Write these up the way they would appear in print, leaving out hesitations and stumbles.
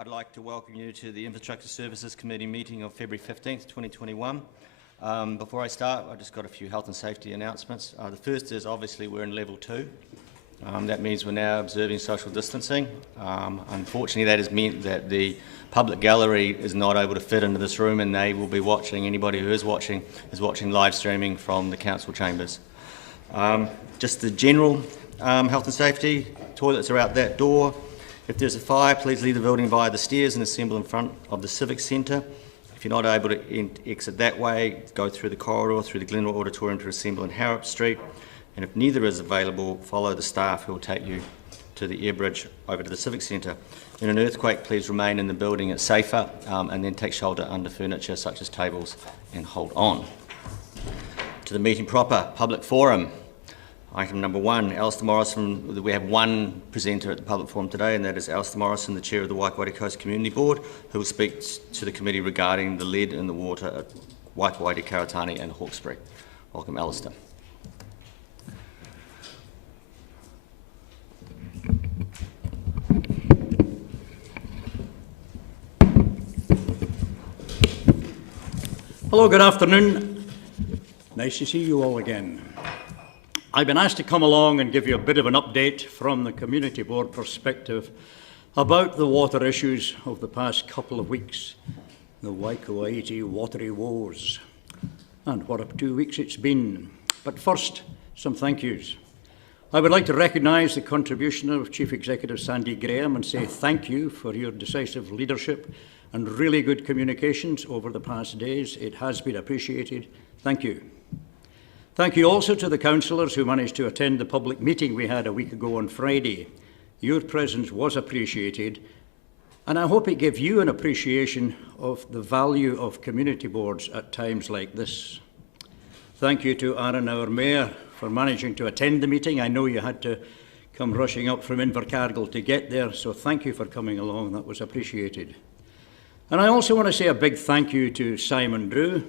I'd like to welcome you to the Infrastructure Services Committee meeting of February 15th, 2021. Before I start, I've just got a few health and safety announcements. The first is obviously we're in level 2. That means we're now observing social distancing. Unfortunately, that has meant that the public gallery is not able to fit into this room, and they will be watching, anybody who is watching live streaming from the council chambers. Just the general health and safety, toilets are out that door. If there's a fire, please leave the building via the stairs and assemble in front of the Civic Centre. If you're not able to exit that way, go through the corridor, through the Glenville Auditorium to assemble in Harrop Street. And if neither is available, follow the staff who will take you to the air bridge over to the Civic Centre. In an earthquake, please remain in the building, it's safer, and then take shelter under furniture such as tables and hold on. To the meeting proper, public forum. Item number 1, Alistair Morrison. We have one presenter at the public forum today, and that is Alistair Morrison, the Chair of the Waikouaiti Coast Community Board, who will speak to the committee regarding the lead in the water at Waikouaiti, Karatani and Hawkesbury. Welcome, Alistair. Hello, good afternoon. Nice to see you all again. I've been asked to come along and give you a bit of an update from the Community Board perspective about the water issues of the past couple of weeks, the Waikouaiti watery woes, and what a 2 weeks it's been. But first, some thank yous. I would like to recognise the contribution of Chief Executive Sandy Graham and say thank you for your decisive leadership and really good communications over the past days. It has been appreciated. Thank you. Thank you also to the councillors who managed to attend the public meeting we had a week ago on Friday. Your presence was appreciated, and I hope it gave you an appreciation of the value of community boards at times like this. Thank you to Aaron, our Mayor, for managing to attend the meeting. I know you had to come rushing up from Invercargill to get there, so thank you for coming along. That was appreciated. And I also want to say a big thank you to Simon Drew,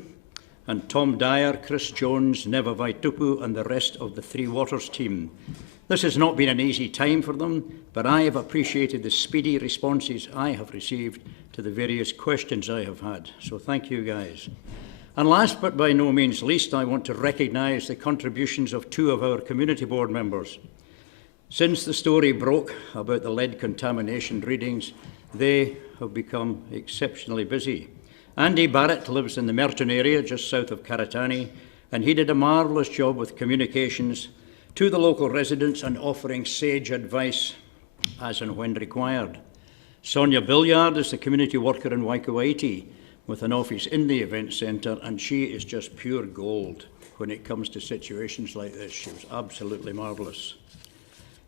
and Tom Dyer, Chris Jones, Neva Vaitupu, and the rest of the Three Waters team. This has not been an easy time for them, but I have appreciated the speedy responses I have received to the various questions I have had. So thank you, guys. And last but by no means least, I want to recognise the contributions of 2 of our community board members. Since the story broke about the lead contamination readings, they have become exceptionally busy. Andy Barrett lives in the Merton area, just south of Karatani, and he did a marvellous job with communications to the local residents and offering sage advice as and when required. Sonia Billiard is the community worker in Waikouaiti with an office in the event centre, and she is just pure gold when it comes to situations like this. She was absolutely marvellous.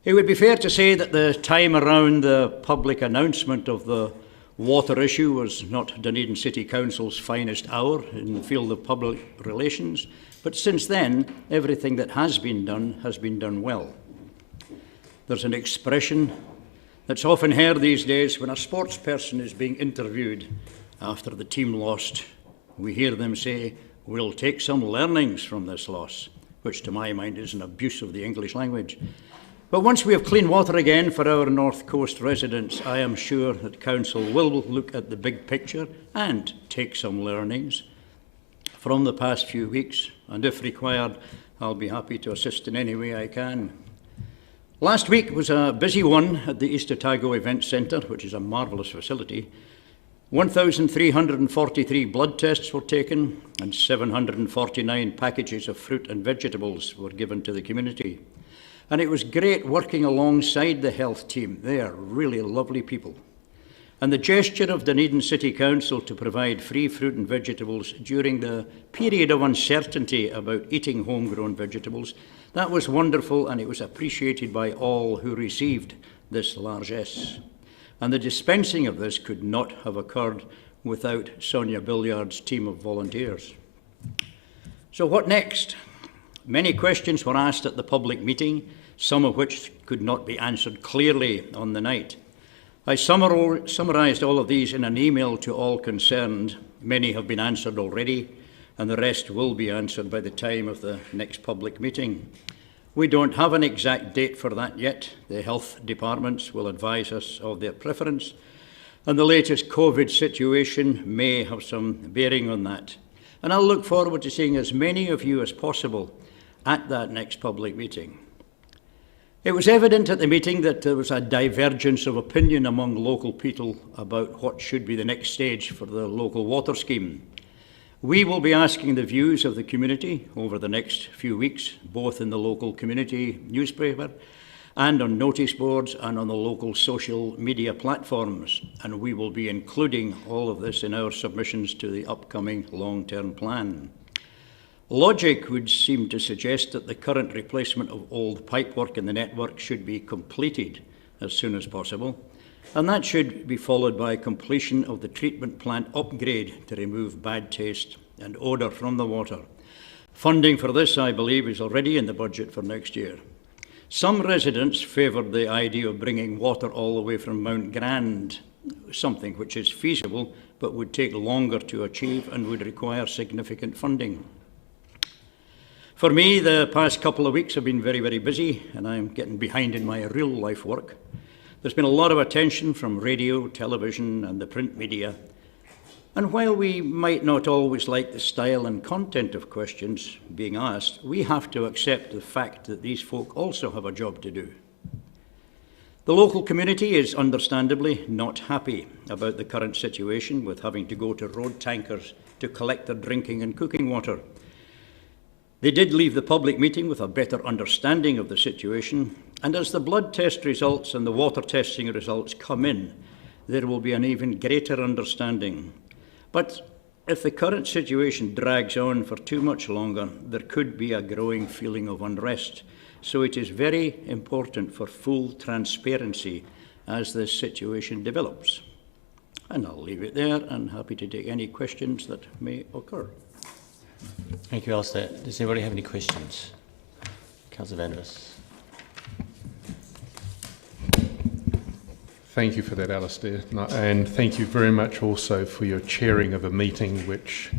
It would be fair to say that the time around the public announcement of the water issue was not Dunedin City Council's finest hour in the field of public relations, but since then, everything that has been done well. There's an expression that's often heard these days when a sports person is being interviewed after the team lost. We hear them say, "We'll take some learnings from this loss," which to my mind is an abuse of the English language. But once we have clean water again for our North Coast residents, I am sure that Council will look at the big picture and take some learnings from the past few weeks, and if required, I'll be happy to assist in any way I can. Last week was a busy one at the East Otago Event Centre, which is a marvellous facility. 1,343 blood tests were taken and 749 packages of fruit and vegetables were given to the community. And it was great working alongside the health team. They are really lovely people. And the gesture of Dunedin City Council to provide free fruit and vegetables during the period of uncertainty about eating homegrown vegetables, that was wonderful, and it was appreciated by all who received this largesse. And the dispensing of this could not have occurred without Sonia Billiard's team of volunteers. So what next? Many questions were asked at the public meeting, some of which could not be answered clearly on the night. I summarised all of these in an email to all concerned. Many have been answered already, and the rest will be answered by the time of the next public meeting. We don't have an exact date for that yet. The health departments will advise us of their preference. And the latest COVID situation may have some bearing on that. And I'll look forward to seeing as many of you as possible at that next public meeting. It was evident at the meeting that there was a divergence of opinion among local people about what should be the next stage for the local water scheme. We will be asking the views of the community over the next few weeks, both in the local community newspaper and on notice boards and on the local social media platforms. And we will be including all of this in our submissions to the upcoming long-term plan. Logic would seem to suggest that the current replacement of old pipework in the network should be completed as soon as possible, and that should be followed by completion of the treatment plant upgrade to remove bad taste and odour from the water. Funding for this, I believe, is already in the budget for next year. Some residents favoured the idea of bringing water all the way from Mount Grand, something which is feasible but would take longer to achieve and would require significant funding. For me, the past couple of weeks have been very, very busy, and I'm getting behind in my real life work. There's been a lot of attention from radio, television, and the print media. And while we might not always like the style and content of questions being asked, we have to accept the fact that these folk also have a job to do. The local community is understandably not happy about the current situation with having to go to road tankers to collect their drinking and cooking water. They did leave the public meeting with a better understanding of the situation, and as the blood test results and the water testing results come in, there will be an even greater understanding. But if the current situation drags on for too much longer, there could be a growing feeling of unrest. So it is very important for full transparency as this situation develops. And I'll leave it there and happy to take any questions that may occur. Thank you, Alistair. Does anybody have any questions? Councillor Vanders. Thank you for that, Alistair, and thank you very much also for your chairing of a meeting which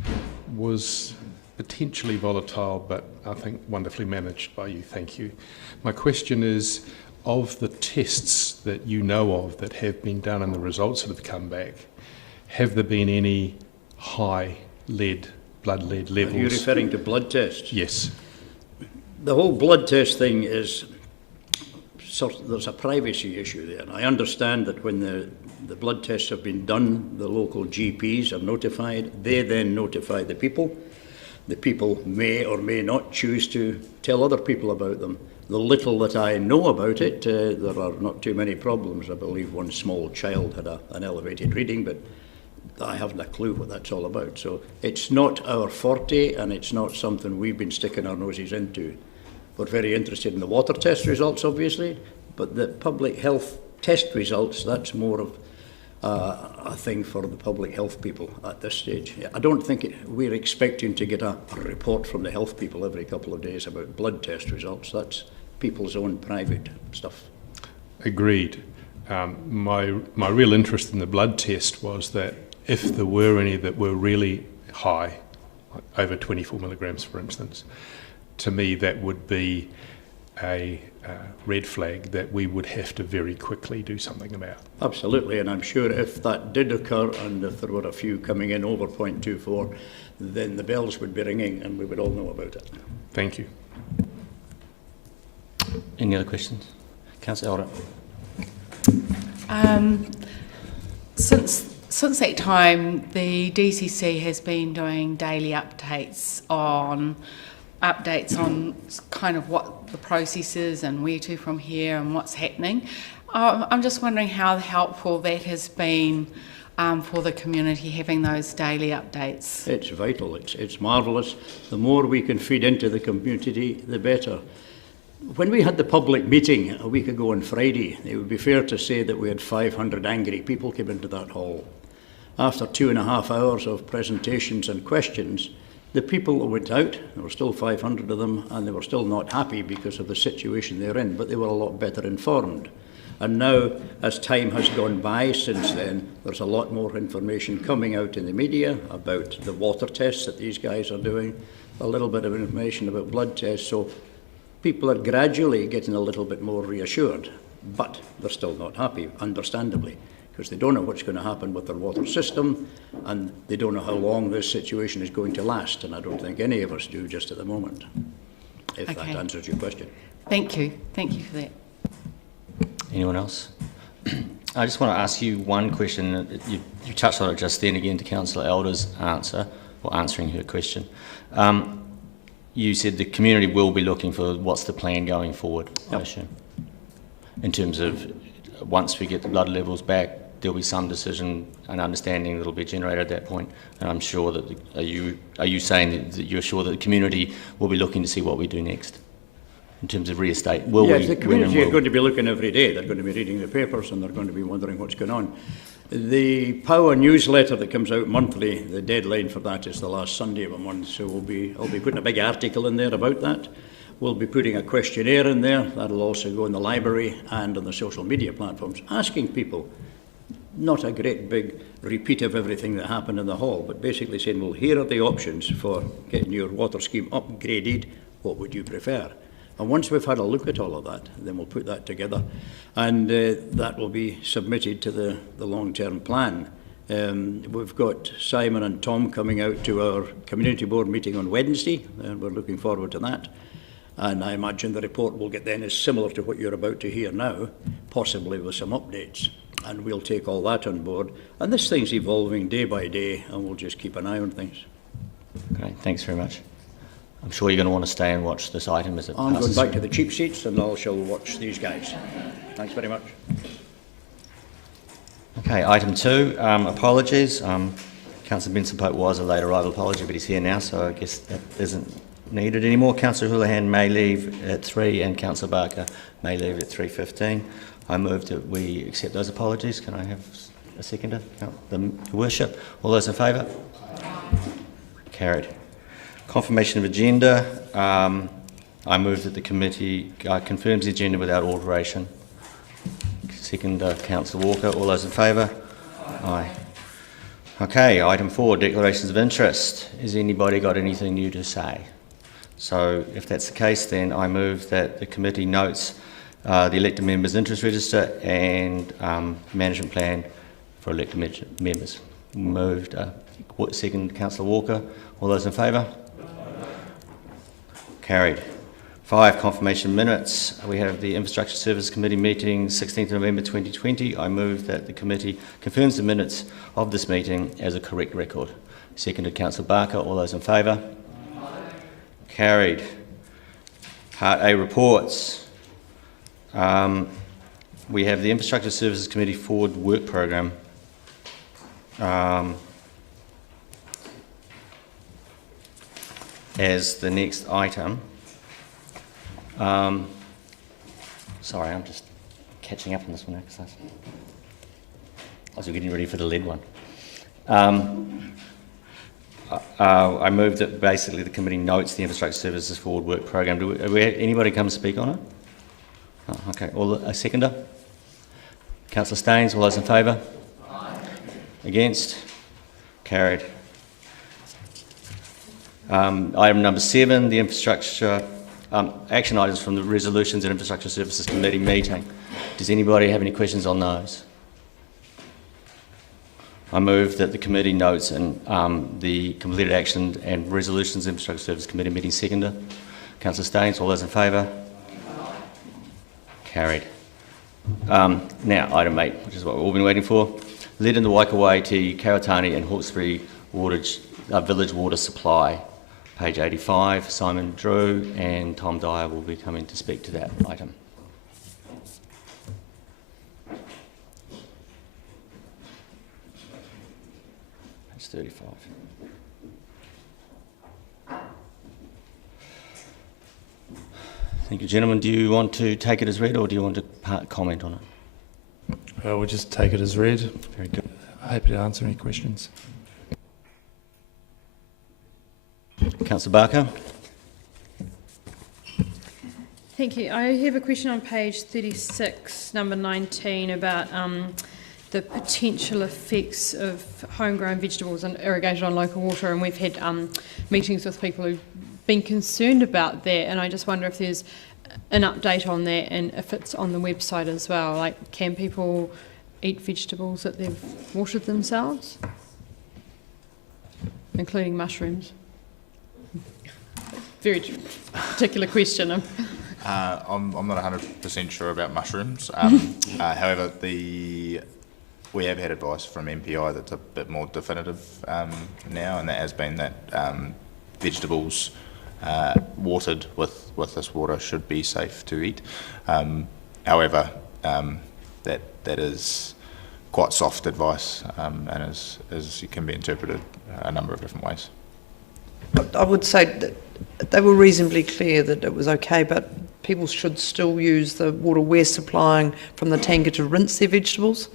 was potentially volatile, but I think wonderfully managed by you. Thank you. My question is, of the tests that you know of that have been done and the results that have come back, have there been any high blood lead levels? Are you referring to blood tests? Yes. The whole blood test thing is, there's a privacy issue there. I understand that when the blood tests have been done, the local GPs are notified. They then notify the people. The people may or may not choose to tell other people about them. The little that I know about it, there are not too many problems. I believe one small child had an elevated reading, but I haven't a clue what that's all about. So it's not our forte, and it's not something we've been sticking our noses into. We're very interested in the water test results, obviously, but the public health test results, that's more of a thing for the public health people at this stage. I don't think we're expecting to get a report from the health people every couple of days about blood test results. That's people's own private stuff. Agreed. My real interest in the blood test was that if there were any that were really high, like over 24 milligrams, for instance, to me that would be a red flag that we would have to very quickly do something about. Absolutely, and I'm sure if that did occur and if there were a few coming in over 0.24, then the bells would be ringing and we would all know about it. Thank you. Any other questions? Councillor Elder. Since that time, the DCC has been doing daily updates on kind of what the process is and where to from here and what's happening. I'm just wondering how helpful that has been for the community, having those daily updates. It's vital. It's marvellous. The more we can feed into the community, the better. When we had the public meeting a week ago on Friday, it would be fair to say that we had 500 angry people come into that hall. After 2.5 hours of presentations and questions, the people that went out, there were still 500 of them, and they were still not happy because of the situation they're in, but they were a lot better informed. And now, as time has gone by since then, there's a lot more information coming out in the media about the water tests that these guys are doing, a little bit of information about blood tests, so people are gradually getting a little bit more reassured, but they're still not happy, understandably, because they don't know what's going to happen with their water system, and they don't know how long this situation is going to last, and I don't think any of us do just at the moment, if that answers your question. Thank you for that. Anyone else? I just want to ask you one question. You touched on it just then again to Councillor Elder's answer, or answering her question. You said the community will be looking for what's the plan going forward, I assume. In terms of once we get the blood levels back, there'll be some decision and understanding that'll be generated at that point. And I'm sure that, are you saying that you're sure that the community will be looking to see what we do next? In terms of reestate, yes, the community are going to be looking every day. They're going to be reading the papers and they're going to be wondering what's going on. The Power newsletter that comes out monthly, the deadline for that is the last Sunday of a month, so I'll be putting a big article in there about that. We'll be putting a questionnaire in there. That'll also go in the library and on the social media platforms, asking people, not a great big repeat of everything that happened in the hall, but basically saying, well, here are the options for getting your water scheme upgraded. What would you prefer? And once we've had a look at all of that, then we'll put that together, and that will be submitted to the long-term plan. We've got Simon and Tom coming out to our community board meeting on Wednesday, and we're looking forward to that. And I imagine the report we'll get then is similar to what you're about to hear now, possibly with some updates. And we'll take all that on board. And this thing's evolving day by day, and we'll just keep an eye on things. Great, thanks very much. I'm sure you're going to want to stay and watch this item as it passes. I'm going back to the cheap seats, and I shall watch these guys. Thanks very much. Okay, item 2, apologies. Councillor Benson Pope was a late arrival apology, but he's here now, so I guess that isn't needed anymore. Councillor Houlihan may leave at 3 and Councillor Barker may leave at 3:15. I move that we accept those apologies. Can I have a seconder? The worship. All those in favour? Carried. Confirmation of agenda. I move that the committee confirms the agenda without alteration. Second, Councillor Walker. All those in favour? Aye. Okay, item 4, declarations of interest. Has anybody got anything new to say? So if that's the case, then I move that the committee notes the elected members' interest register and management plan for elected members. Moved. Second, Councillor Walker. All those in favour? Carried. 5, confirmation minutes. We have the Infrastructure Services Committee meeting 16th November 2020. I move that the committee confirms the minutes of this meeting as a correct record. Seconded, Councillor Barker. All those in favour? Carried. Part A, reports. We have the Infrastructure Services Committee Forward Work Programme. As the next item. Sorry, I'm just catching up on this one exercise. As we're getting ready for the lead one. I move that basically the committee notes the Infrastructure Services Forward Work Programme. Do we have anybody come speak on it? Oh, okay, a seconder? Councillor Staines, all those in favour? Aye. Against? Carried. Item number 7, the infrastructure action items from the Resolutions and Infrastructure Services Committee meeting. Does anybody have any questions on those? I move that the committee notes and the completed action and Resolutions and Infrastructure Services Committee meeting seconder. Councillor Staines, all those in favour? Carried. Now, item 8, which is what we've all been waiting for. Lead in the Waikawai to Karatani and Hawkesbury Village Water Supply. Page 85, Simon Drew and Tom Dyer will be coming to speak to that item. Page 35. Thank you, gentlemen. Do you want to take it as read or do you want to comment on it? We'll just take it as read. Very good. Happy to answer any questions. Councillor Barker. Thank you. I have a question on page 36, number 19, about the potential effects of homegrown vegetables and irrigation on local water, and we've had meetings with people who've been concerned about that, and I just wonder if there's an update on that and if it's on the website as well. Like, can people eat vegetables that they've watered themselves, including mushrooms? Very particular question. I'm not 100% sure about mushrooms. However, we have had advice from MPI that's a bit more definitive now, and that has been that vegetables watered with this water should be safe to eat. However, that is quite soft advice, and it can be interpreted a number of different ways. I would say that they were reasonably clear that it was okay, but people should still use the water we're supplying from the tanker to rinse their vegetables.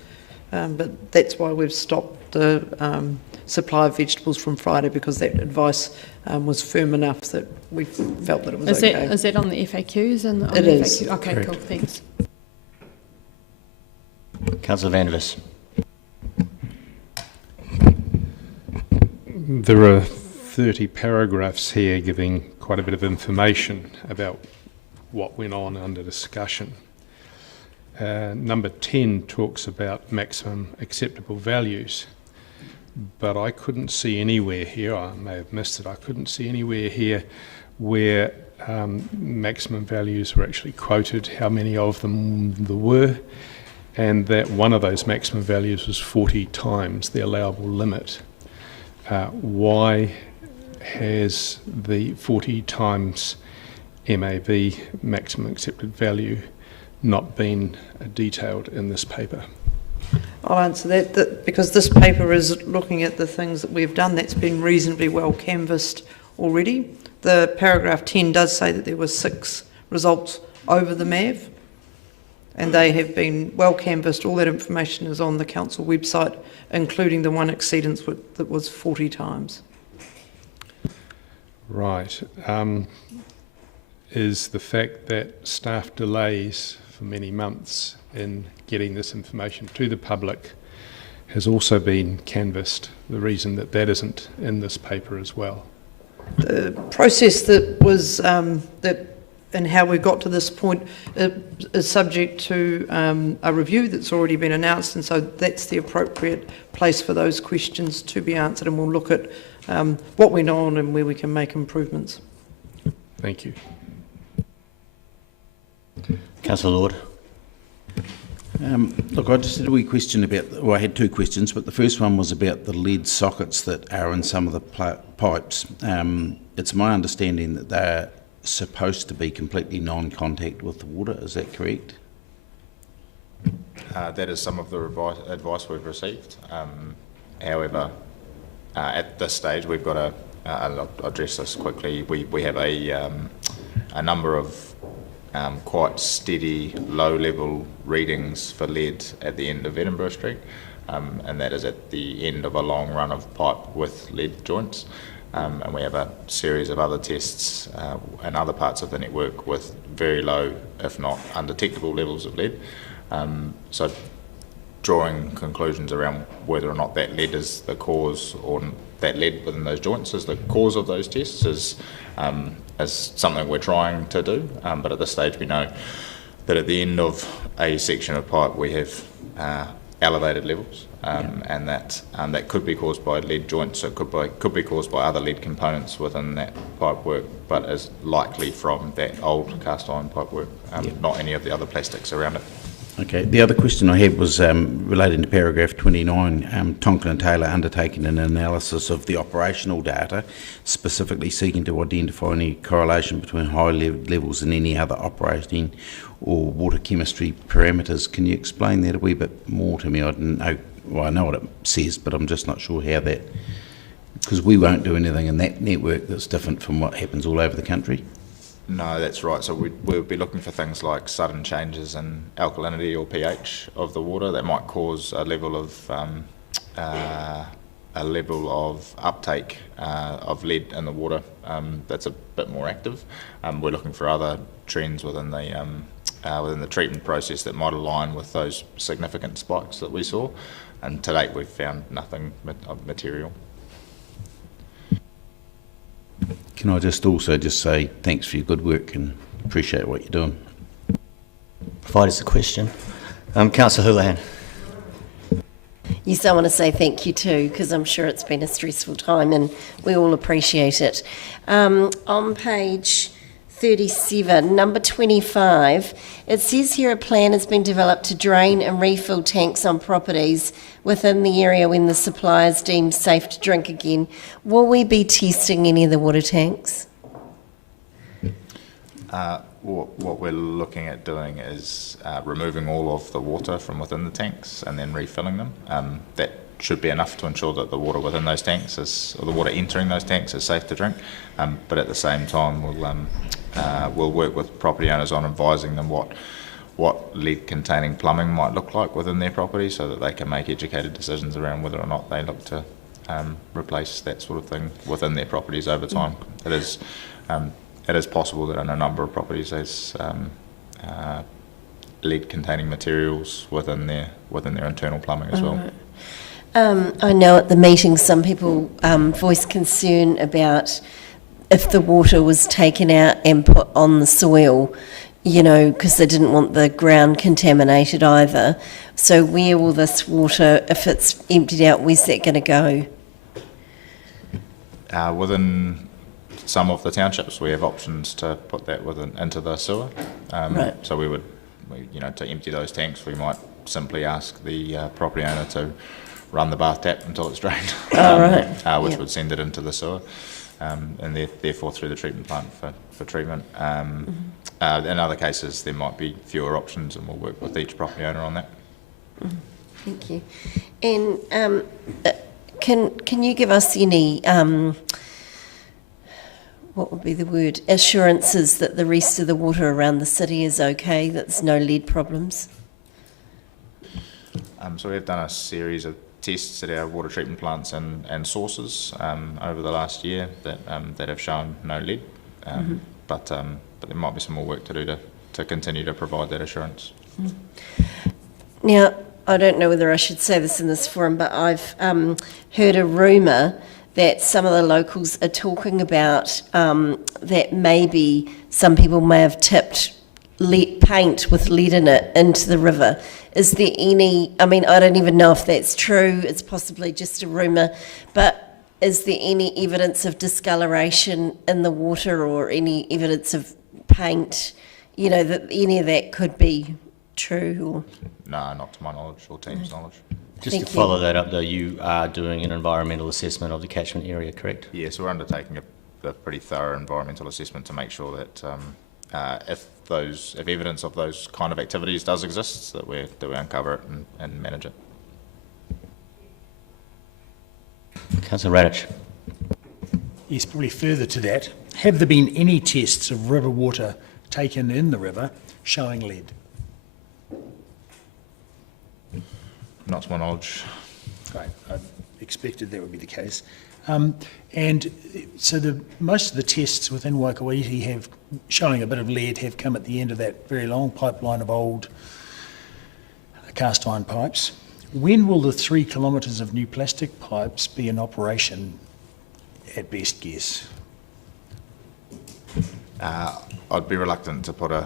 But that's why we've stopped the supply of vegetables from Friday, because that advice was firm enough that we felt that it was okay. Is that on the FAQs? It is. FAQ? Okay, Correct. cool, thanks. Councillor Van der Vis. There are 30 paragraphs here giving quite a bit of information about what went on under discussion. Number 10 talks about maximum acceptable values, but I couldn't see anywhere here, I may have missed it, I couldn't see anywhere here where maximum values were actually quoted, how many of them there were, and that one of those maximum values was 40 times the allowable limit. Why has the 40 times MAV, maximum accepted value, not been detailed in this paper? I'll answer that because this paper is looking at the things that we've done that's been reasonably well canvassed already. The paragraph 10 does say that there were 6 results over the MAV, and they have been well canvassed. All that information is on the council website, including the one exceedance that was 40 times. Right. Is the fact that staff delays for many months in getting this information to the public has also been canvassed the reason that that isn't in this paper as well? The process that was and how we got to this point is subject to a review that's already been announced, and so that's the appropriate place for those questions to be answered, and we'll look at what went on and where we can make improvements. Thank you. Councillor Lord. Look, I just had a wee question about, well, I had 2 questions, but the first one was about the lead sockets that are in some of the pipes. It's my understanding that they're supposed to be completely non-contact with the water, is that correct? That is some of the advice we've received. However, at this stage, we've got to, I'll address this quickly, we have a number of quite steady, low-level readings for lead at the end of Edinburgh Street, and that is at the end of a long run of pipe with lead joints. And we have a series of other tests in other parts of the network with very low, if not undetectable levels of lead. So drawing conclusions around whether or not that lead is the cause, or that lead within those joints is the cause of those tests, is something we're trying to do. But at this stage we know that at the end of a section of pipe we have elevated levels, and that could be caused by lead joints, so it could be caused by other lead components within that pipe work, but is likely from that old cast iron pipe work, not any of the other plastics around it. Okay, the other question I had was relating to paragraph 29, Tonkin and Taylor undertaking an analysis of the operational data, specifically seeking to identify any correlation between high levels and any other operating or water chemistry parameters. Can you explain that a wee bit more to me? I didn't know, well, I know what it says, but I'm just not sure how that, because we won't do anything in that network that's different from what happens all over the country. No, that's right. So we'll be looking for things like sudden changes in alkalinity or pH of the water that might cause a level of uptake of lead in the water that's a bit more active. We're looking for other trends within the treatment process that might align with those significant spikes that we saw, and to date we've found nothing material. Can I just also say thanks for your good work and appreciate what you're doing. Provided the question. Councillor Houlihan. Yes, I want to say thank you too, because I'm sure it's been a stressful time and we all appreciate it. On page 37, number 25, it says here a plan has been developed to drain and refill tanks on properties within the area when the supply is deemed safe to drink again. Will we be testing any of the water tanks? What we're looking at doing is removing all of the water from within the tanks and then refilling them. That should be enough to ensure that the water within those tanks or the water entering those tanks is safe to drink. But at the same time, we'll work with property owners on advising them what lead-containing plumbing might look like within their property, so that they can make educated decisions around whether or not they look to replace that sort of thing within their properties over time. It is possible that in a number of properties there's lead-containing materials within their internal plumbing as well. Right. I know at the meeting some people voiced concern about if the water was taken out and put on the soil, you know, because they didn't want the ground contaminated either. So where will this water, if it's emptied out, where's that going to go? Within some of the townships, we have options to put that into the sewer. Right. So we would, to empty those tanks, we might simply ask the property owner to run the bath tap until it's drained, which would send it into the sewer, and therefore through the treatment plant for treatment. In other cases, there might be fewer options, and we'll work with each property owner on that. Thank you. And can you give us any, what would be the word, assurances that the rest of the water around the city is okay, that there's no lead problems? So we've done a series of tests at our water treatment plants and sources over the last year that have shown no lead, but there might be some more work to do to continue to provide that assurance. Now, I don't know whether I should say this in this forum, but I've heard a rumour that some of the locals are talking about that maybe some people may have tipped paint with lead in it into the river. Is there any, I mean, I don't even know if that's true, it's possibly just a rumour, but is there any evidence of discoloration in the water or any evidence of paint, that any of that could be true? Or? No, not to my knowledge or team's knowledge. Just to follow that up though, you are doing an environmental assessment of the catchment area, correct? Yes, we're undertaking a pretty thorough environmental assessment to make sure that if evidence of those kind of activities does exist, that we uncover it and manage it. Councillor Radich. Yes, probably further to that, have there been any tests of river water taken in the river showing lead? Not to my knowledge. Right, I expected that would be the case. And so most of the tests within Waikouiti showing a bit of lead have come at the end of that very long pipeline of old cast iron pipes. When will the 3 kilometres of new plastic pipes be in operation, at best guess? I'd be reluctant to put a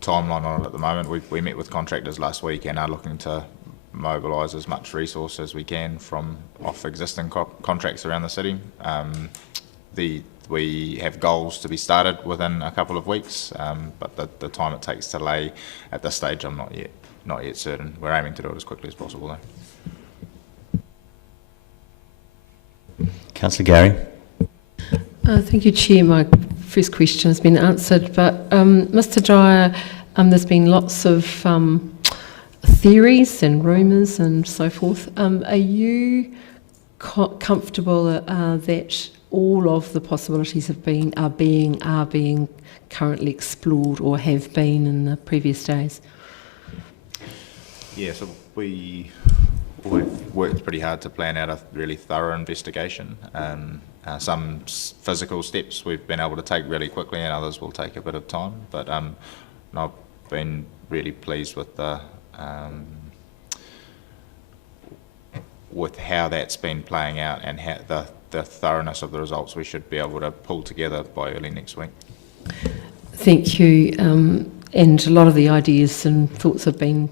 timeline on it at the moment. We met with contractors last week and are looking to mobilise as much resource as we can from off existing contracts around the city. We have goals to be started within a couple of weeks, but the time it takes to lay at this stage, I'm not yet certain. We're aiming to do it as quickly as possible though. Councillor Gary. Thank you, Chair. My first question has been answered, but Mr. Dyer, there's been lots of theories and rumours and so forth. Are you comfortable that all of the possibilities are being currently explored or have been in the previous days? Yeah, so we've worked pretty hard to plan out a really thorough investigation. Some physical steps we've been able to take really quickly, and others will take a bit of time. But I've been really pleased with how that's been playing out and how the thoroughness of the results we should be able to pull together by early next week. Thank you. And a lot of the ideas and thoughts have been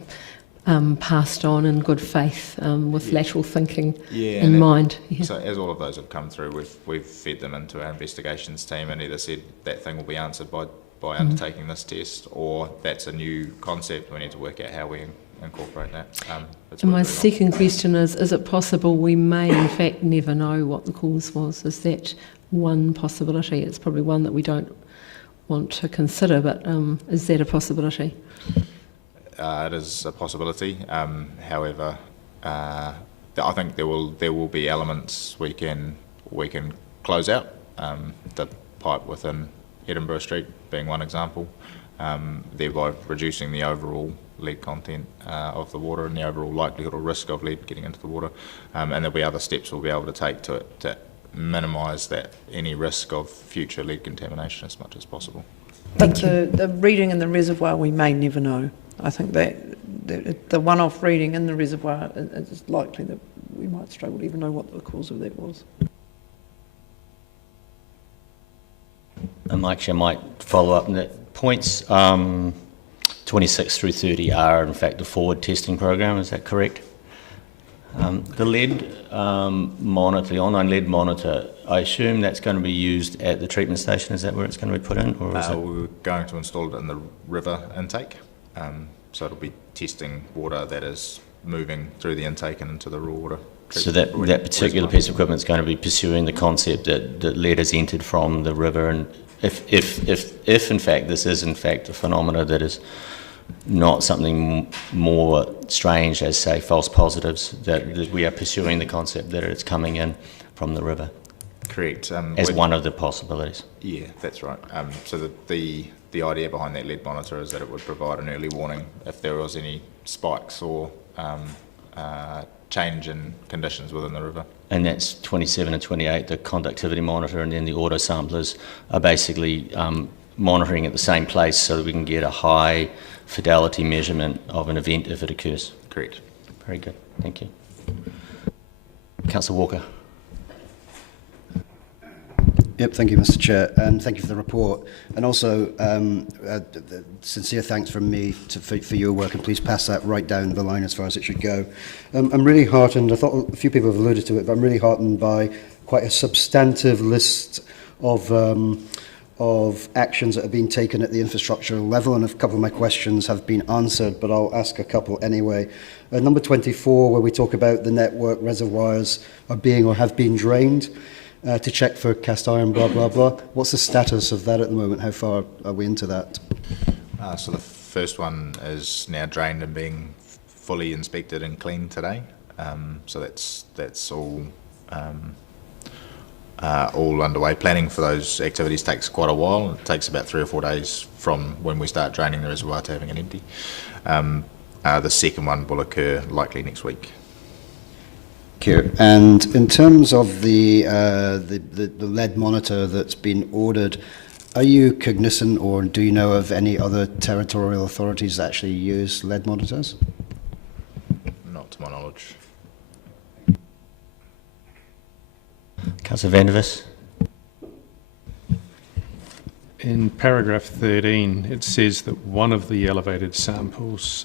passed on in good faith with lateral thinking Yeah, in mind. Yeah. So as all of those have come through, we've fed them into our investigations team and either said that thing will be answered by undertaking this test, or that's a new concept, we need to work out how we incorporate that. And my second question is it possible we may in fact never know what the cause was? Is that one possibility? It's probably one that we don't want to consider, but is that a possibility? It is a possibility. However, I think there will be elements we can close out. The pipe within Edinburgh Street being one example, thereby reducing the overall lead content of the water and the overall likelihood or risk of lead getting into the water. And there'll be other steps we'll be able to take to minimise that any risk of future lead contamination as much as possible. But the reading in the reservoir, we may never know. I think that the one-off reading in the reservoir is likely that we might struggle to even know what the cause of that was. And Mike, I might follow up on that. Points 26 through 30 are in fact a forward testing program, is that correct? The lead monitor, the online lead monitor, I assume that's going to be used at the treatment station, is that where it's going to be put in? Or is we're going to install it in the river intake, so it'll be testing water that is moving through the intake and into the raw water. So that particular piece of equipment is going to be pursuing the concept that lead is entered from the river, and if in fact this is in fact a phenomena that is not something more strange as say false positives, that we are pursuing the concept that it's coming in from the river. Correct. As one of the possibilities. Yeah, that's right. So the idea behind that lead monitor is that it would provide an early warning if there was any spikes or change in conditions within the river. And that's 27 and 28, the conductivity monitor, and then the auto samplers are basically monitoring at the same place so that we can get a high fidelity measurement of an event if it occurs. Correct. Very good, thank you. Councillor Walker. Yep, thank you, Mr. Chair, and thank you for the report. And also, sincere thanks from me for your work, and please pass that right down the line as far as it should go. I'm really heartened, I thought a few people have alluded to it, but I'm really heartened by quite a substantive list of actions that have been taken at the infrastructural level, and a couple of my questions have been answered, but I'll ask a couple anyway. Number 24, where we talk about the network reservoirs are being or have been drained, to check for cast iron, blah, blah, blah. What's the status of that at the moment? How far are we into that? So the first one is now drained and being fully inspected and cleaned today. So that's all underway. Planning for those activities takes quite a while. It takes about 3 or 4 days from when we start draining the reservoir to having it empty. The second one will occur likely next week. Thank you. And in terms of the lead monitor that's been ordered, are you cognizant, or do you know of any other territorial authorities that actually use lead monitors? Not to my knowledge. Councillor Van der Vis. In paragraph 13, it says that one of the elevated samples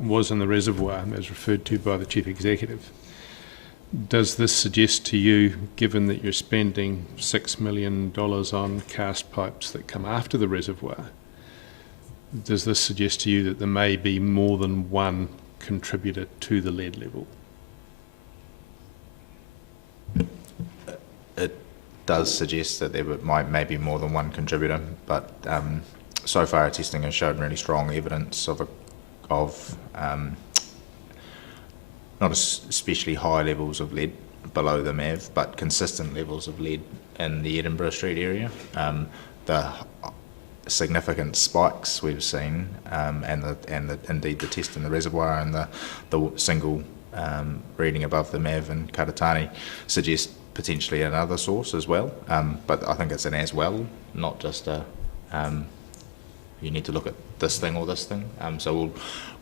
was in the reservoir, as referred to by the Chief Executive. Does this suggest to you, given that you're spending $6 million on cast pipes that come after the reservoir, does this suggest to you that there may be more than one contributor to the lead level? It does suggest that there may be more than one contributor, but so far our testing has shown really strong evidence of not especially high levels of lead below the MAV, but consistent levels of lead in the Edinburgh Street area. The significant spikes we've seen, and indeed the test in the reservoir and the single reading above the MAV in Karatani suggest potentially another source as well. But I think it's an as well, not just a you need to look at this thing or this thing. So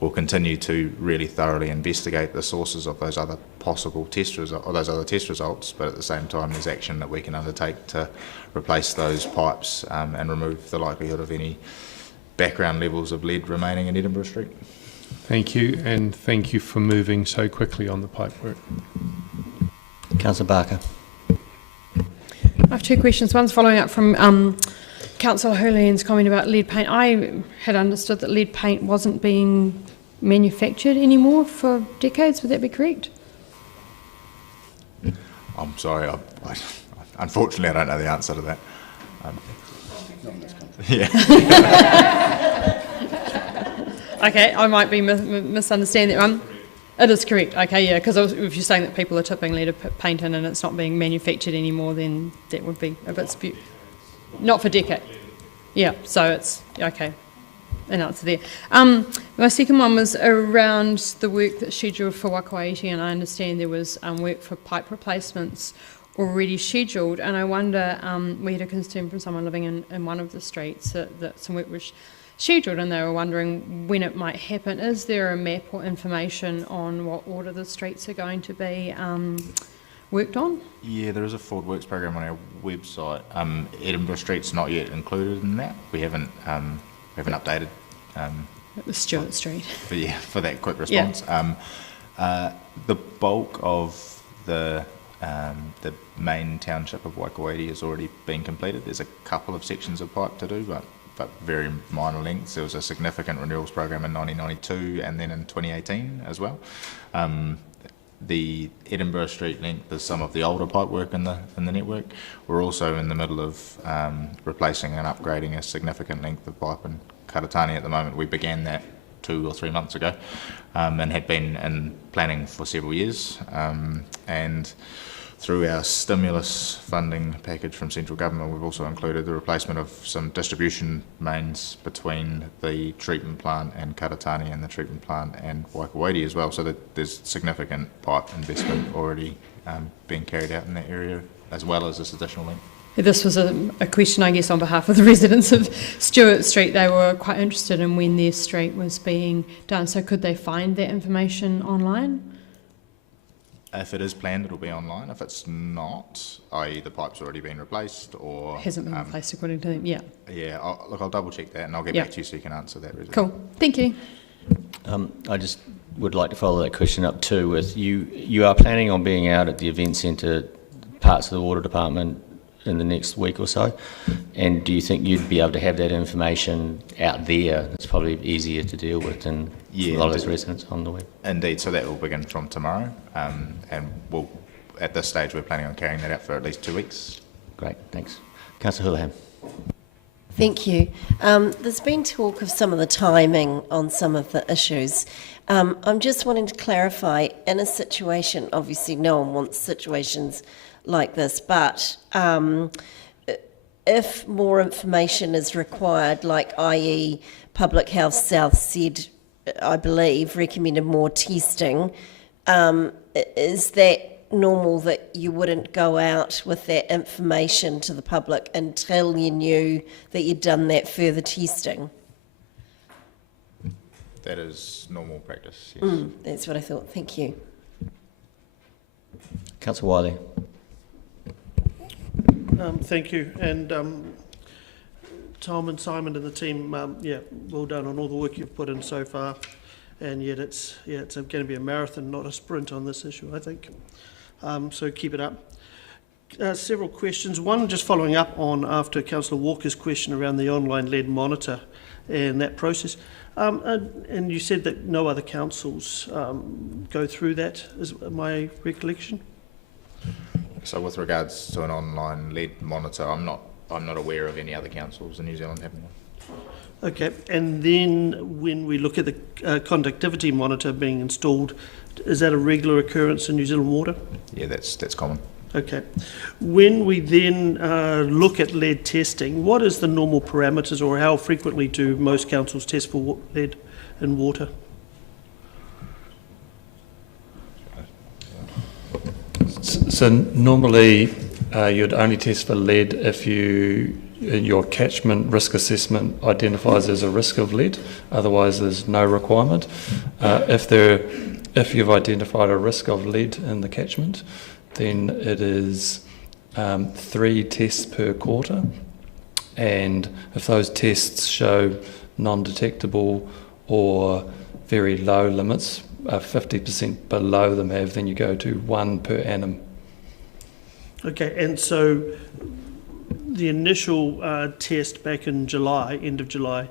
we'll continue to really thoroughly investigate the sources of those other possible test results, or those other test results. But at the same time, there's action that we can undertake to replace those pipes and remove the likelihood of any background levels of lead remaining in Edinburgh Street. Thank you, and thank you for moving so quickly on the pipework. Councillor Barker. I have two questions. One's following up from Councillor Houlihan's comment about lead paint. I had understood that lead paint wasn't being manufactured anymore for decades. Would that be correct? I'm sorry, unfortunately I don't know the answer to that. Yeah. Okay, I might be misunderstanding that one. It is correct. Okay, yeah, because if you're saying that people are tipping lead paint in and it's not being manufactured anymore, then that would be a bit not for decade. Yeah, so it's okay. An answer there. My second one was around the work that's scheduled for Wakaiti, and I understand there was work for pipe replacements already scheduled, and I wonder, we had a concern from someone living in one of the streets that some work was scheduled, and they were wondering when it might happen. Is there a map or information on what order the streets are going to be worked on? Yeah, there is a forward works program on our website. Edinburgh Street's not yet included in that. We haven't updated. It was Stewart Street. For that quick response. Yeah. The bulk of the main township of Waikaiti has already been completed. There's a couple of sections of pipe to do, but very minor lengths. There was a significant renewals program in 1992 and then in 2018 as well. The Edinburgh Street length is some of the older pipe work in the network. We're also in the middle of replacing and upgrading a significant length of pipe in Karatani at the moment. We began that 2 or 3 months ago and had been in planning for several years. And through our stimulus funding package from central government, we've also included the replacement of some distribution mains between the treatment plant and Karatani and the treatment plant and Waikaiti as well, so that there's significant pipe investment already being carried out in that area, as well as this additional link. This was a question, I guess, on behalf of the residents of Stewart Street. They were quite interested in when their street was being done, so could they find that information online? If it is planned, it'll be online. If it's not, i.e. the pipe's already been replaced or... Hasn't been replaced according to them, yeah. Yeah, I'll double check that and I'll get back to you so you can answer that. Cool, thank you. I just would like to follow that question up too with you are planning on being out at the event centre, parts of the water department in the next week or so, and do you think you'd be able to have that information out there? It's probably easier to deal with than a lot of those residents on the web. Indeed, so that will begin from tomorrow, and we'll, at this stage we're planning on carrying that out for at least 2 weeks. Great, thanks. Councillor Houlihan. Thank you. There's been talk of some of the timing on some of the issues. I'm just wanting to clarify, in a situation, obviously no one wants situations like this, but if more information is required, like i.e. Public Health South said, I believe, recommended more testing, is that normal that you wouldn't go out with that information to the public until you knew that you'd done that further testing? That is normal practice, yes. That's what I thought. Thank you. Councillor Wiley. Thank you, and Tom and Simon and the team, well done on all the work you've put in so far, and yet it's going to be a marathon, not a sprint on this issue, I think. So keep it up. Several questions. One, just following up on after Councillor Walker's question around the online lead monitor and that process. And you said that no other councils go through that, is my recollection? So with regards to an online lead monitor, I'm not aware of any other councils in New Zealand having one. Okay, and then when we look at the conductivity monitor being installed, is that a regular occurrence in New Zealand Water? Yeah, that's common. Okay. When we then look at lead testing, what is the normal parameters, or how frequently do most councils test for lead in water? So normally you'd only test for lead if your catchment risk assessment identifies as a risk of lead. Otherwise, there's no requirement. If you've identified a risk of lead in the catchment, then it is 3 tests per quarter. And if those tests show non-detectable or very low limits, 50% below the MAV, then you go to 1 per annum. Okay, and so the initial test back in July, end of July,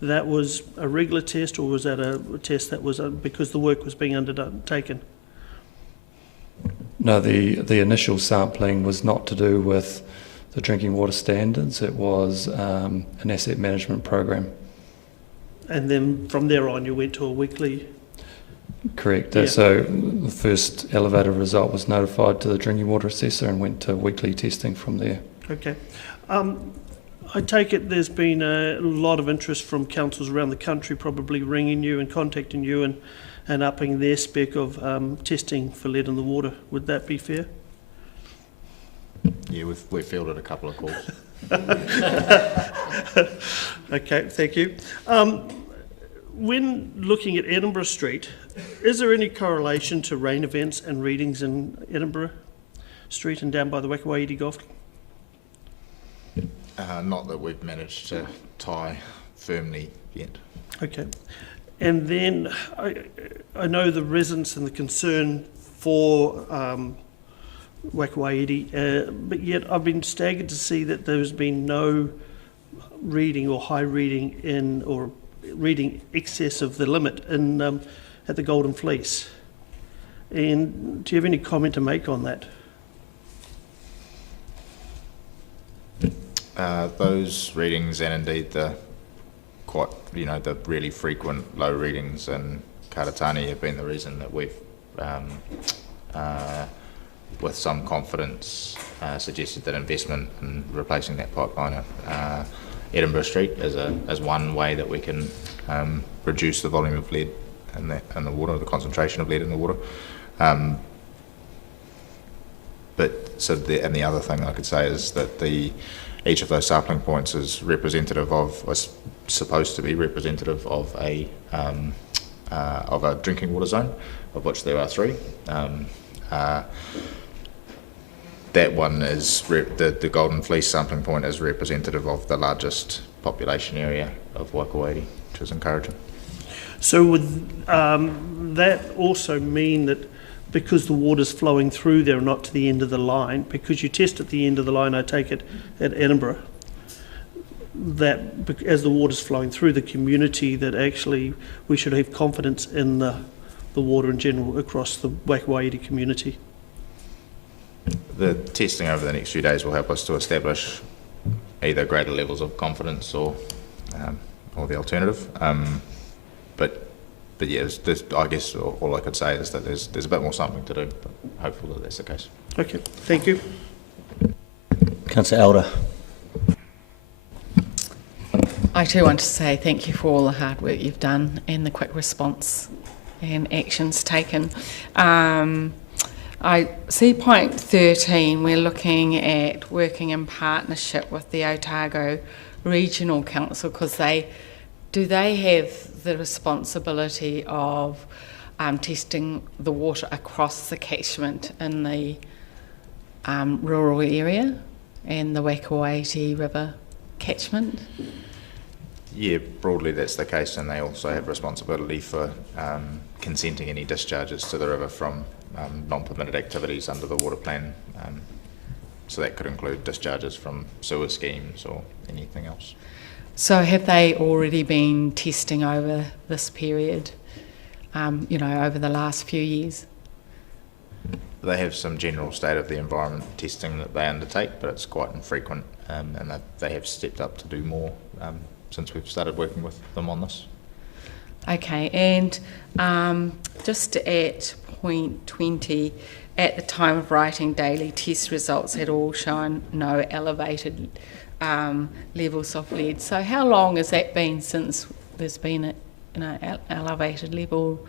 that was a regular test, or was that a test that was because the work was being undertaken? No, the initial sampling was not to do with the drinking water standards. It was an asset management program. And then from there on, you went to a weekly. Correct. Yeah. So the first elevated result was notified to the drinking water assessor and went to weekly testing from there. Okay. I take it there's been a lot of interest from councils around the country probably ringing you and contacting you and upping their spec of testing for lead in the water. Would that be fair? Yeah, we've fielded a couple of calls. Okay, thank you. When looking at Edinburgh Street, is there any correlation to rain events and readings in Edinburgh Street and down by the Wakawaiti Golf Club? Not that we've managed to tie firmly yet. Okay. And then I know the residents and the concern for Wakawaiti, but yet I've been staggered to see that there's been no reading or high reading in, or reading excess of the limit in at the Golden Fleece. And do you have any comment to make on that? Those readings, and indeed the the really frequent low readings in Karatani, have been the reason that we've, with some confidence, suggested that investment in replacing that pipeline at Edinburgh Street as one way that we can reduce the volume of lead in the water, the concentration of lead in the water. And the other thing I could say is that each of those sampling points is representative of, was supposed to be representative of a drinking water zone, of which there are 3. That one is the Golden Fleece sampling point is representative of the largest population area of Wakawaiti, which is encouraging. So would that also mean that because the water's flowing through there, not to the end of the line, because you test at the end of the line, I take it, at Edinburgh, that as the water's flowing through the community, that actually we should have confidence in the water in general across the Wakawaiti community? The testing over the next few days will help us to establish either greater levels of confidence or the alternative. But yeah, I guess all I could say is that there's a bit more sampling to do, but hopeful that that's the case. Okay, thank you. Councillor Elder. I too want to say thank you for all the hard work you've done and the quick response and actions taken. I see point 13, we're looking at working in partnership with the Otago Regional Council, because do they have the responsibility of testing the water across the catchment in the rural area and the Wakawaiti River catchment? Yeah, broadly that's the case, and they also have responsibility for consenting any discharges to the river from non-permitted activities under the water plan. So that could include discharges from sewer schemes or anything else. So have they already been testing over this period, over the last few years? They have some general state of the environment testing that they undertake, but it's quite infrequent, and they have stepped up to do more since we've started working with them on this. Okay, and just at point 20, at the time of writing, daily test results had all shown no elevated levels of lead. So how long has that been since there's been an elevated level?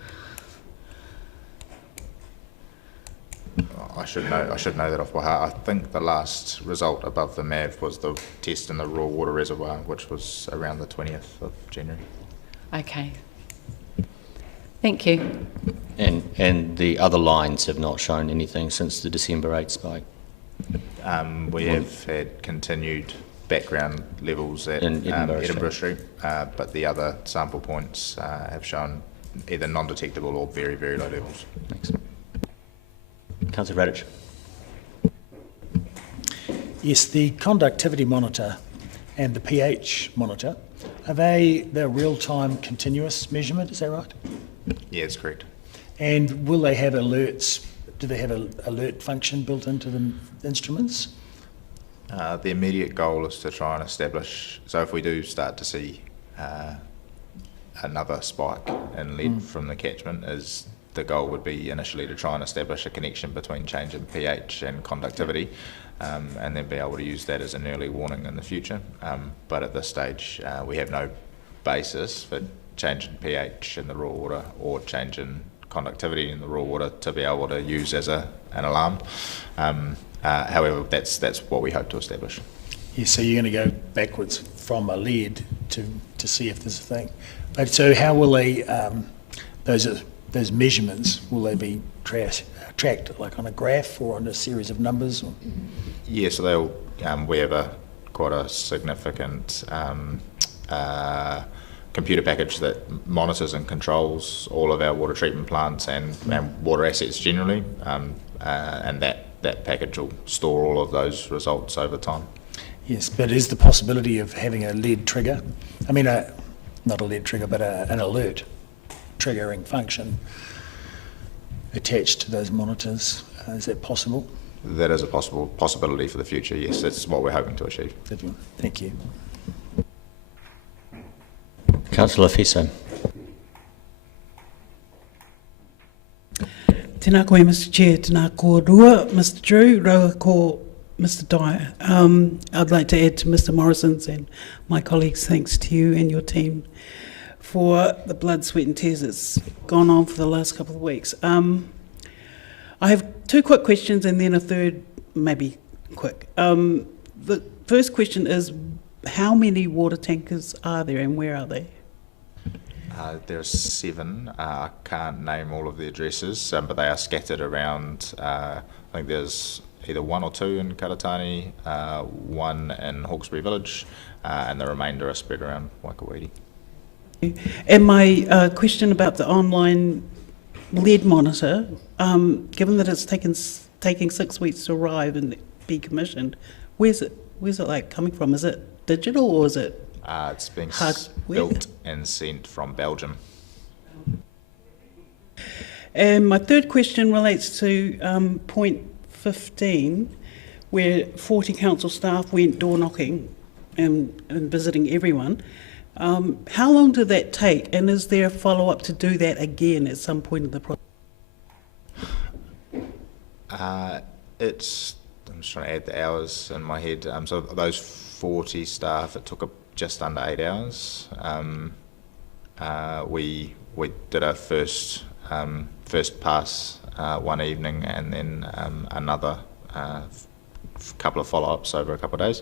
I should know that off by heart. I think the last result above the MAV was the test in the raw water reservoir, which was around the 20th of January. Okay. Thank you. And the other lines have not shown anything since the December 8 spike? We have had continued background levels at in Edinburgh Street, but the other sample points have shown either non-detectable or very, very low levels. Thanks. Councillor Radich. Yes, the conductivity monitor and the pH monitor, they're real-time continuous measurement, is that right? Yeah, that's correct. And will they have alerts? Do they have an alert function built into the instruments? The immediate goal is to try and establish, so if we do start to see another spike in lead from the catchment, is the goal would be initially to try and establish a connection between change in pH and conductivity, and then be able to use that as an early warning in the future. But at this stage, we have no basis for change in pH in the raw water or change in conductivity in the raw water to be able to use as an alarm. However, that's what we hope to establish. Yes, so you're going to go backwards from a lead to see if there's a thing. But so how will they, those measurements, will they be tracked like on a graph or on a series of numbers? Or? Yeah, so they'll, we have quite a significant computer package that monitors and controls all of our water treatment plants and water assets generally, and that package will store all of those results over time. Yes, but is the possibility of having a lead trigger, I mean, not a lead trigger, but an alert triggering function attached to those monitors, is that possible? That is a possibility for the future, yes. That's what we're hoping to achieve. Thank you. Councillor Fiso. Tēnā koe, Mr Chair, tēnā kōrua, Mr Drew, raua ko Mr Dyer. I'd like to add to Mr Morrison's and my colleagues' thanks to you and your team for the blood, sweat and tears that's gone on for the last couple of weeks. I have two quick questions and then a third, maybe quick. The first question is, how many water tankers are there and where are they? There are 7. I can't name all of the addresses, but they are scattered around. I think there's either 1 or 2 in Karatani, 1 in Hawkesbury Village, and the remainder are spread around Waikawiri. And my question about the online lead monitor, given that it's taking 6 weeks to arrive and be commissioned, where's it like coming from? Is it digital or is it it's being hardware? built and sent from Belgium. And my third question relates to point 15, where 40 council staff went door knocking and visiting everyone. How long did that take, and is there a follow-up to do that again at some point in the process? I'm just trying to add the hours in my head. So those 40 staff, it took just under 8 hours. We did our first pass one evening, and then another couple of follow-ups over a couple of days.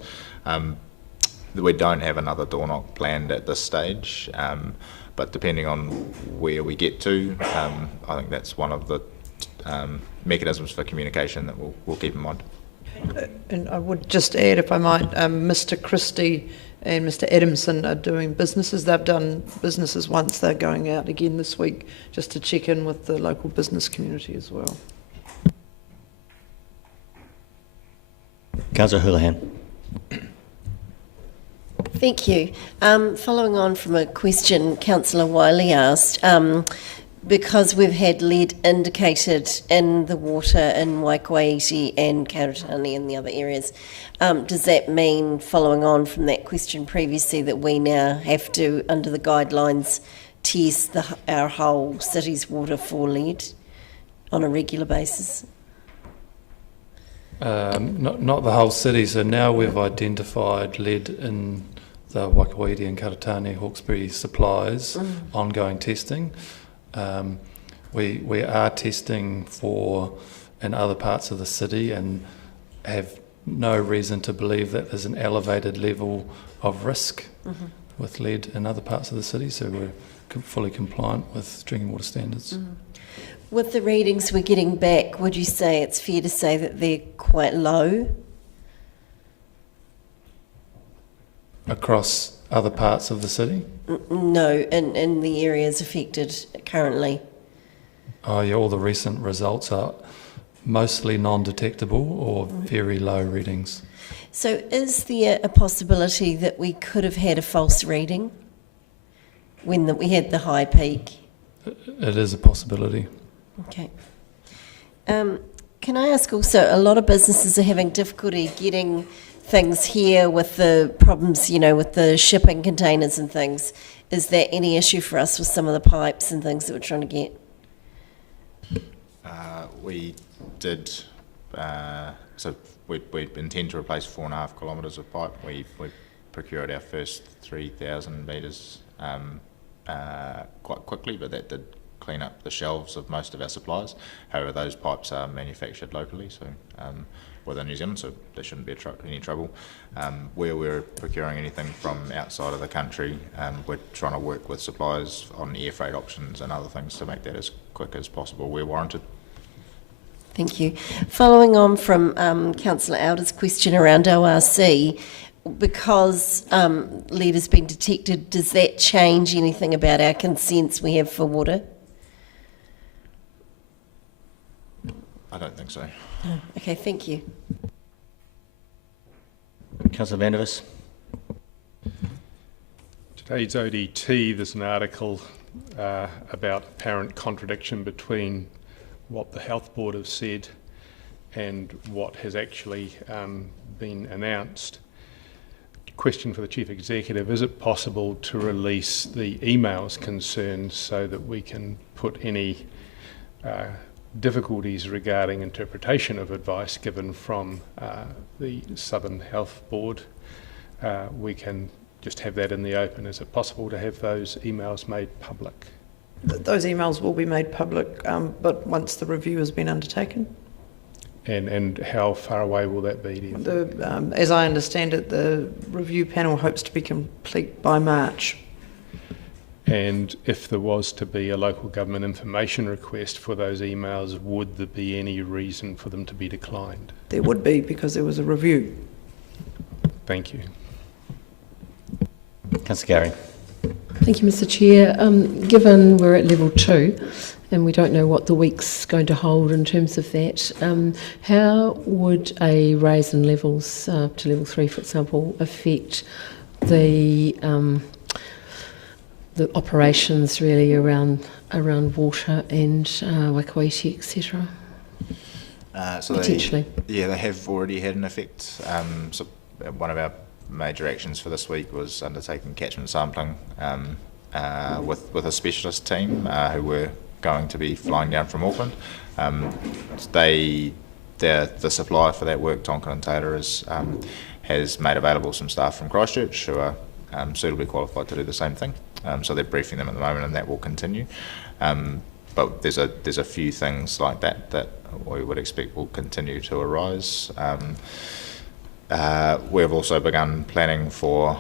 We don't have another door knock planned at this stage, but depending on where we get to, I think that's one of the mechanisms for communication that we'll keep in mind. And I would just add, if I might, Mr Christie and Mr Adamson are doing businesses. They've done businesses once. They're going out again this week just to check in with the local business community as well. Councillor Houlihan. Thank you. Following on from a question Councillor Wiley asked, because we've had lead indicated in the water in Waikawiri and Karatani and the other areas, does that mean, following on from that question previously, that we now have to, under the guidelines, test our whole city's water for lead on a regular basis? Not the whole city. So now we've identified lead in the Waikawiri and Karatani Hawkesbury supplies, ongoing testing. We are testing for in other parts of the city and have no reason to believe that there's an elevated level of risk with lead in other parts of the city, so we're fully compliant with drinking water standards. With the readings we're getting back, would you say it's fair to say that they're quite low? across other parts of the city? No, in the areas affected currently. Oh yeah, all the recent results are mostly non-detectable or very low readings. So is there a possibility that we could have had a false reading when we had the high peak? It is a possibility. Okay. Can I ask also, a lot of businesses are having difficulty getting things here with the problems, with the shipping containers and things. Is there any issue for us with some of the pipes and things that we're trying to get? We did, so we intend to replace 4.5 kilometres of pipe. We procured our first 3,000 metres quite quickly, but that did clean up the shelves of most of our suppliers. However, those pipes are manufactured locally, so within New Zealand, so there shouldn't be any trouble. Where we're procuring anything from outside of the country, we're trying to work with suppliers on air freight options and other things to make that as quick as possible where warranted. Thank you. Following on from Councillor Elder's question around ORC, because lead has been detected, does that change anything about our consents we have for water? I don't think so. Oh, okay, thank you. Councillor Van der Vis. Today's ODT, there's an article about apparent contradiction between what the Health Board have said and what has actually been announced. Question for the Chief Executive, is it possible to release the emails concerned so that we can put any difficulties regarding interpretation of advice given from the Southern Health Board? We can just have that in the open. Is it possible to have those emails made public? Those emails will be made public, but once the review has been undertaken. And how far away will that be? As I understand it, the review panel hopes to be complete by March. And if there was to be a local government information request for those emails, would there be any reason for them to be declined? There would be, because there was a review. Thank you. Councillor Gary. Thank you, Mr. Chair. Given we're at level 2 and we don't know what the week's going to hold in terms of that, how would a raise in levels to level 3, for example, affect the operations really around water and Waikaiti, etc.? So potentially. They have already had an effect. So one of our major actions for this week was undertaking catchment sampling with a specialist team who were going to be flying down from Auckland. The supplier for that work, Tonkin and Taylor, has made available some staff from Christchurch who are suitably qualified to do the same thing. So they're briefing them at the moment, and that will continue. But there's a few things like that we would expect will continue to arise. We've also begun planning for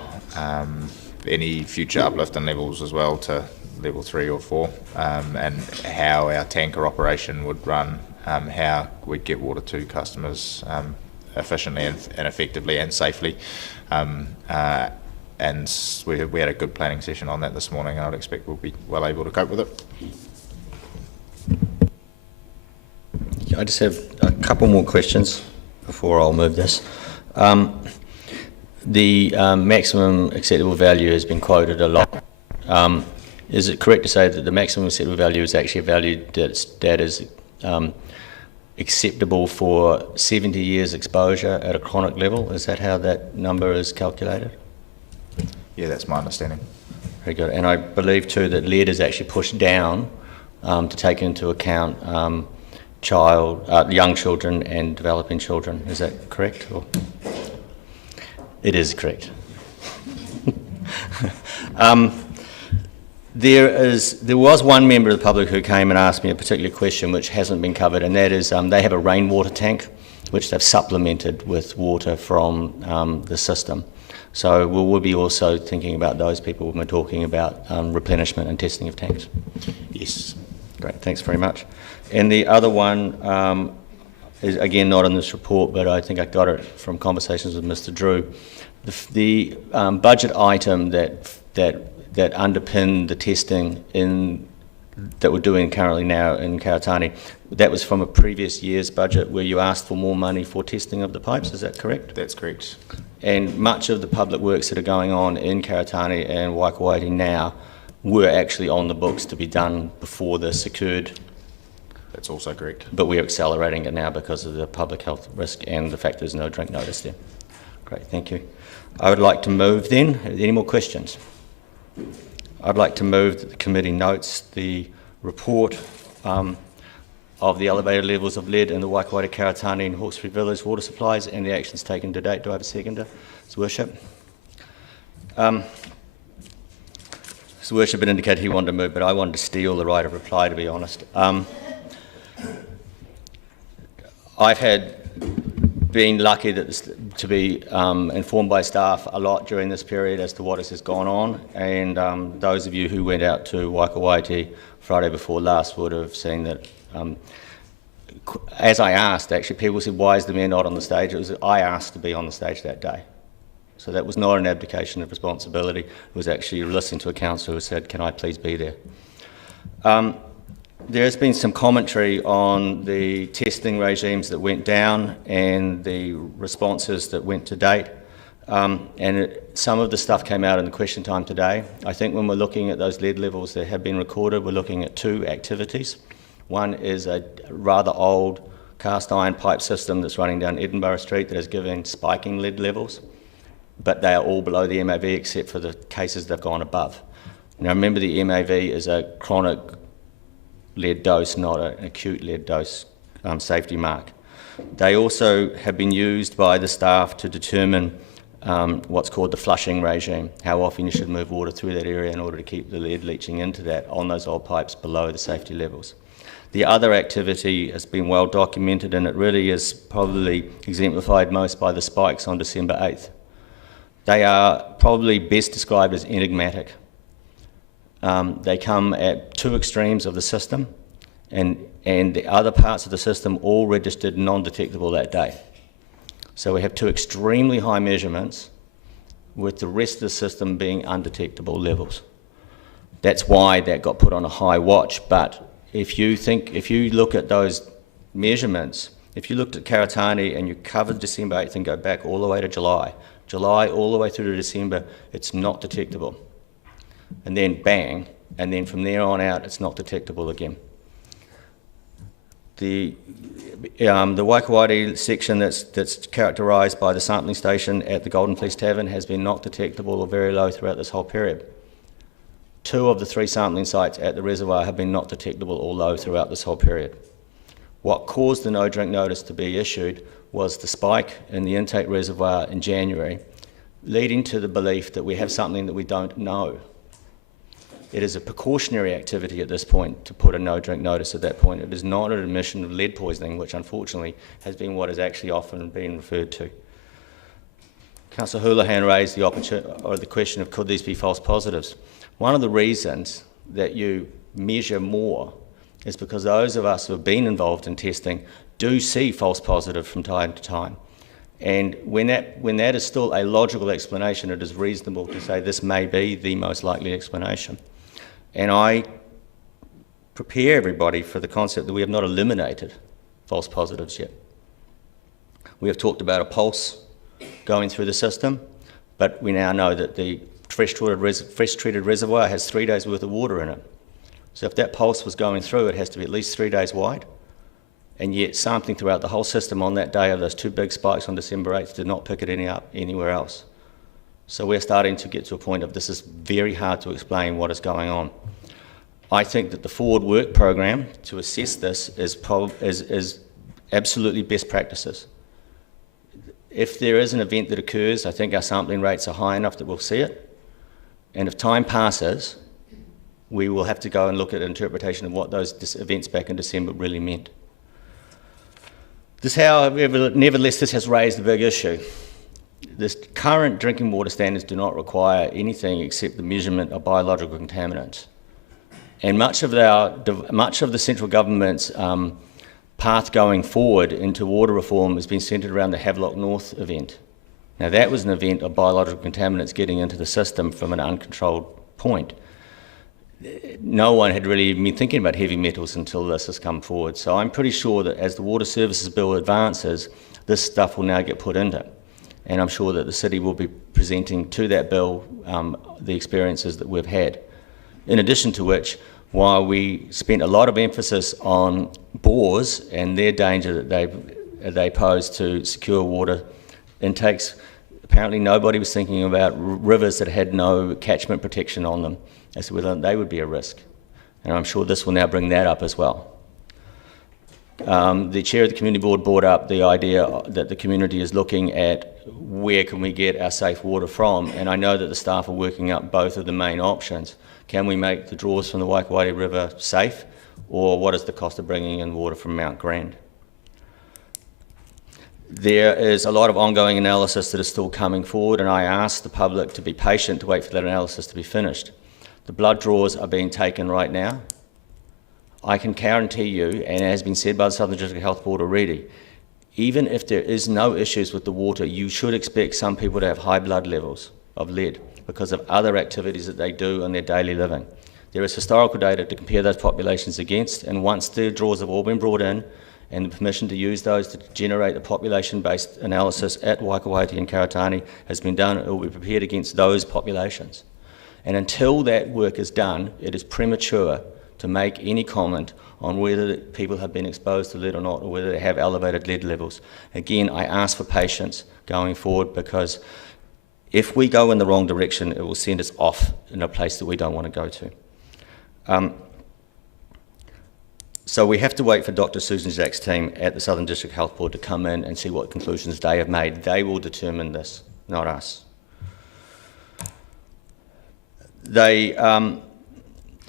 any future uplift in levels as well to level 3 or 4, and how our tanker operation would run, how we'd get water to customers efficiently and effectively and safely. And we had a good planning session on that this morning, and I'd expect we'll be well able to cope with it. I just have a couple more questions before I'll move this. The maximum acceptable value has been quoted a lot. Is it correct to say that the maximum acceptable value is actually a value that is acceptable for 70 years exposure at a chronic level? Is that how that number is calculated? Yeah, that's my understanding. Very good. And I believe too that lead is actually pushed down to take into account young children and developing children. Is that correct? Or? It is correct. There was one member of the public who came and asked me a particular question which hasn't been covered, and that is they have a rainwater tank which they've supplemented with water from the system. So we'll be also thinking about those people when we're talking about replenishment and testing of tanks. Yes. Great, thanks very much. And the other one is, again, not in this report, but I think I got it from conversations with Mr. Drew. the budget item that underpinned the testing that we're doing currently now in Karatani, that was from a previous year's budget where you asked for more money for testing of the pipes, is that correct? That's correct. And much of the public works that are going on in Karatani and Waikouaiti now were actually on the books to be done before this occurred. That's also correct. But we're accelerating it now because of the public health risk and the fact there's no drink notice there. Great, thank you. I would like to move then. Are there any more questions? I'd like to move that the committee notes the report of the elevated levels of lead in the Waikouaiti, Karatani and Hawkesbury Village water supplies and the actions taken to date. Do I have a seconder? His Worship. His Worship had indicated he wanted to move, but I wanted to steal the right of reply, to be honest. I've been lucky to be informed by staff a lot during this period as to what has gone on, and those of you who went out to Waikouaiti Friday before last would have seen that. As I asked, actually, people said, "Why is the mayor not on the stage?" It was I asked to be on the stage that day, so that was not an abdication of responsibility. It was actually listening to a councillor who said, "Can I please be there?" There has been some commentary on the testing regimes that went down and the responses that went to date. Some of the stuff came out in the question time today. I think when we're looking at those lead levels that have been recorded, we're looking at two activities. One is a rather old cast iron pipe system that's running down Edinburgh Street that is giving spiking lead levels, but they are all below the MAV except for the cases that have gone above. Now remember, the MAV is a chronic lead dose, not an acute lead dose safety mark. They also have been used by the staff to determine what's called the flushing regime, how often you should move water through that area in order to keep the lead leaching into that on those old pipes below the safety levels. The other activity has been well documented, and it really is probably exemplified most by the spikes on December 8th. They are probably best described as enigmatic. They come at two extremes of the system, and the other parts of the system all registered non-detectable that day. So we have two extremely high measurements with the rest of the system being undetectable levels. That's why that got put on a high watch. But if you look at those measurements, if you looked at Karatani and you covered December 8th and go back all the way to July all the way through to December, it's not detectable. And then bang, and then from there on out, it's not detectable again. The Waikouaiti section that's characterised by the sampling station at the Golden Fleece Tavern has been not detectable or very low throughout this whole period. 2 of the 3 sampling sites at the reservoir have been not detectable or low throughout this whole period. What caused the no drink notice to be issued was the spike in the intake reservoir in January, leading to the belief that we have something that we don't know. It is a precautionary activity at this point to put a no drink notice at that point. It is not an admission of lead poisoning, which unfortunately has been what has actually often been referred to. Councillor Houlihan raised the question of could these be false positives. One of the reasons that you measure more is because those of us who have been involved in testing do see false positive from time to time. And when that is still a logical explanation, it is reasonable to say this may be the most likely explanation. And I prepare everybody for the concept that we have not eliminated false positives yet. We have talked about a pulse going through the system, but we now know that the fresh-treated reservoir has 3 days' worth of water in it. So if that pulse was going through, it has to be at least 3 days wide, and yet sampling throughout the whole system on that day of those 2 big spikes on December 8th did not pick it up anywhere else. So we're starting to get to a point of this is very hard to explain what is going on. I think that the forward work program to assess this is absolutely best practices. If there is an event that occurs, I think our sampling rates are high enough that we'll see it. And if time passes, we will have to go and look at an interpretation of what those events back in December really meant. This, however, nevertheless, this has raised a big issue. The current drinking water standards do not require anything except the measurement of biological contaminants. And much of the central government's path going forward into water reform has been centred around the Havelock North event. Now, that was an event of biological contaminants getting into the system from an uncontrolled point. No one had really been thinking about heavy metals until this has come forward. So I'm pretty sure that as the Water Services Bill advances, this stuff will now get put into it. And I'm sure that the city will be presenting to that bill the experiences that we've had. In addition to which, while we spent a lot of emphasis on bores and their danger that they pose to secure water intakes, apparently nobody was thinking about rivers that had no catchment protection on them as to whether they would be a risk. And I'm sure this will now bring that up as well. The chair of the community board brought up the idea that the community is looking at where can we get our safe water from, and I know that the staff are working up both of the main options. Can we make the draws from the Waikawhati River safe, or what is the cost of bringing in water from Mount Grand? There is a lot of ongoing analysis that is still coming forward, and I ask the public to be patient to wait for that analysis to be finished. The blood draws are being taken right now. I can guarantee you, and it has been said by the Southern District Health Board already, even if there is no issues with the water, you should expect some people to have high blood levels of lead because of other activities that they do in their daily living. There is historical data to compare those populations against, and once the draws have all been brought in and the permission to use those to generate the population-based analysis at Waikawhati and Karatani has been done, it will be prepared against those populations. And until that work is done, it is premature to make any comment on whether people have been exposed to lead or not, or whether they have elevated lead levels. Again, I ask for patience going forward, because if we go in the wrong direction, it will send us off in a place that we don't want to go to. So we have to wait for Dr. Susan Jack's team at the Southern District Health Board to come in and see what conclusions they have made. They will determine this, not us.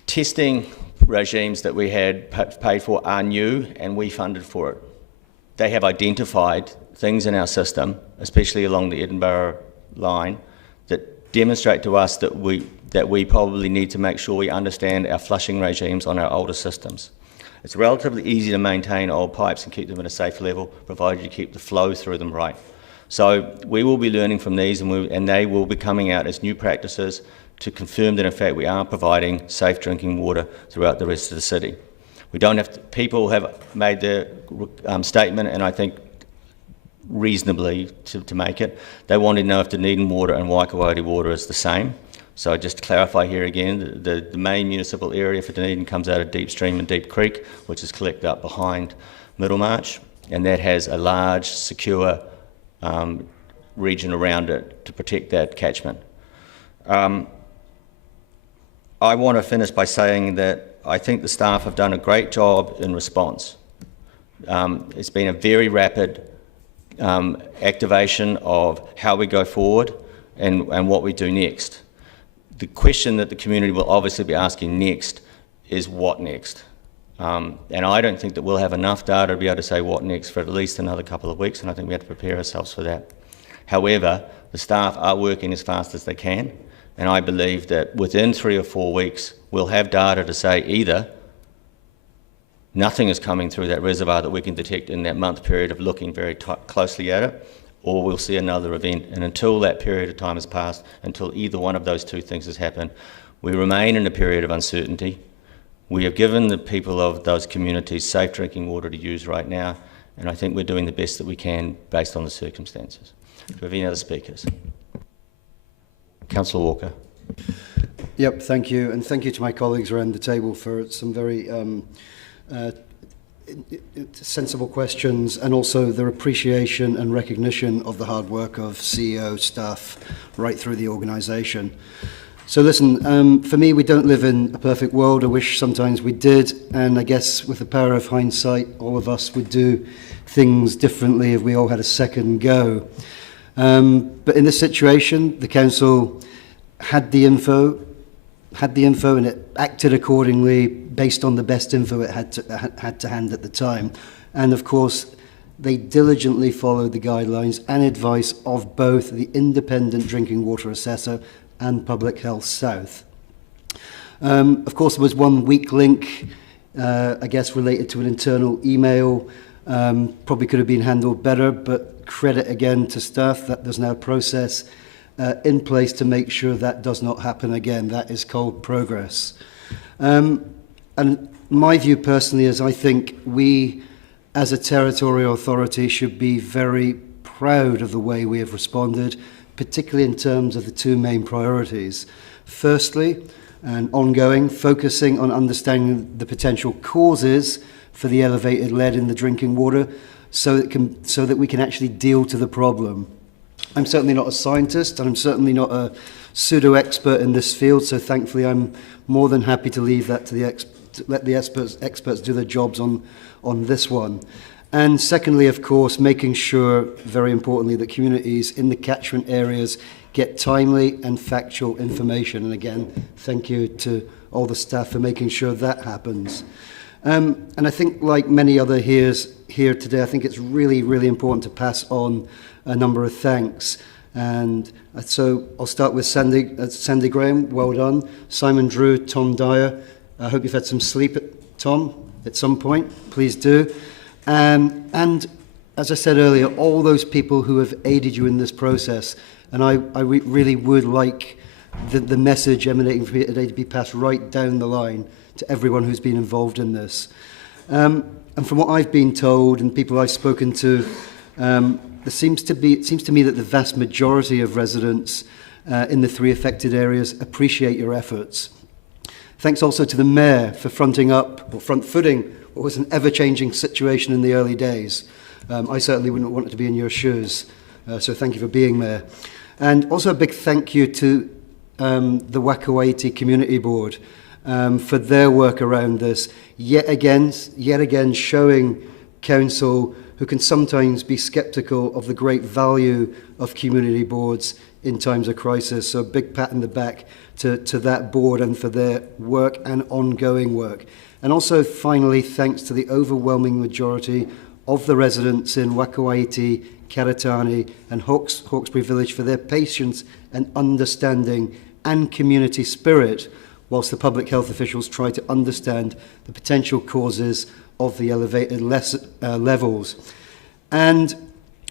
Testing regimes that we had paid for are new, and we funded for it. They have identified things in our system, especially along the Edinburgh line, that demonstrate to us that we probably need to make sure we understand our flushing regimes on our older systems. It's relatively easy to maintain old pipes and keep them at a safe level, provided you keep the flow through them right. So we will be learning from these, and they will be coming out as new practices to confirm that in fact we are providing safe drinking water throughout the rest of the city. We don't have to, people have made their statement, and I think reasonably to make it. They wanted to know if Dunedin water and Waikawhati water is the same. So just to clarify here again, the main municipal area for Dunedin comes out of Deep Stream and Deep Creek, which is collected up behind Middlemarch, and that has a large, secure region around it to protect that catchment. I want to finish by saying that I think the staff have done a great job in response. It's been a very rapid activation of how we go forward and what we do next. The question that the community will obviously be asking next is what next? And I don't think that we'll have enough data to be able to say what next for at least another couple of weeks, and I think we have to prepare ourselves for that. However, the staff are working as fast as they can, and I believe that within 3 or 4 weeks we'll have data to say either nothing is coming through that reservoir that we can detect in that month period of looking very closely at it, or we'll see another event. And until that period of time has passed, until either one of those two things has happened, we remain in a period of uncertainty. We have given the people of those communities safe drinking water to use right now, and I think we're doing the best that we can based on the circumstances. Do we have any other speakers? Councillor Walker. Yep, thank you, and thank you to my colleagues around the table for some very sensible questions, and also their appreciation and recognition of the hard work of CEO, staff, right through the organisation. So listen, for me, we don't live in a perfect world. I wish sometimes we did, and I guess with the power of hindsight, all of us would do things differently if we all had a second go. But in this situation, the council had the info and it acted accordingly based on the best info it had to hand at the time. And of course, they diligently followed the guidelines and advice of both the independent drinking water assessor and Public Health South. Of course, there was one weak link, I guess, related to an internal email Probably could have been handled better, but credit again to staff that there's now a process in place to make sure that does not happen again. That is called progress. And my view personally is I think we, as a territorial authority, should be very proud of the way we have responded, particularly in terms of the two main priorities. Firstly, and ongoing, focusing on understanding the potential causes for the elevated lead in the drinking water so that we can actually deal to the problem. I'm certainly not a scientist, and I'm certainly not a pseudo-expert in this field, so thankfully I'm more than happy to leave that to let the experts do their jobs on this one. And secondly, of course, making sure, very importantly, that communities in the catchment areas get timely and factual information. And again, thank you to all the staff for making sure that happens. And I think, like many other here today, I think it's really, really important to pass on a number of thanks. And so I'll start with Sandy Graham, well done. Simon Drew, Tom Dyer, I hope you've had some sleep, Tom, at some point. Please do. And as I said earlier, all those people who have aided you in this process, and I really would like the message emanating from here today to be passed right down the line to everyone who's been involved in this. And from what I've been told and people I've spoken to, it seems to me that the vast majority of residents in the three affected areas appreciate your efforts. Thanks also to the Mayor for front-footing what was an ever-changing situation in the early days. I certainly wouldn't want to be in your shoes, so thank you for being there. And also a big thank you to the Wakawaiti Community Board for their work around this, yet again showing council who can sometimes be sceptical of the great value of community boards in times of crisis. So a big pat in the back to that board and for their work and ongoing work. And also, finally, thanks to the overwhelming majority of the residents in Wakawaiti, Karatani and Hawkesbury Village for their patience and understanding and community spirit, whilst the public health officials try to understand the potential causes of the elevated levels. And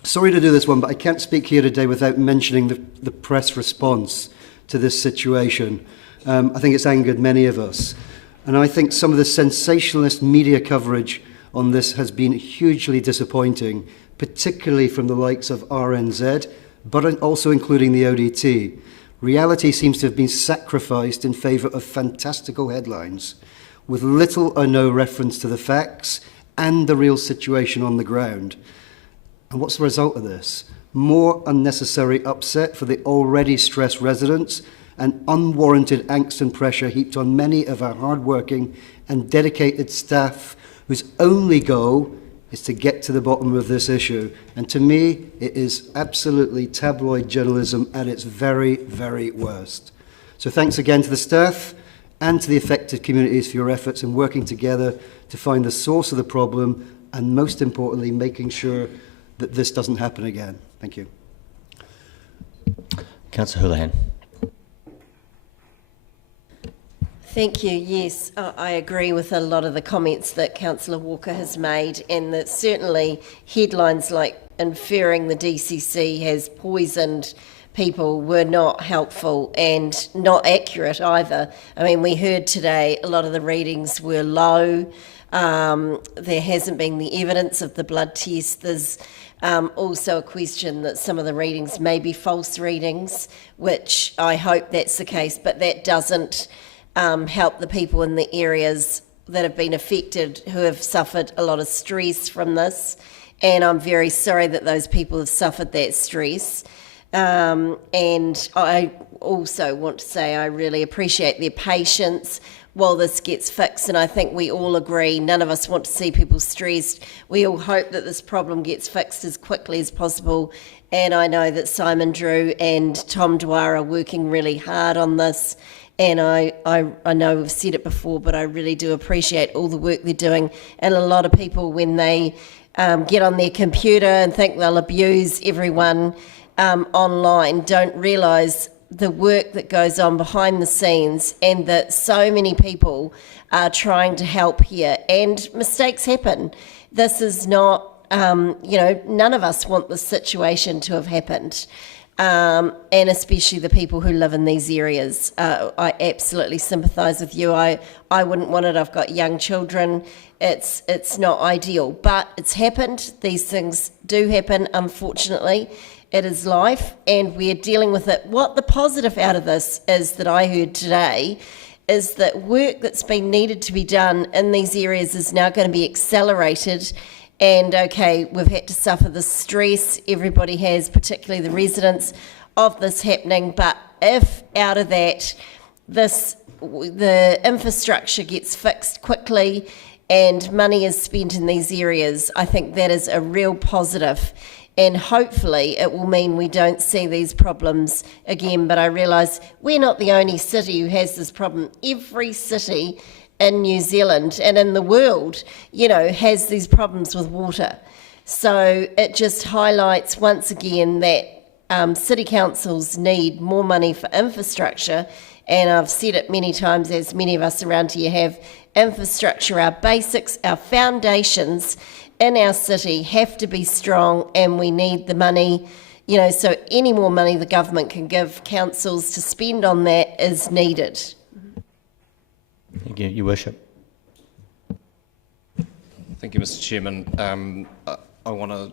sorry to do this one, but I can't speak here today without mentioning the press response to this situation. I think it's angered many of us. And I think some of the sensationalist media coverage on this has been hugely disappointing, particularly from the likes of RNZ, but also including the ODT. Reality seems to have been sacrificed in favour of fantastical headlines, with little or no reference to the facts and the real situation on the ground. And what's the result of this? More unnecessary upset for the already stressed residents and unwarranted angst and pressure heaped on many of our hard-working and dedicated staff whose only goal is to get to the bottom of this issue. And to me, it is absolutely tabloid journalism at its very, very worst. So thanks again to the staff and to the affected communities for your efforts in working together to find the source of the problem and, most importantly, making sure that this doesn't happen again. Thank you. Councillor Houlihan. Thank you. Yes, I agree with a lot of the comments that Councillor Walker has made, and that certainly headlines like inferring the DCC has poisoned people were not helpful and not accurate either. I mean, we heard today a lot of the readings were low. There hasn't been the evidence of the blood test. There's also a question that some of the readings may be false readings, which I hope that's the case, but that doesn't help the people in the areas that have been affected who have suffered a lot of stress from this. And I'm very sorry that those people have suffered that stress. And I also want to say I really appreciate their patience while this gets fixed. And I think we all agree, none of us want to see people stressed. We all hope that this problem gets fixed as quickly as possible. And I know that Simon Drew and Tom Dwyer are working really hard on this. And I know we've said it before, but I really do appreciate all the work they're doing. And a lot of people, when they get on their computer and think they'll abuse everyone online, don't realise the work that goes on behind the scenes, and that so many people are trying to help here. And mistakes happen. This is not none of us want this situation to have happened. And especially the people who live in these areas. I absolutely sympathise with you. I wouldn't want it. I've got young children. It's not ideal, but it's happened. These things do happen, unfortunately. It is life, and we're dealing with it. What the positive out of this is that I heard today is that work that's been needed to be done in these areas is now going to be accelerated. And okay, we've had to suffer the stress, everybody has, particularly the residents, of this happening. But if out of that, the infrastructure gets fixed quickly and money is spent in these areas, I think that is a real positive. And hopefully it will mean we don't see these problems again. But I realise we're not the only city who has this problem. Every city in New Zealand and in the world, has these problems with water. So it just highlights once again that city councils need more money for infrastructure. And I've said it many times, as many of us around here have, infrastructure, our basics, our foundations in our city have to be strong, and we need the money. So any more money the government can give councils to spend on that is needed. Thank you, Your Worship. Thank you, Mr. Chairman. I want to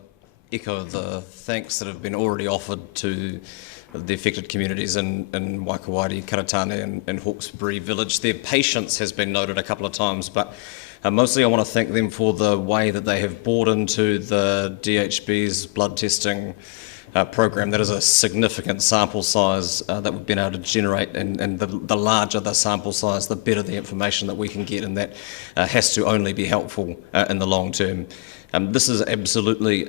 echo the thanks that have been already offered to the affected communities in Waikawaiti, Karatane and Hawkesbury Village. Their patience has been noted a couple of times, but mostly I want to thank them for the way that they have bought into the DHB's blood testing program. That is a significant sample size that we've been able to generate, and the larger the sample size, the better the information that we can get, and that has to only be helpful in the long term. This is absolutely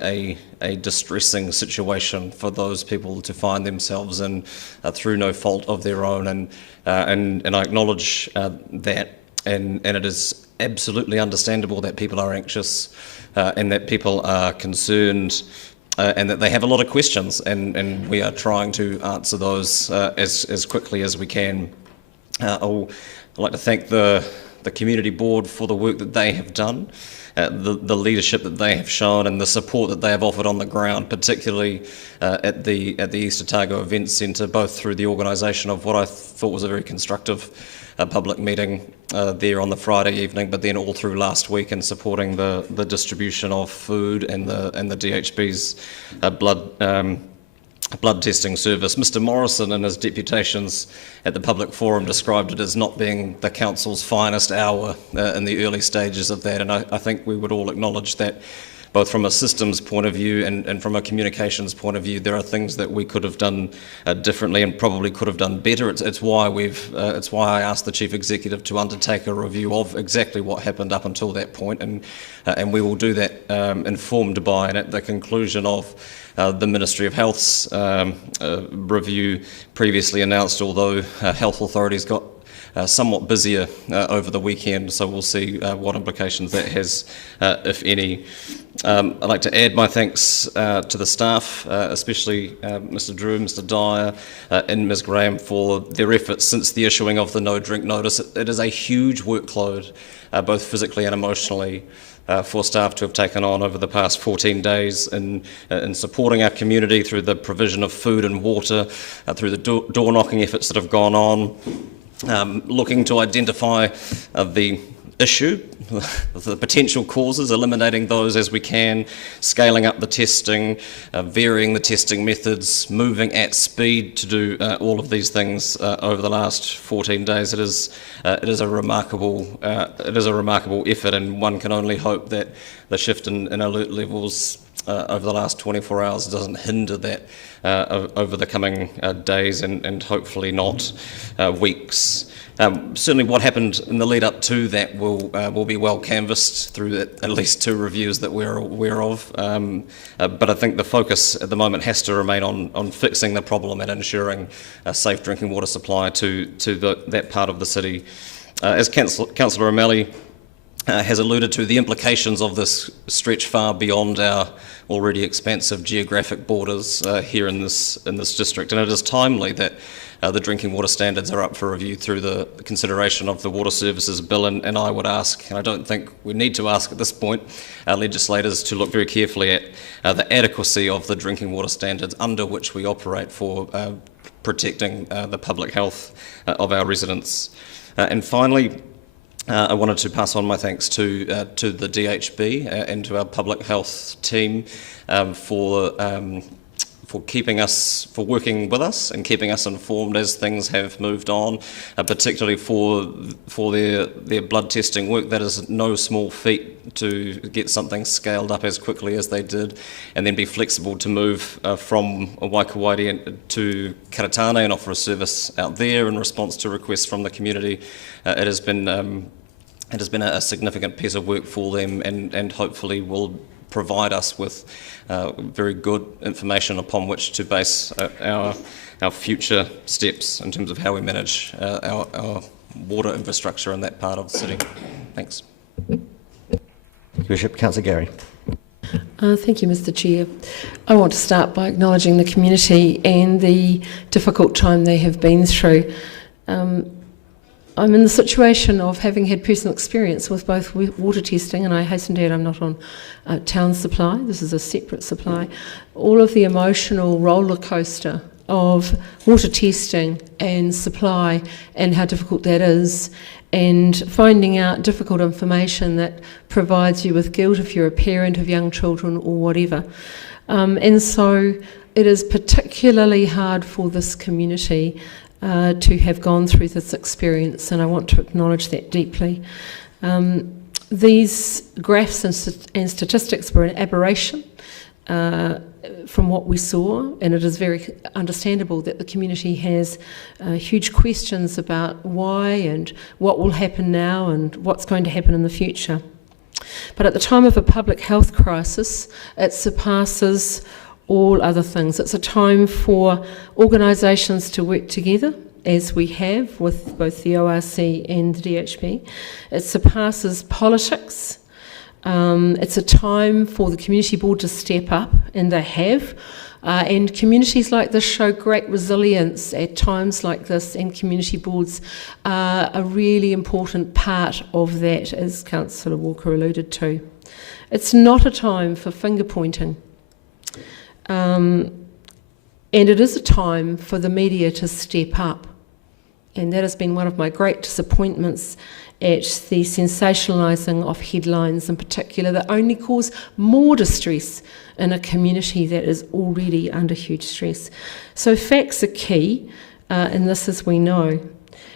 a distressing situation for those people to find themselves in through no fault of their own, and I acknowledge that, and it is absolutely understandable that people are anxious and that people are concerned. And that they have a lot of questions, and we are trying to answer those as quickly as we can. I'd like to thank the Community Board for the work that they have done, the leadership that they have shown, and the support that they have offered on the ground, particularly at the East Otago Events Centre, both through the organisation of what I thought was a very constructive public meeting there on the Friday evening, but then all through last week in supporting the distribution of food and the DHB's blood testing service. Mr. Morrison, in his deputations at the public forum, described it as not being the council's finest hour in the early stages of that, and I think we would all acknowledge that. Both from a systems point of view and from a communications point of view, there are things that we could have done differently and probably could have done better. It's why I asked the Chief Executive to undertake a review of exactly what happened up until that point, and we will do that informed by and at the conclusion of the Ministry of Health's review previously announced, although health authorities got somewhat busier over the weekend, so we'll see what implications that has, if any. I'd like to add my thanks to the staff, especially Mr. Drew, Mr. Dyer and Ms. Graham for their efforts since the issuing of the no drink notice. It is a huge workload, both physically and emotionally, for staff to have taken on over the past 14 days in supporting our community through the provision of food and water, through the door knocking efforts that have gone on, looking to identify the issue, the potential causes, eliminating those as we can, scaling up the testing, varying the testing methods, moving at speed to do all of these things over the last 14 days. It is a remarkable effort, and one can only hope that the shift in alert levels over the last 24 hours doesn't hinder that over the coming days and hopefully not weeks. Certainly what happened in the lead up to that will be well canvassed through at least 2 reviews that we're aware of. But I think the focus at the moment has to remain on fixing the problem and ensuring a safe drinking water supply to that part of the city. As Councillor O'Malley has alluded to, the implications of this stretch far beyond our already expansive geographic borders here in this district, and it is timely that the drinking water standards are up for review through the consideration of the Water Services Bill, and I would ask, and I don't think we need to ask at this point, our legislators to look very carefully at the adequacy of the drinking water standards under which we operate for protecting the public health of our residents. And finally, I wanted to pass on my thanks to the DHB and to our public health team for working with us and keeping us informed as things have moved on, particularly for their blood testing work. That is no small feat to get something scaled up as quickly as they did, and then be flexible to move from Waikawaiti to Karatane and offer a service out there in response to requests from the community. It has been a significant piece of work for them, and hopefully will provide us with very good information upon which to base our future steps in terms of how we manage our water infrastructure in that part of the city. Thanks. Bishop, Councillor Gary. Thank you, Mr. Chair. I want to start by acknowledging the community and the difficult time they have been through. I'm in the situation of having had personal experience with both water testing, and I hasten to add I'm not on town supply, this is a separate supply. All of the emotional roller coaster of water testing and supply and how difficult that is, and finding out difficult information that provides you with guilt if you're a parent of young children or whatever. And so it is particularly hard for this community to have gone through this experience, and I want to acknowledge that deeply. These graphs and statistics were an aberration from what we saw, and it is very understandable that the community has huge questions about why and what will happen now and what's going to happen in the future. But at the time of a public health crisis, it surpasses all other things. It's a time for organisations to work together, as we have with both the ORC and the DHB. It surpasses politics. It's a time for the community board to step up, and they have. And communities like this show great resilience at times like this, and community boards are a really important part of that, as Councillor Walker alluded to. It's not a time for finger pointing. And it is a time for the media to step up. And that has been one of my great disappointments at the sensationalising of headlines in particular that only cause more distress in a community that is already under huge stress. So facts are key, and this as we know.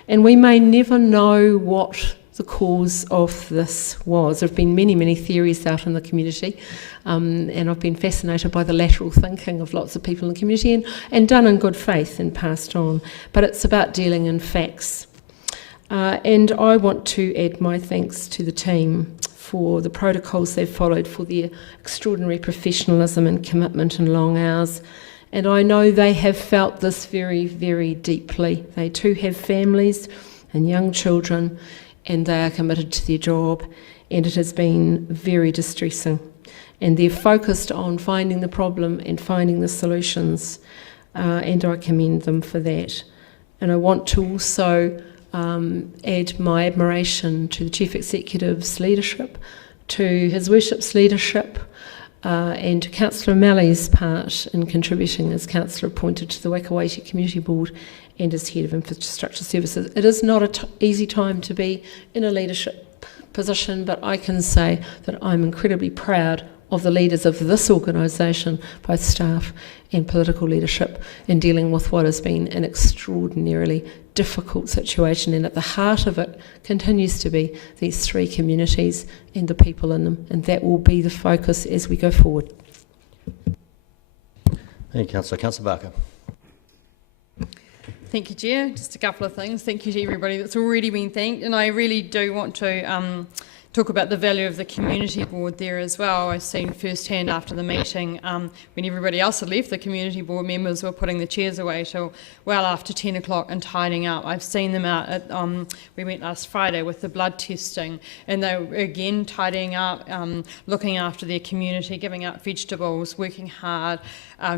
And we may never know what the cause of this was. There have been many, many theories out in the community, and I've been fascinated by the lateral thinking of lots of people in the community, and done in good faith and passed on. But it's about dealing in facts. And I want to add my thanks to the team for the protocols they've followed, for their extraordinary professionalism and commitment and long hours. And I know they have felt this very, very deeply. They too have families and young children, and they are committed to their job, and it has been very distressing. And they're focused on finding the problem and finding the solutions, and I commend them for that. And I want to also add my admiration to the Chief Executive's leadership, to His Worship's leadership, and to Councillor O'Malley's part in contributing as Councillor appointed to the Waikawaiti Community Board and as Head of Infrastructure Services. It is not an easy time to be in a leadership position, but I can say that I'm incredibly proud of the leaders of this organisation, both staff and political leadership, in dealing with what has been an extraordinarily difficult situation, and at the heart of it continues to be these three communities and the people in them, and that will be the focus as we go forward. Thank you, Councillor. Councillor Barker. Thank you, Chair. Just a couple of things. Thank you to everybody that's already been thanked, and I really do want to talk about the value of the community board there as well. I've seen firsthand after the meeting, when everybody else had left, the community board members were putting the chairs away till well after 10 o'clock and tidying up. I've seen them out at, we went last Friday with the blood testing, and they were again tidying up, looking after their community, giving out vegetables, working hard,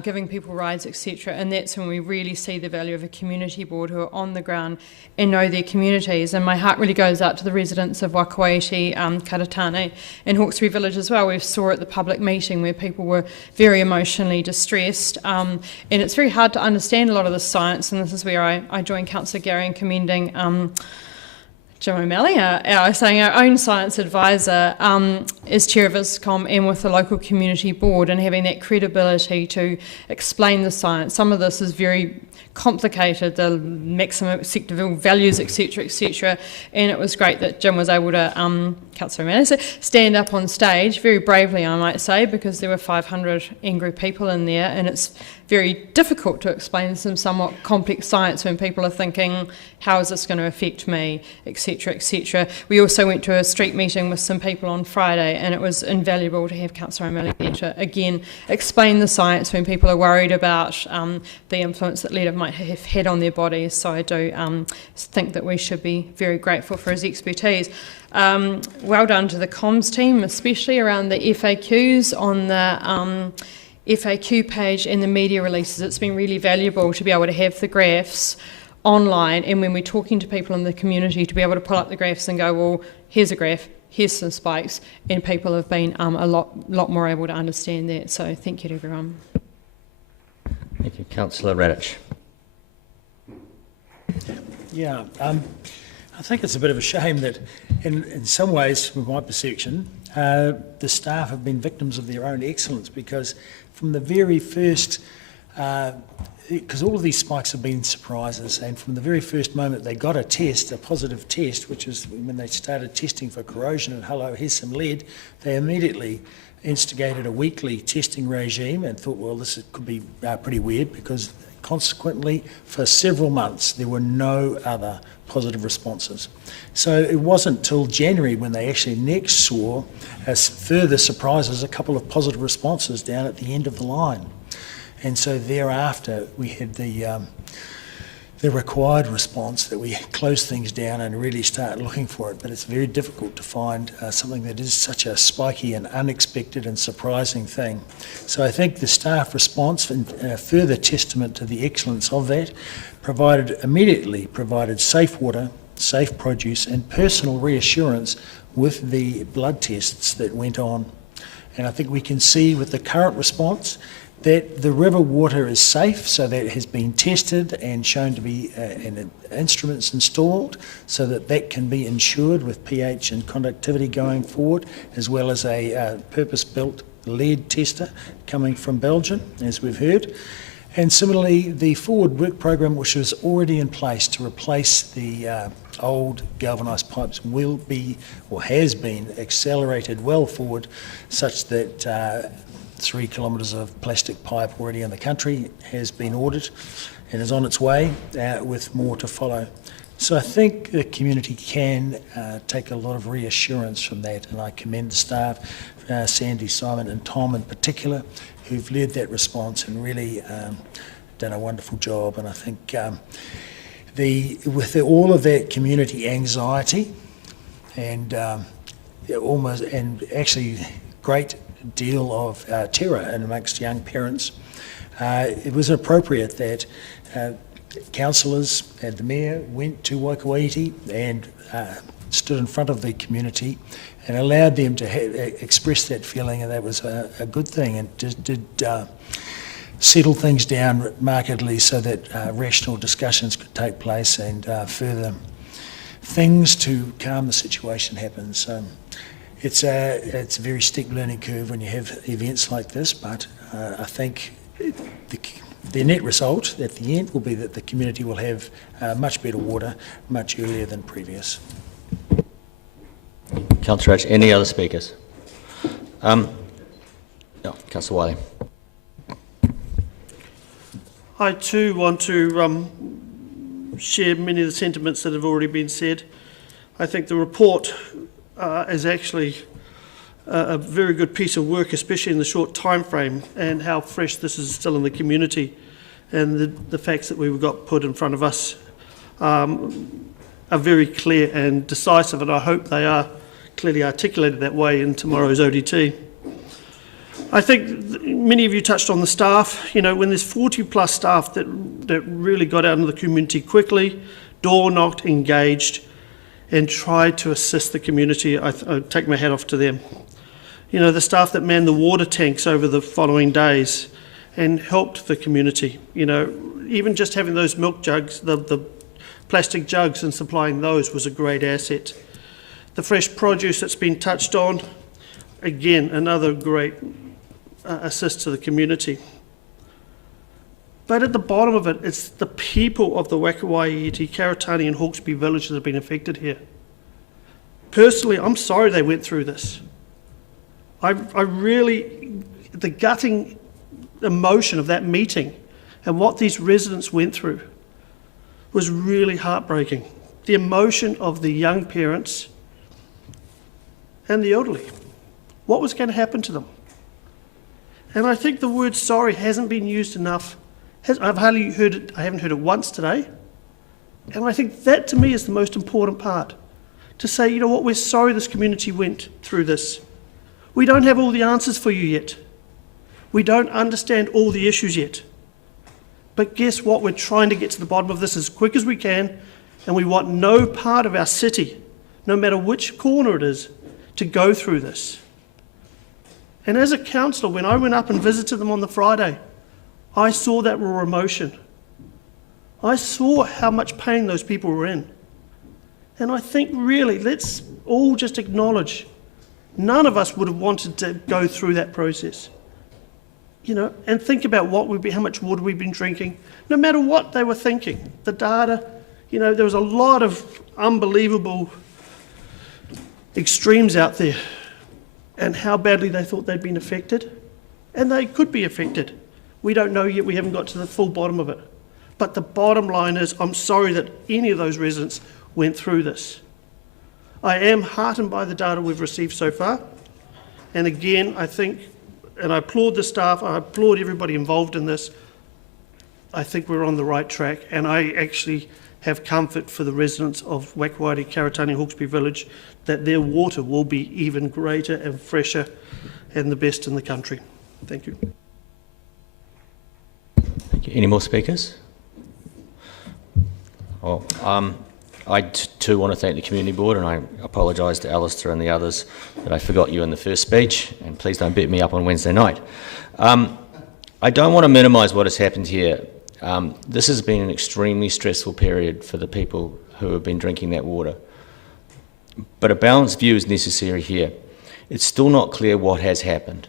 giving people rides, etc. And that's when we really see the value of a community board who are on the ground and know their communities. And my heart really goes out to the residents of Wakawaiti, Karatane and Hawkesbury Village as well. We saw at the public meeting where people were very emotionally distressed, and it's very hard to understand a lot of the science, and this is where I join Councillor Gary in commending Jim O'Malley, our own science advisor, is chair of ISCOM and with the local community board, and having that credibility to explain the science. Some of this is very complicated, the maximum acceptable values, etc., and it was great that Jim was able to, Councillor O'Malley, stand up on stage, very bravely I might say, because there were 500 angry people in there, and it's very difficult to explain some somewhat complex science when people are thinking, how is this going to affect me, etc., etc. We also went to a street meeting with some people on Friday, and it was invaluable to have Councillor O'Malley there to, again, explain the science when people are worried about the influence that lead might have had on their bodies. So I do think that we should be very grateful for his expertise. Well done to the comms team, especially around the FAQs on the FAQ page and the media releases. It's been really valuable to be able to have the graphs online, and when we're talking to people in the community, to be able to pull up the graphs and go, well, here's a graph, here's some spikes, and people have been a lot more able to understand that. So thank you to everyone. Thank you. Councillor Radich. Yeah, I think it's a bit of a shame that in some ways, from my perception, the staff have been victims of their own excellence, because from the very first, because all of these spikes have been surprises, and from the very first moment they got a positive test, which is when they started testing for corrosion and hello, here's some lead, they immediately instigated a weekly testing regime and thought, well, this could be pretty weird, because consequently for several months there were no other positive responses. So it wasn't till January when they actually next saw, as further surprises, a couple of positive responses down at the end of the line. And so thereafter we had the required response that we close things down and really start looking for it. But it's very difficult to find something that is such a spiky and unexpected and surprising thing. So I think the staff response, and further testament to the excellence of that, immediately provided safe water, safe produce and personal reassurance with the blood tests that went on. And I think we can see with the current response that the river water is safe, so that it has been tested and shown to be instruments installed so that can be ensured with pH and conductivity going forward, as well as a purpose-built lead tester coming from Belgium, as we've heard. And similarly, the forward work program, which was already in place to replace the old galvanised pipes, will be, or has been, accelerated well forward, such that 3 kilometres of plastic pipe already in the country has been ordered and is on its way, with more to follow. So I think the community can take a lot of reassurance from that, and I commend the staff, Sandy, Simon and Tom in particular, who've led that response and really done a wonderful job. And I think with all of that community anxiety and actually great deal of terror amongst young parents, it was appropriate that councillors and the mayor went to Waikawaiti and stood in front of the community and allowed them to express that feeling, and that was a good thing, and did settle things down markedly so that rational discussions could take place and further things to calm the situation happen. So it's a very steep learning curve when you have events like this, but I think the net result at the end will be that the community will have much better water much earlier than previous. Councillor H, any other speakers? No, Councillor Wiley. I too want to share many of the sentiments that have already been said. I think the report is actually a very good piece of work, especially in the short time frame, and how fresh this is still in the community. And the facts that we've got put in front of us are very clear and decisive, and I hope they are clearly articulated that way in tomorrow's ODT. I think many of you touched on the staff. You know, when there's 40 plus staff that really got out into the community quickly, door knocked, engaged, and tried to assist the community, I take my hat off to them. You know, the staff that manned the water tanks over the following days and helped the community. You know, even just having those milk jugs, the plastic jugs, and supplying those was a great asset. The fresh produce that's been touched on, again, another great assist to the community. But at the bottom of it, it's the people of the Wakawaiiti, Karitani and Hawkesbury villages that have been affected here. Personally, I'm sorry they went through this. I really, the gutting emotion of that meeting and what these residents went through was really heartbreaking. The emotion of the young parents and the elderly. What was going to happen to them? And I think the word sorry hasn't been used enough. I've hardly heard it, I haven't heard it once today. And I think that to me is the most important part. To say, you know what, we're sorry this community went through this. We don't have all the answers for you yet. We don't understand all the issues yet. But guess what? We're trying to get to the bottom of this as quick as we can, and we want no part of our city, no matter which corner it is, to go through this. And as a councillor, when I went up and visited them on the Friday, I saw that raw emotion. I saw how much pain those people were in. And I think really, let's all just acknowledge, none of us would have wanted to go through that process. You know, and think about how much water we've been drinking, no matter what they were thinking. The data, you know, there was a lot of unbelievable extremes out there, and how badly they thought they'd been affected. And they could be affected. We don't know yet, we haven't got to the full bottom of it. But the bottom line is, I'm sorry that any of those residents went through this. I am heartened by the data we've received so far. And again, I think, and I applaud the staff, I applaud everybody involved in this. I think we're on the right track, and I actually have comfort for the residents of Wakawaiiti, Karitani, Hawkesbury Village, that their water will be even greater and fresher and the best in the country. Thank you. Thank you. Any more speakers? Well, I too want to thank the Community Board, and I apologise to Alistair and the others that I forgot you in the first speech, and please don't beat me up on Wednesday night. I don't want to minimise what has happened here. This has been an extremely stressful period for the people who have been drinking that water. But a balanced view is necessary here. It's still not clear what has happened,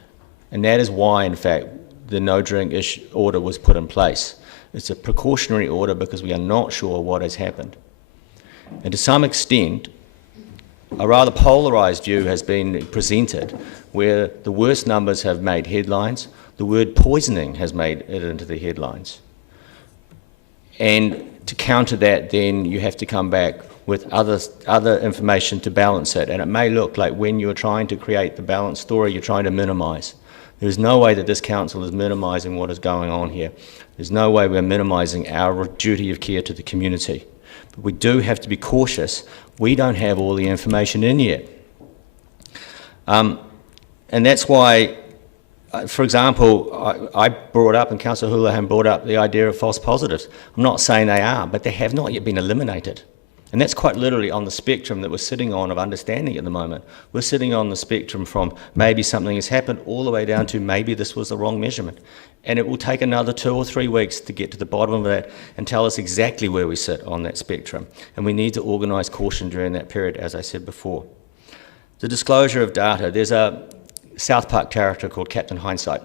and that is why, in fact, the no drink order was put in place. It's a precautionary order because we are not sure what has happened. And to some extent, a rather polarised view has been presented, where the worst numbers have made headlines, the word poisoning has made it into the headlines. And to counter that, then you have to come back with other information to balance it. And it may look like when you're trying to create the balanced story, you're trying to minimise. There's no way that this council is minimising what is going on here. There's no way we're minimising our duty of care to the community. But we do have to be cautious. We don't have all the information in yet. And that's why, for example, I brought up, and Councillor Houlihan brought up, the idea of false positives. I'm not saying they are, but they have not yet been eliminated. And that's quite literally on the spectrum that we're sitting on of understanding at the moment. We're sitting on the spectrum from maybe something has happened all the way down to maybe this was the wrong measurement. And it will take another 2 or 3 weeks to get to the bottom of that and tell us exactly where we sit on that spectrum. And we need to organise caution during that period, as I said before. The disclosure of data. There's a South Park character called Captain Hindsight.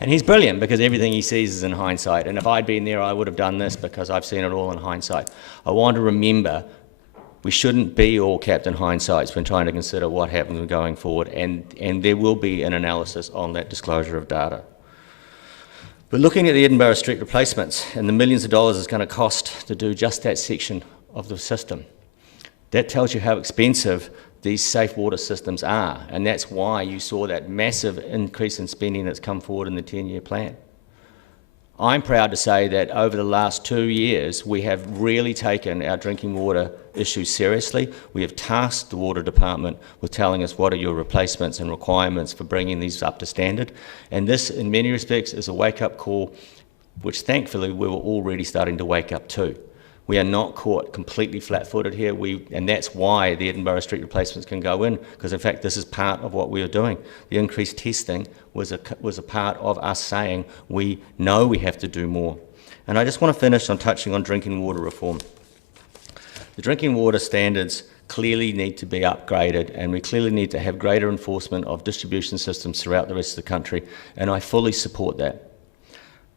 And he's brilliant because everything he sees is in hindsight. And if I'd been there, I would have done this because I've seen it all in hindsight. I want to remember we shouldn't be all Captain Hindsights when trying to consider what happens going forward. And there will be an analysis on that disclosure of data. But looking at the Edinburgh Street replacements and the millions of dollars it's going to cost to do just that section of the system, That tells you how expensive these safe water systems are, and that's why you saw that massive increase in spending that's come forward in the 10-year plan. I'm proud to say that over the last 2 years, we have really taken our drinking water issues seriously. We have tasked the Water Department with telling us what are your replacements and requirements for bringing these up to standard. And this, in many respects, is a wake-up call, which thankfully we were already starting to wake up to. We are not caught completely flat-footed here, and that's why the Edinburgh Street replacements can go in, because in fact this is part of what we are doing. The increased testing was a part of us saying we know we have to do more. And I just want to finish on touching on drinking water reform. The drinking water standards clearly need to be upgraded, and we clearly need to have greater enforcement of distribution systems throughout the rest of the country, and I fully support that.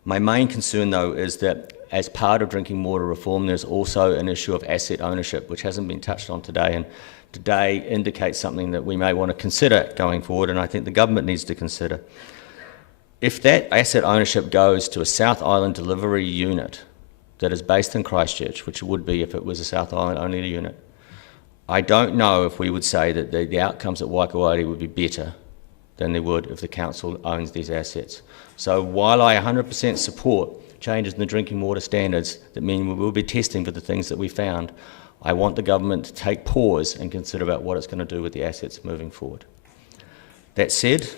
My main concern, though, is that as part of drinking water reform, there's also an issue of asset ownership, which hasn't been touched on today, and today indicates something that we may want to consider going forward, and I think the government needs to consider. If that asset ownership goes to a South Island delivery unit that is based in Christchurch, which it would be if it was a South Island only unit, I don't know if we would say that the outcomes at Waikouairi would be better than they would if the council owns these assets. So while I 100% support changes in the drinking water standards that mean we will be testing for the things that we found, I want the government to take pause and consider about what it's going to do with the assets moving forward. That said,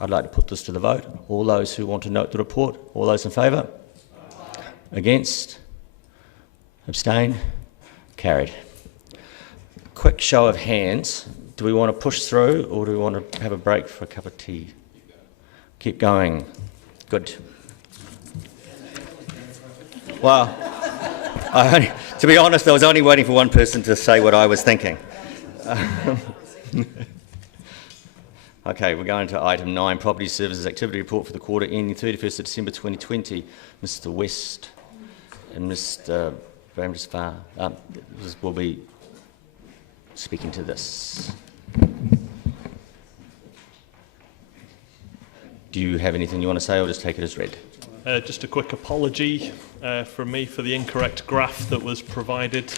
I'd like to put this to the vote. All those who want to note the report, all those in favour? Against? Abstain? Carried. Quick show of hands. Do we want to push through, or do we want to have a break for a cup of tea? Keep going. Good. Well, to be honest, I was only waiting for one person to say what I was thinking. Okay, we're going to item 9, Property Services Activity Report for the quarter ending 31st of December 2020. Mr West and Mr Bramdis-Farr will be speaking to this. Do you have anything you want to say, or just take it as read? Just a quick apology from me for the incorrect graph that was provided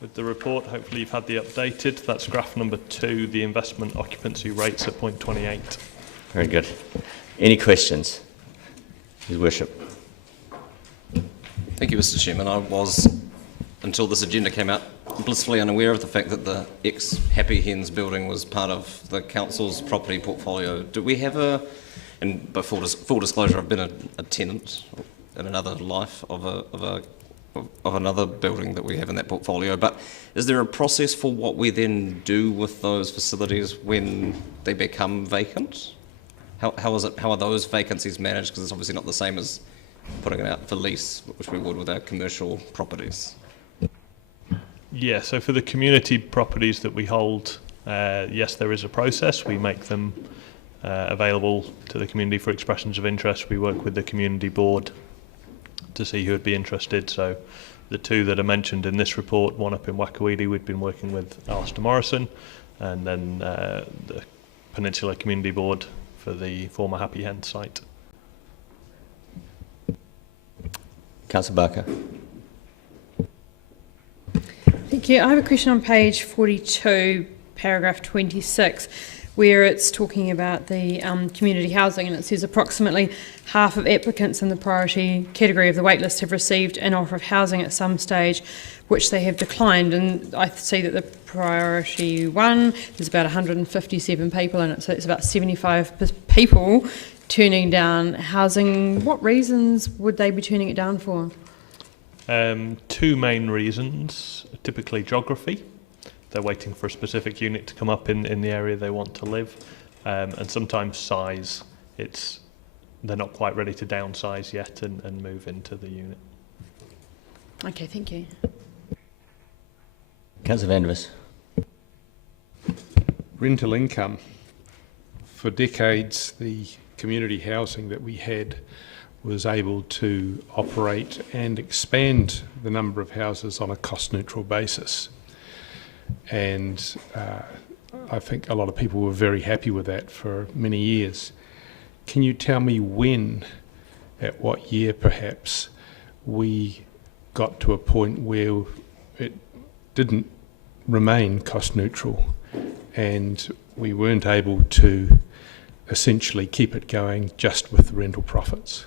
with the report. Hopefully you've had the updated. That's graph number 2, the investment occupancy rates at 0.28. Very good. Any questions? His Worship. Thank you, Mr Chairman. I was, until this agenda came out, blissfully unaware of the fact that the ex-Happy Hens building was part of the council's property portfolio. Do we have a, and by full disclosure, I've been a tenant in another life of another building that we have in that portfolio, but is there a process for what we then do with those facilities when they become vacant? How are those vacancies managed? Because it's obviously not the same as putting it out for lease, which we would with our commercial properties. Yeah, so for the community properties that we hold, yes, there is a process. We make them available to the community for expressions of interest. We work with the community board to see who would be interested. So the 2 that are mentioned in this report, one up in Waikouairi, we've been working with Alistair Morrison, and then the Peninsula Community Board for the former Happy Hen site. Councillor Barker. Thank you. I have a question on page 42, paragraph 26, where it's talking about the community housing, and it says approximately half of applicants in the priority category of the waitlist have received an offer of housing at some stage, which they have declined. And I see that the priority 1, there's about 157 people in it, so it's about 75 people turning down housing. What reasons would they be turning it down for? 2 main reasons. Typically geography. They're waiting for a specific unit to come up in the area they want to live, and sometimes size. They're not quite ready to downsize yet and move into the unit. Okay, thank you. Councillor Vandevers. Rental income. For decades, the community housing that we had was able to operate and expand the number of houses on a cost-neutral basis. And I think a lot of people were very happy with that for many years. Can you tell me when, at what year perhaps, we got to a point where it didn't remain cost neutral, and we weren't able to essentially keep it going just with the rental profits.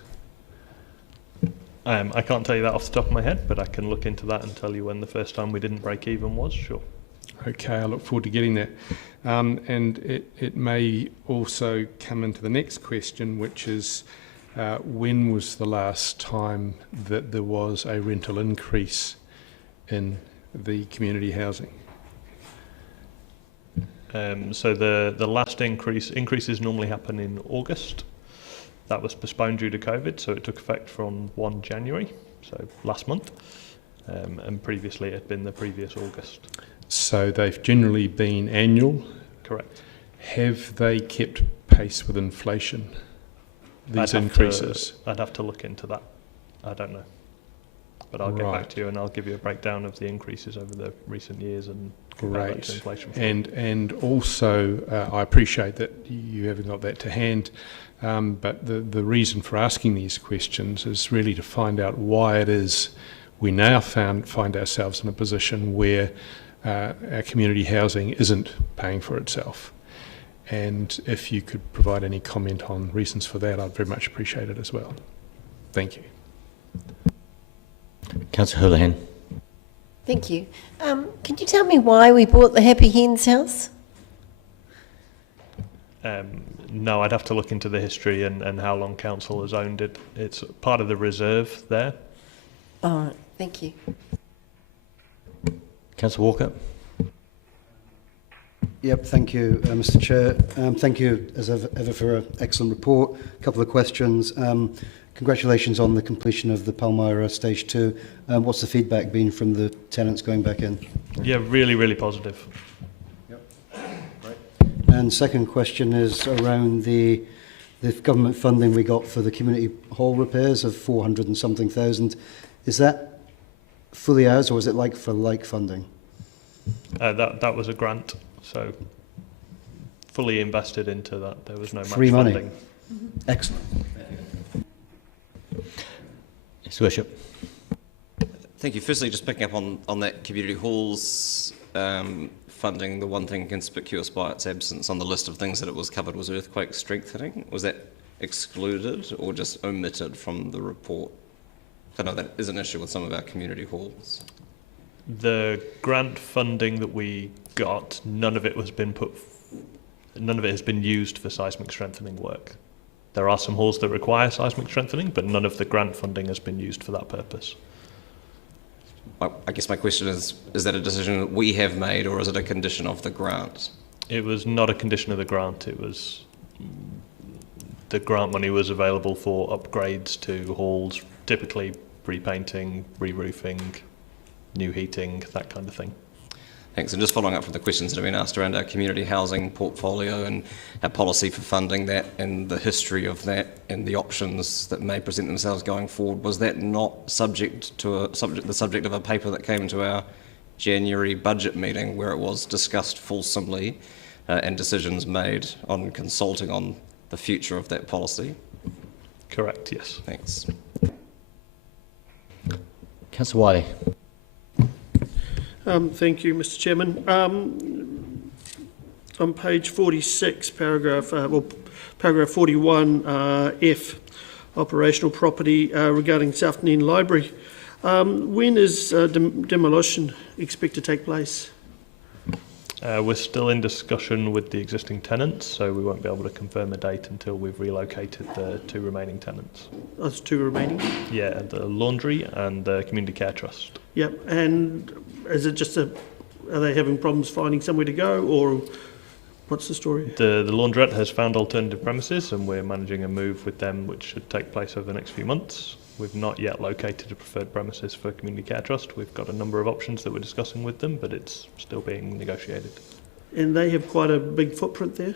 I can't tell you that off the top of my head, but I can look into that and tell you when the first time we didn't break even was, sure. Okay, I look forward to getting that. And it may also come into the next question, which is when was the last time that there was a rental increase in the community housing? So the last increases normally happen in August. That was postponed due to COVID, so it took effect from 1 January, so last month, and previously it had been the previous August. So they've generally been annual? Correct. Have they kept pace with inflation, these increases? I'd have to look into that. I don't know. But I'll get back to you and I'll give you a breakdown of the increases over the recent years and compare that to inflation. And also, I appreciate that you haven't got that to hand, but the reason for asking these questions is really to find out why it is we now find ourselves in a position where our community housing isn't paying for itself. And if you could provide any comment on reasons for that, I'd very much appreciate it as well. Thank you. Councillor Houlihan. Thank you. Can you tell me why we bought the Happy Hens house? No, I'd have to look into the history and how long council has owned it. It's part of the reserve there. All right, thank you. Councillor Walker. Yep, thank you, Mr. Chair. Thank you, as ever, for an excellent report. A couple of questions. Congratulations on the completion of the Palmyra Stage 2. What's the feedback been from the tenants going back in? Yeah, really, really positive. Yep. Great. And second question is around the government funding we got for the community hall repairs of 400 and something thousand. Is that fully ours, or is it like for like funding? That was a grant, so fully invested into that. There was no free match money. funding. Excellent. Yes, Worship. Thank you. Firstly, just picking up on that community halls funding, the one thing conspicuous by its absence on the list of things that it was covered was earthquake strengthening. Was that excluded or just omitted from the report? I know that is an issue with some of our community halls. The grant funding that we got, none of it has been used for seismic strengthening work. There are some halls that require seismic strengthening, but none of the grant funding has been used for that purpose. I guess my question is that a decision that we have made, or is it a condition of the grant? It was not a condition of the grant. It was the grant money was available for upgrades to halls, typically repainting, re-roofing, new heating, that kind of thing. Thanks. And just following up from the questions that have been asked around our community housing portfolio and our policy for funding that and the history of that and the options that may present themselves going forward, was that not subject to the subject of a paper that came into our January budget meeting where it was discussed fulsomely and decisions made on consulting on the future of that policy? Correct, yes. Thanks. Councillor Wiley. Thank you, Mr. Chairman. On page 46, paragraph 41, F, operational property regarding South Dunedin Library. When is demolition expected to take place? We're still in discussion with the existing tenants, so we won't be able to confirm a date until we've relocated the two remaining tenants. That's two remaining? Yeah, the laundry and the community care trust. Yep, and is it just are they having problems finding somewhere to go, or what's the story? The laundrette has found alternative premises and we're managing a move with them which should take place over the next few months. We've not yet located a preferred premises for Community Care Trust. We've got a number of options that we're discussing with them, but it's still being negotiated. And they have quite a big footprint there?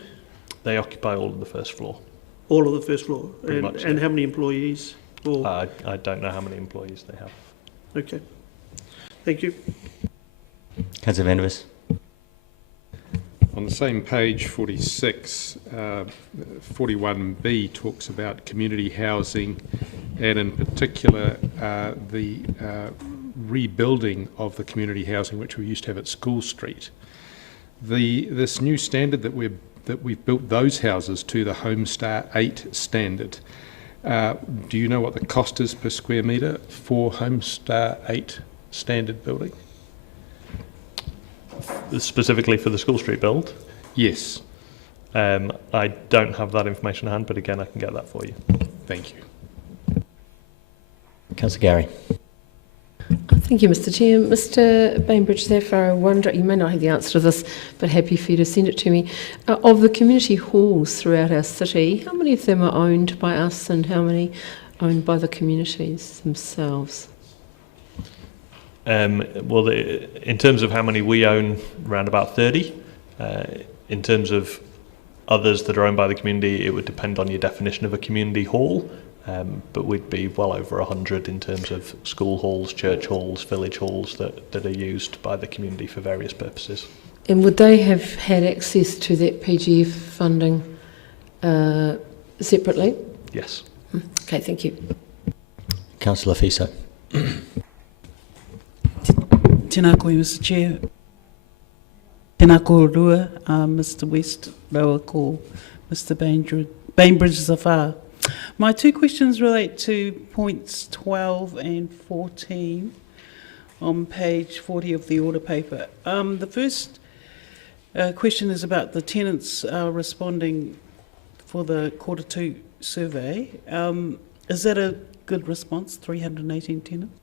They occupy all of the first floor. All of the first floor? Pretty much, and yeah. how many employees? I don't know how many employees they have. Okay. Thank you. Councillor Van der Vis. On the same page, 46, 41B talks about community housing and in particular the rebuilding of the community housing which we used to have at School Street. This new standard that we've built those houses to, the Homestar 8 standard. Do you know what the cost is per square metre for Homestar 8 standard building? Specifically for the School Street build? Yes. I don't have that information at hand, but again, I can get that for you. Thank you. Councillor Gary. Thank you, Mr. Chair. Mr. Bainbridge, therefore, I wonder, you may not have the answer to this, but happy for you to send it to me. Of the community halls throughout our city, how many of them are owned by us and how many owned by the communities themselves? Well, in terms of how many we own, around about 30. In terms of others that are owned by the community, it would depend on your definition of a community hall. But we'd be well over 100 in terms of school halls, church halls, village halls that are used by the community for various purposes. And would they have had access to that PGF funding separately? Yes. Okay, thank you. Councillor Fiso. Tēnā koe, Mr. Chair. Tēnā kōrua, Mr. West, Roa ko Mr. Bainbridge Zafar. My two questions relate to points 12 and 14 on page 40 of the order paper. The first question is about the tenants responding for the Q2 survey. Is that a good response, 318 tenants?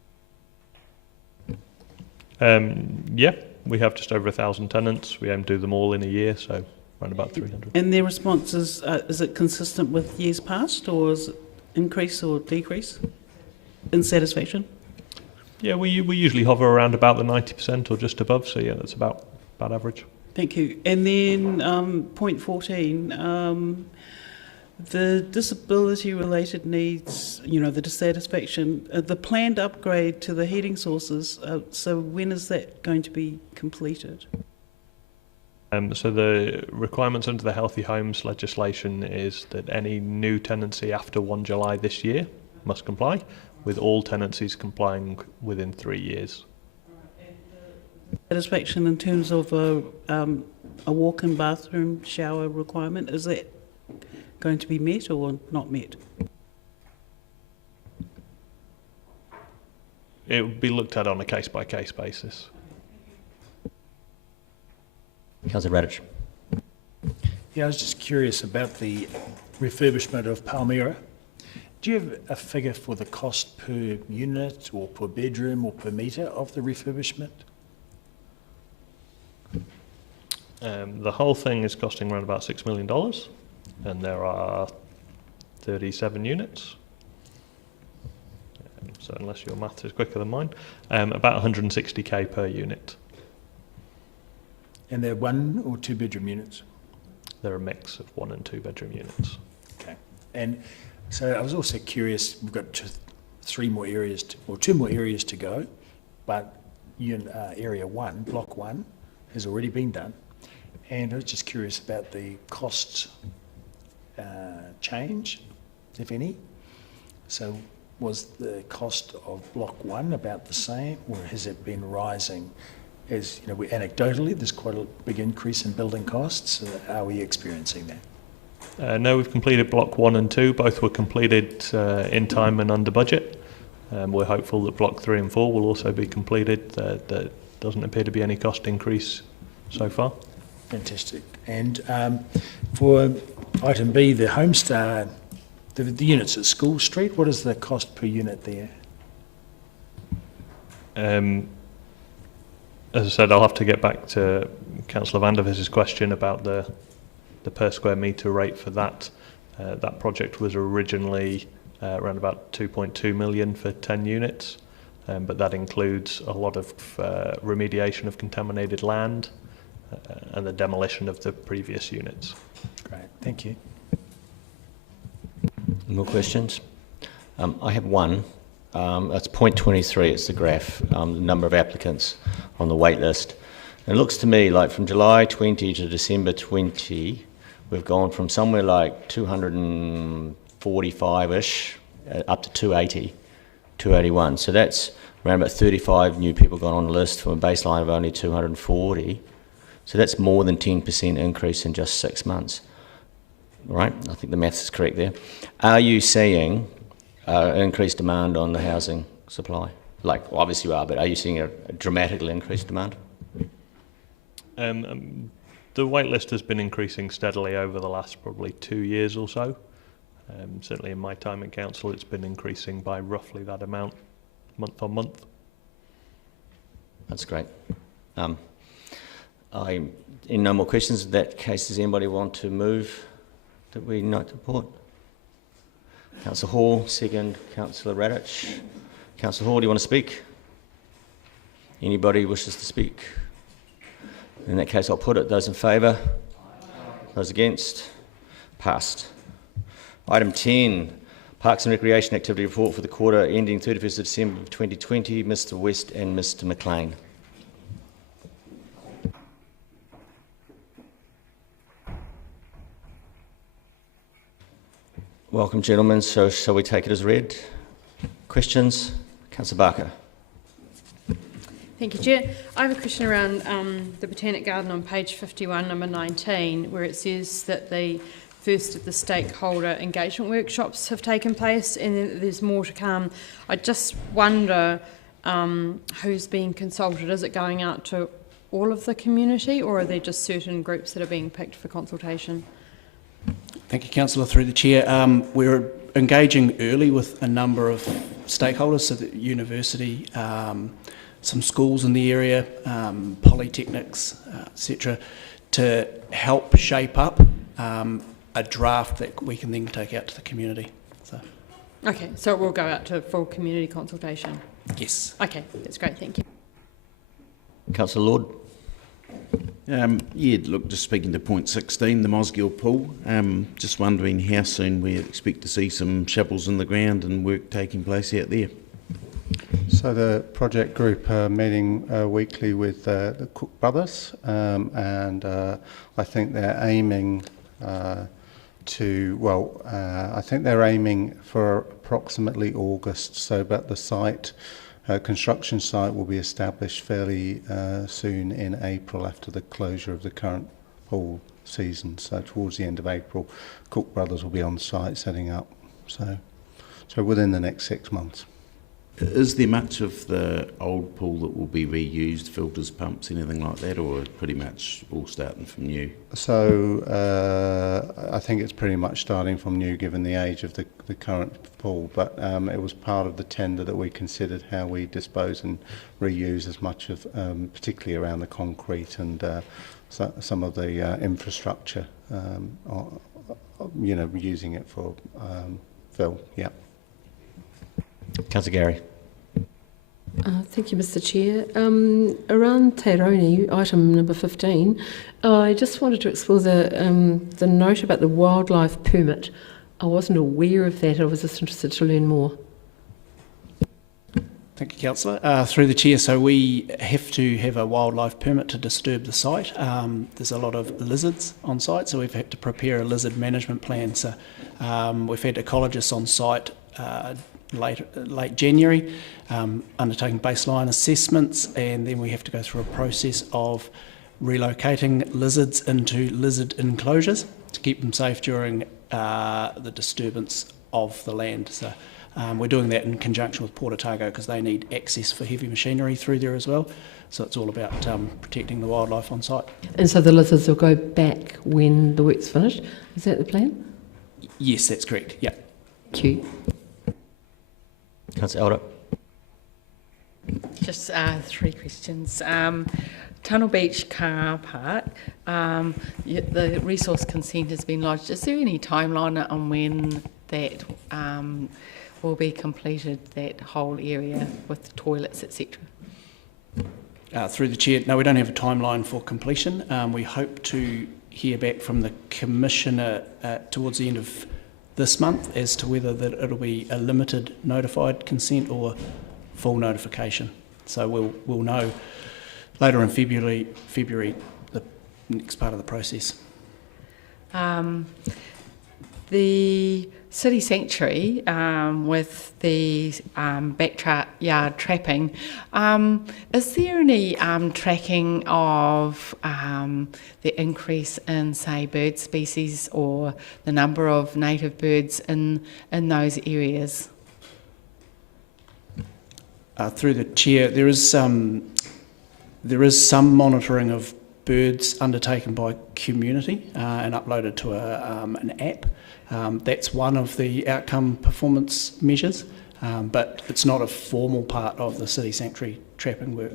Yeah, we have just over 1,000 tenants. We aim to do them all in a year, so around about 300. And their response is it consistent with years past, or is it increase or decrease in satisfaction? Yeah, we usually hover around about the 90% or just above, so yeah, that's about average. Thank you. And then point 14, the disability-related needs, the dissatisfaction, the planned upgrade to the heating sources, so when is that going to be completed? So the requirements under the Healthy Homes legislation is that any new tenancy after 1 July this year must comply, with all tenancies complying within 3 years. Satisfaction in terms of a walk-in bathroom shower requirement, is that going to be met or not met? It would be looked at on a case-by-case basis. Councillor Radich. Yeah, I was just curious about the refurbishment of Palmyra. Do you have a figure for the cost per unit or per bedroom or per metre of the refurbishment? The whole thing is costing around about $6 million, and there are 37 units. So unless your maths is quicker than mine, about 160k per unit. And they're 1 or 2 bedroom units? They're a mix of 1 and 2 bedroom units. Okay. And so I was also curious, we've got 2 more areas to go, but area 1, block 1, has already been done. And I was just curious about the cost change, if any. So was the cost of block 1 about the same, or has it been rising? As anecdotally, there's quite a big increase in building costs. Are we experiencing that? No, we've completed block 1 and 2. Both were completed in time and under budget. We're hopeful that block 3 and 4 will also be completed. There doesn't appear to be any cost increase so far. Fantastic. And for item B, the Homestar, the units at School Street, what is the cost per unit there? As I said, I'll have to get back to Councillor van der Vis's question about the per square metre rate for that. That project was originally around about 2.2 million for 10 units, but that includes a lot of remediation of contaminated land and the demolition of the previous units. Great, thank you. More questions? I have one. It's point 23, it's the graph, the number of applicants on the wait list. And it looks to me like from July 20 to December 20, we've gone from somewhere like 245-ish up to 280, 281. So that's around about 35 new people got on the list from a baseline of only 240. So that's more than 10% increase in just 6 months. Right? I think the maths is correct there. Are you seeing increased demand on the housing supply? Like, obviously you are, but are you seeing a dramatically increased demand? The wait list has been increasing steadily over the last probably 2 years or so. Certainly in my time in council, it's been increasing by roughly that amount, month on month. That's great. In no more questions, in that case, does anybody want to move that we note the report? Councillor Hall, second. Councillor Radich. Councillor Hall, do you want to speak? Anybody wishes to speak? In that case, I'll put it. Those in favour? Those against? Passed. Item 10, Parks and Recreation Activity Report for the quarter ending 31st of December 2020, Mr West and Mr McLean. Welcome, gentlemen. So shall we take it as read? Questions? Councillor Barker. Thank you, Chair. I have a question around the Botanic Garden on page 51, number 19, where it says that the first of the stakeholder engagement workshops have taken place and then there's more to come. I just wonder who's being consulted. Is it going out to all of the community, or are there just certain groups that are being picked for consultation? Thank you, Councillor. Through the Chair, we're engaging early with a number of stakeholders, so the university, some schools in the area, polytechnics, etc., to help shape up a draft that we can then take out to the community. So. Okay, so it will go out to full community consultation? Yes. Okay, that's great, thank you. Councillor Lord. Yeah, look, just speaking to point 16, the Mosgiel pool, just wondering how soon we expect to see some shovels in the ground and work taking place out there. So the project group are meeting weekly with the Cook brothers, and I think they're aiming I think they're aiming for approximately August, so but the site, construction site will be established fairly soon in April after the closure of the current pool season. So towards the end of April, Cook brothers will be on site setting up, so within the next 6 months. Is there much of the old pool that will be reused, filters, pumps, anything like that, or pretty much all starting from new? So I think it's pretty much starting from new given the age of the current pool, but it was part of the tender that we considered how we dispose and reuse as much of, particularly around the concrete and some of the infrastructure, using it for fill, yeah. Councillor Gary. Thank you, Mr Chair. Around Taironi, item number 15, I just wanted to explore the note about the wildlife permit. I wasn't aware of that. I was just interested to learn more. Thank you, Councillor. Through the Chair, so we have to have a wildlife permit to disturb the site. There's a lot of lizards on site, so we've had to prepare a lizard management plan. So we've had ecologists on site late January, undertaking baseline assessments, and then we have to go through a process of relocating lizards into lizard enclosures to keep them safe during the disturbance of the land. So we're doing that in conjunction with Port Otago because they need access for heavy machinery through there as well. So it's all about protecting the wildlife on site. And so the lizards will go back when the work's finished? Is that the plan? Yes, that's correct, yeah. Thank you. Councillor Elder. Just 3 questions. Tunnel Beach car park, the resource consent has been lodged. Is there any timeline on when that will be completed, that whole area with toilets, etc.? Through the Chair, no, we don't have a timeline for completion. We hope to hear back from the Commissioner towards the end of this month as to whether that it'll be a limited notified consent or full notification. So we'll know later in February, the next part of the process. The city sanctuary with the backyard trapping, is there any tracking of the increase in, say, bird species or the number of native birds in those areas? Through the chair, there is some monitoring of birds undertaken by community and uploaded to an app. That's one of the outcome performance measures, but it's not a formal part of the city sanctuary trapping work,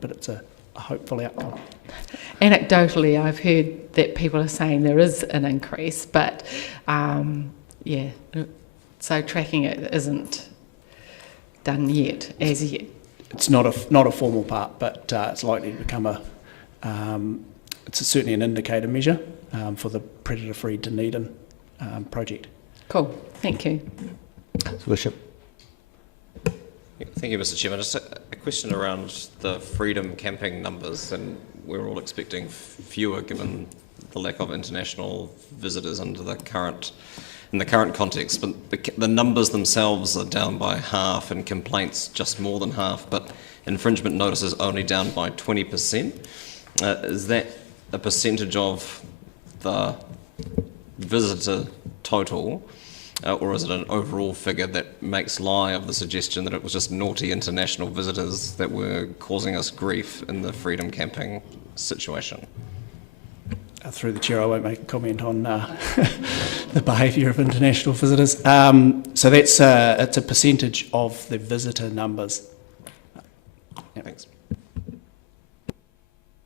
but it's a hopeful outcome. Anecdotally, I've heard that people are saying there is an increase, but so tracking it isn't done yet, as yet. It's not a formal part, but it's likely to become it's certainly an indicator measure for the predator-free Dunedin project. Cool, thank you. Worship. Thank you, Mr. Chairman. Just a question around the freedom camping numbers, and we're all expecting fewer given the lack of international visitors in the current context, but the numbers themselves are down by half and complaints just more than half, but infringement notices only down by 20%. Is that a percentage of the visitor total, or is it an overall figure that makes lie of the suggestion that it was just naughty international visitors that were causing us grief in the freedom camping situation? Through the chair, I won't make a comment on the behaviour of international visitors. So that's it's a percentage of the visitor numbers. Yeah. Thanks.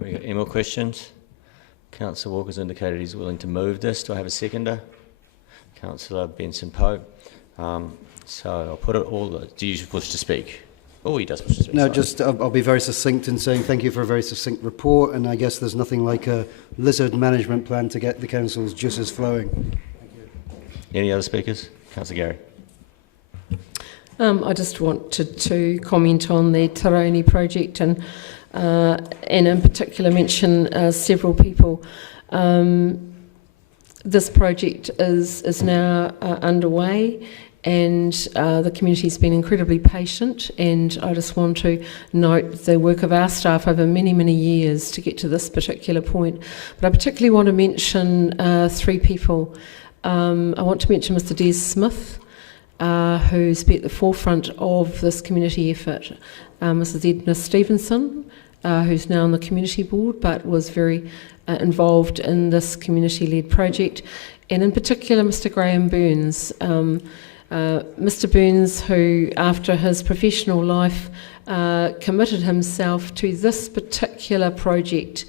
We got any more questions? Councillor Walker's indicated he's willing to move this. Do I have a seconder? Councillor Benson-Pope. So I'll put it all. Do you wish to speak? Oh, he does wish to speak. No, sorry. just I'll be very succinct in saying thank you for a very succinct report, and I guess there's nothing like a lizard management plan to get the council's juices flowing. Thank you. Any other speakers? Councillor Gary. I just wanted to comment on the Tauroni project and in particular mention several people. This project is now underway, and the community's been incredibly patient, and I just want to note the work of our staff over many, many years to get to this particular point. But I particularly want to mention three people. I want to mention Mr. Des Smith, who's been at the forefront of this community effort. Mrs. Edna Stevenson, who's now on the community board, but was very involved in this community-led project, and in particular Mr. Graham Burns. Mr. Burns, who after his professional life committed himself to this particular project,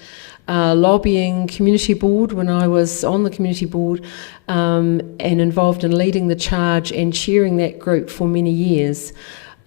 lobbying community board when I was on the community board, and involved in leading the charge and chairing that group for many years.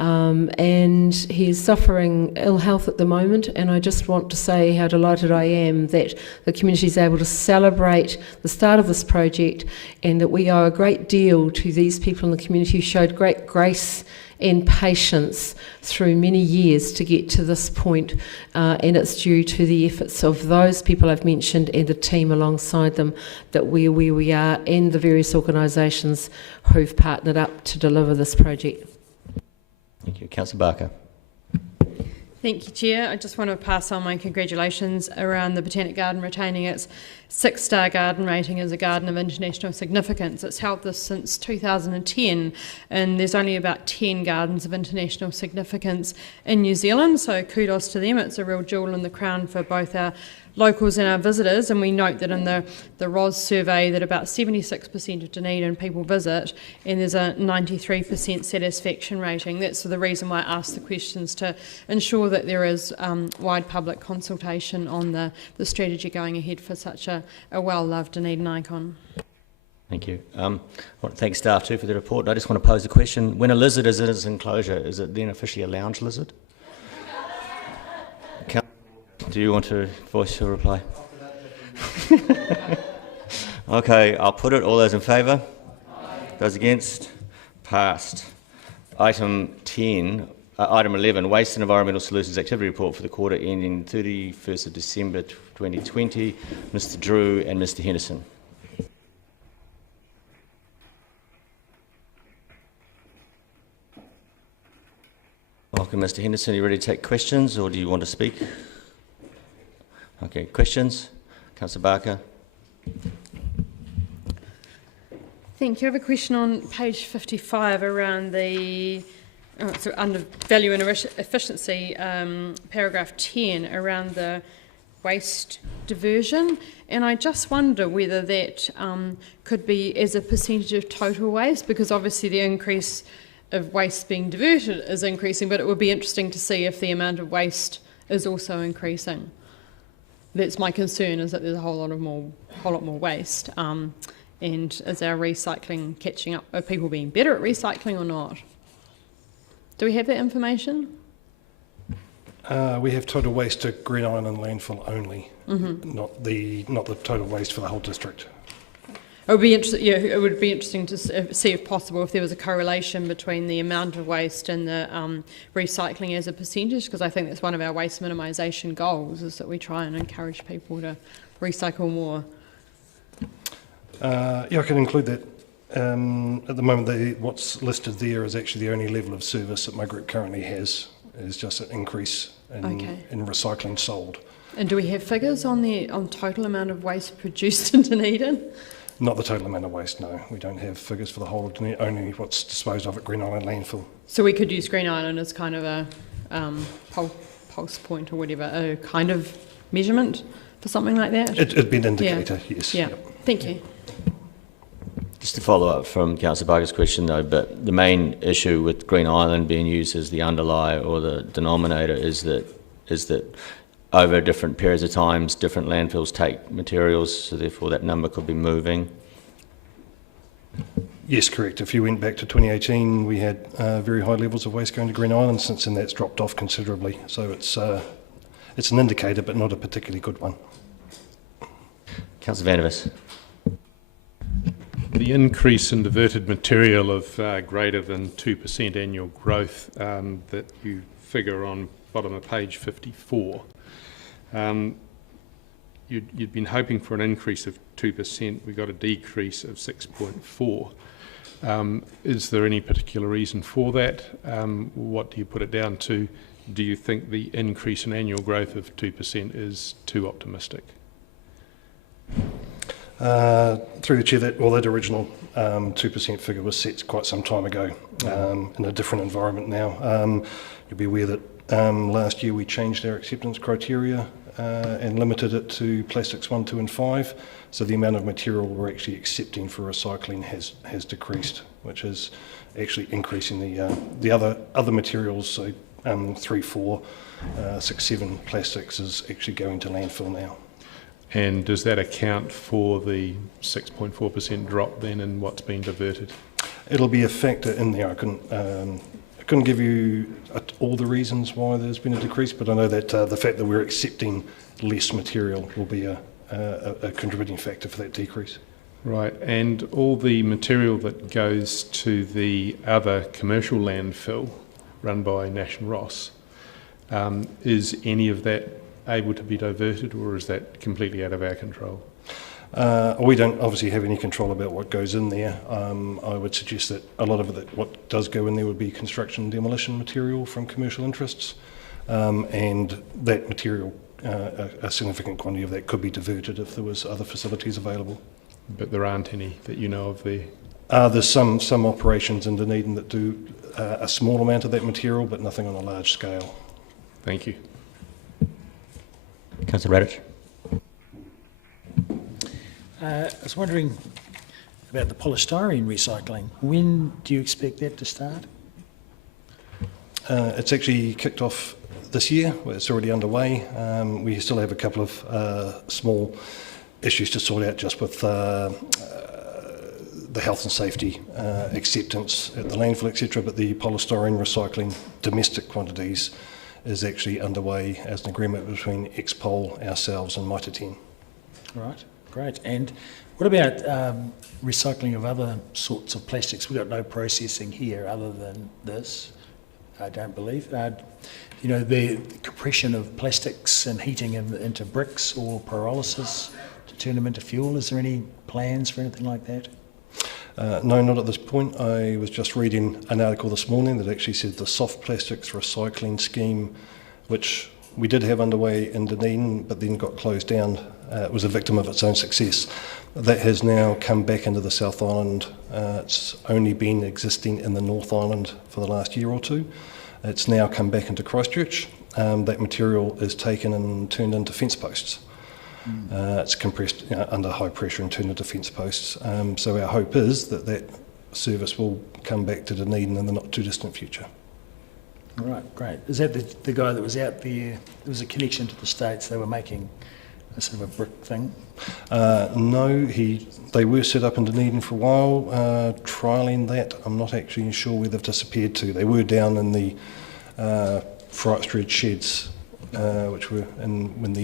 And he is suffering ill health at the moment, and I just want to say how delighted I am that the community is able to celebrate the start of this project, and that we owe a great deal to these people in the community who showed great grace and patience through many years to get to this point, and it's due to the efforts of those people I've mentioned and the team alongside them that we're where we are, and the various organisations who've partnered up to deliver this project. Thank you. Councillor Barker. Thank you, Chair. I just want to pass on my congratulations around the Botanic Garden retaining its 6-star garden rating as a garden of international significance. It's held this since 2010, and there's only about 10 gardens of international significance in New Zealand, so kudos to them. It's a real jewel in the crown for both our locals and our visitors, and we note that in the ROS survey that about 76% of Dunedin people visit, and there's a 93% satisfaction rating. That's the reason why I asked the questions, to ensure that there is wide public consultation on the strategy going ahead for such a well-loved Dunedin icon. Thank you. I want to thank staff too for the report. I just want to pose a question. When a lizard is in its enclosure, is it then officially a lounge lizard? Do you want to voice your reply? Okay, I'll put it. All those in favour? Those against? Passed. Item 10, item 11, Waste and Environmental Solutions Activity Report for the quarter ending 31st of December 2020. Mr. Drew and Mr. Henderson. welcome Mr Henderson. Are you ready to take questions, or do you want to speak? Okay, questions? Councillor Barker. Thank you. I have a question on page 55 around the, so under value and efficiency, paragraph 10, around the waste diversion. And I just wonder whether that could be as a percentage of total waste, because obviously the increase of waste being diverted is increasing, but it would be interesting to see if the amount of waste is also increasing. That's my concern, is that there's a whole lot more waste. And is our recycling catching up? Are people being better at recycling or not? Do we have that information? We have total waste to Green Island landfill only, not the total waste for the whole district. It would be interesting. Yeah, it would be interesting to see, if possible, if there was a correlation between the amount of waste and the recycling as a percentage, because I think that's one of our waste minimisation goals, is that we try and encourage people to recycle more. Yeah, I can include that. At the moment, what's listed there is actually the only level of service that my group currently has, is just an increase in recycling sold. And do we have figures on the total amount of waste produced in Dunedin? Not the total amount of waste, no. We don't have figures for the whole of Dunedin, only what's disposed of at Green Island landfill. So we could use Green Island as kind of a pulse point or whatever, a kind of measurement for something like that? It'd be an indicator, yes. Yeah, thank you. Just to follow up from Councillor Barker's question though, but the main issue with Green Island being used as the underlie or the denominator is that over different periods of times, different landfills take materials, so therefore that number could be moving. Yes, correct. If you went back to 2018, we had very high levels of waste going to Green Island. Since then, that's dropped off considerably. So it's an indicator, but not a particularly good one. Councillor Vandervis. The increase in diverted material of greater than 2% annual growth that you figure on bottom of page 54, you'd been hoping for an increase of 2%. We got a decrease of 6.4. Is there any particular reason for that? What do you put it down to? Do you think the increase in annual growth of 2% is too optimistic? Through the chair, that original 2% figure was set quite some time ago in a different environment now. You'll be aware that last year we changed our acceptance criteria and limited it to plastics 1, 2 and 5. So the amount of material we're actually accepting for recycling has decreased, which is actually increasing the other materials. So 3, 4, 6, 7 plastics is actually going to landfill now. And does that account for the 6.4% drop then in what's been diverted? It'll be a factor in there. I couldn't give you all the reasons why there's been a decrease, but I know that the fact that we're accepting less material will be a contributing factor for that decrease. Right, and all the material that goes to the other commercial landfill run by National Ross, is any of that able to be diverted, or is that completely out of our control? We don't obviously have any control about what goes in there. I would suggest that a lot of it, what does go in there, would be construction and demolition material from commercial interests, and that material, a significant quantity of that could be diverted if there was other facilities available. But there aren't any that you know of there? There's some operations in Dunedin that do a small amount of that material, but nothing on a large scale. Thank you. Councillor Radich. I was wondering about the polystyrene recycling. When do you expect that to start? It's actually kicked off this year. It's already underway. We still have a couple of small issues to sort out just with the health and safety acceptance at the landfill, etc. But the polystyrene recycling domestic quantities is actually underway as an agreement between Expol, ourselves and Mitre 10. Right, great. And what about recycling of other sorts of plastics? We've got no processing here other than this, I don't believe. You know, the compression of plastics and heating them into bricks or pyrolysis to turn them into fuel. Is there any plans for anything like that? No, not at this point. I was just reading an article this morning that actually said the soft plastics recycling scheme, which we did have underway in Dunedin but then got closed down, was a victim of its own success. That has now come back into the South Island. It's only been existing in the North Island for the last year or two. It's now come back into Christchurch. That material is taken and turned into fence posts. It's compressed under high pressure and turned into fence posts. So our hope is that that service will come back to Dunedin in the not too distant future. All right, great. Is that the guy that was out there? There was a connection to the States. They were making a sort of a brick thing. No, they were set up in Dunedin for a while, trialling that. I'm not actually sure where they've disappeared to. They were down in the Fright Street sheds, which were when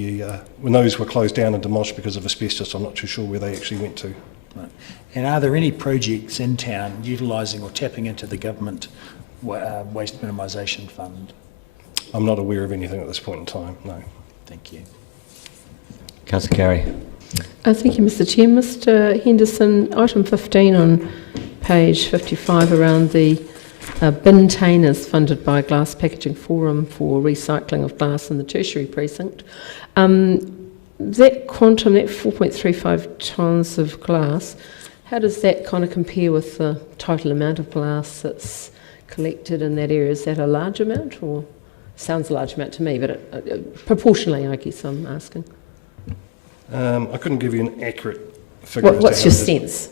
those were closed down and demolished because of asbestos. I'm not too sure where they actually went to. Right. And are there any projects in town utilising or tapping into the government waste minimisation fund? I'm not aware of anything at this point in time, no. Thank you. Councillor Carey. Thank you, Mr Chair. Mr Henderson, item 15 on page 55 around the bin-tainers funded by Glass Packaging Forum for recycling of glass in the tertiary precinct. That quantum, that 4.35 tonnes of glass, how does that kind of compare with the total amount of glass that's collected in that area? Is that a large amount, or sounds a large amount to me, but proportionally, I guess I'm asking. I couldn't give you an accurate figure. What's your sense?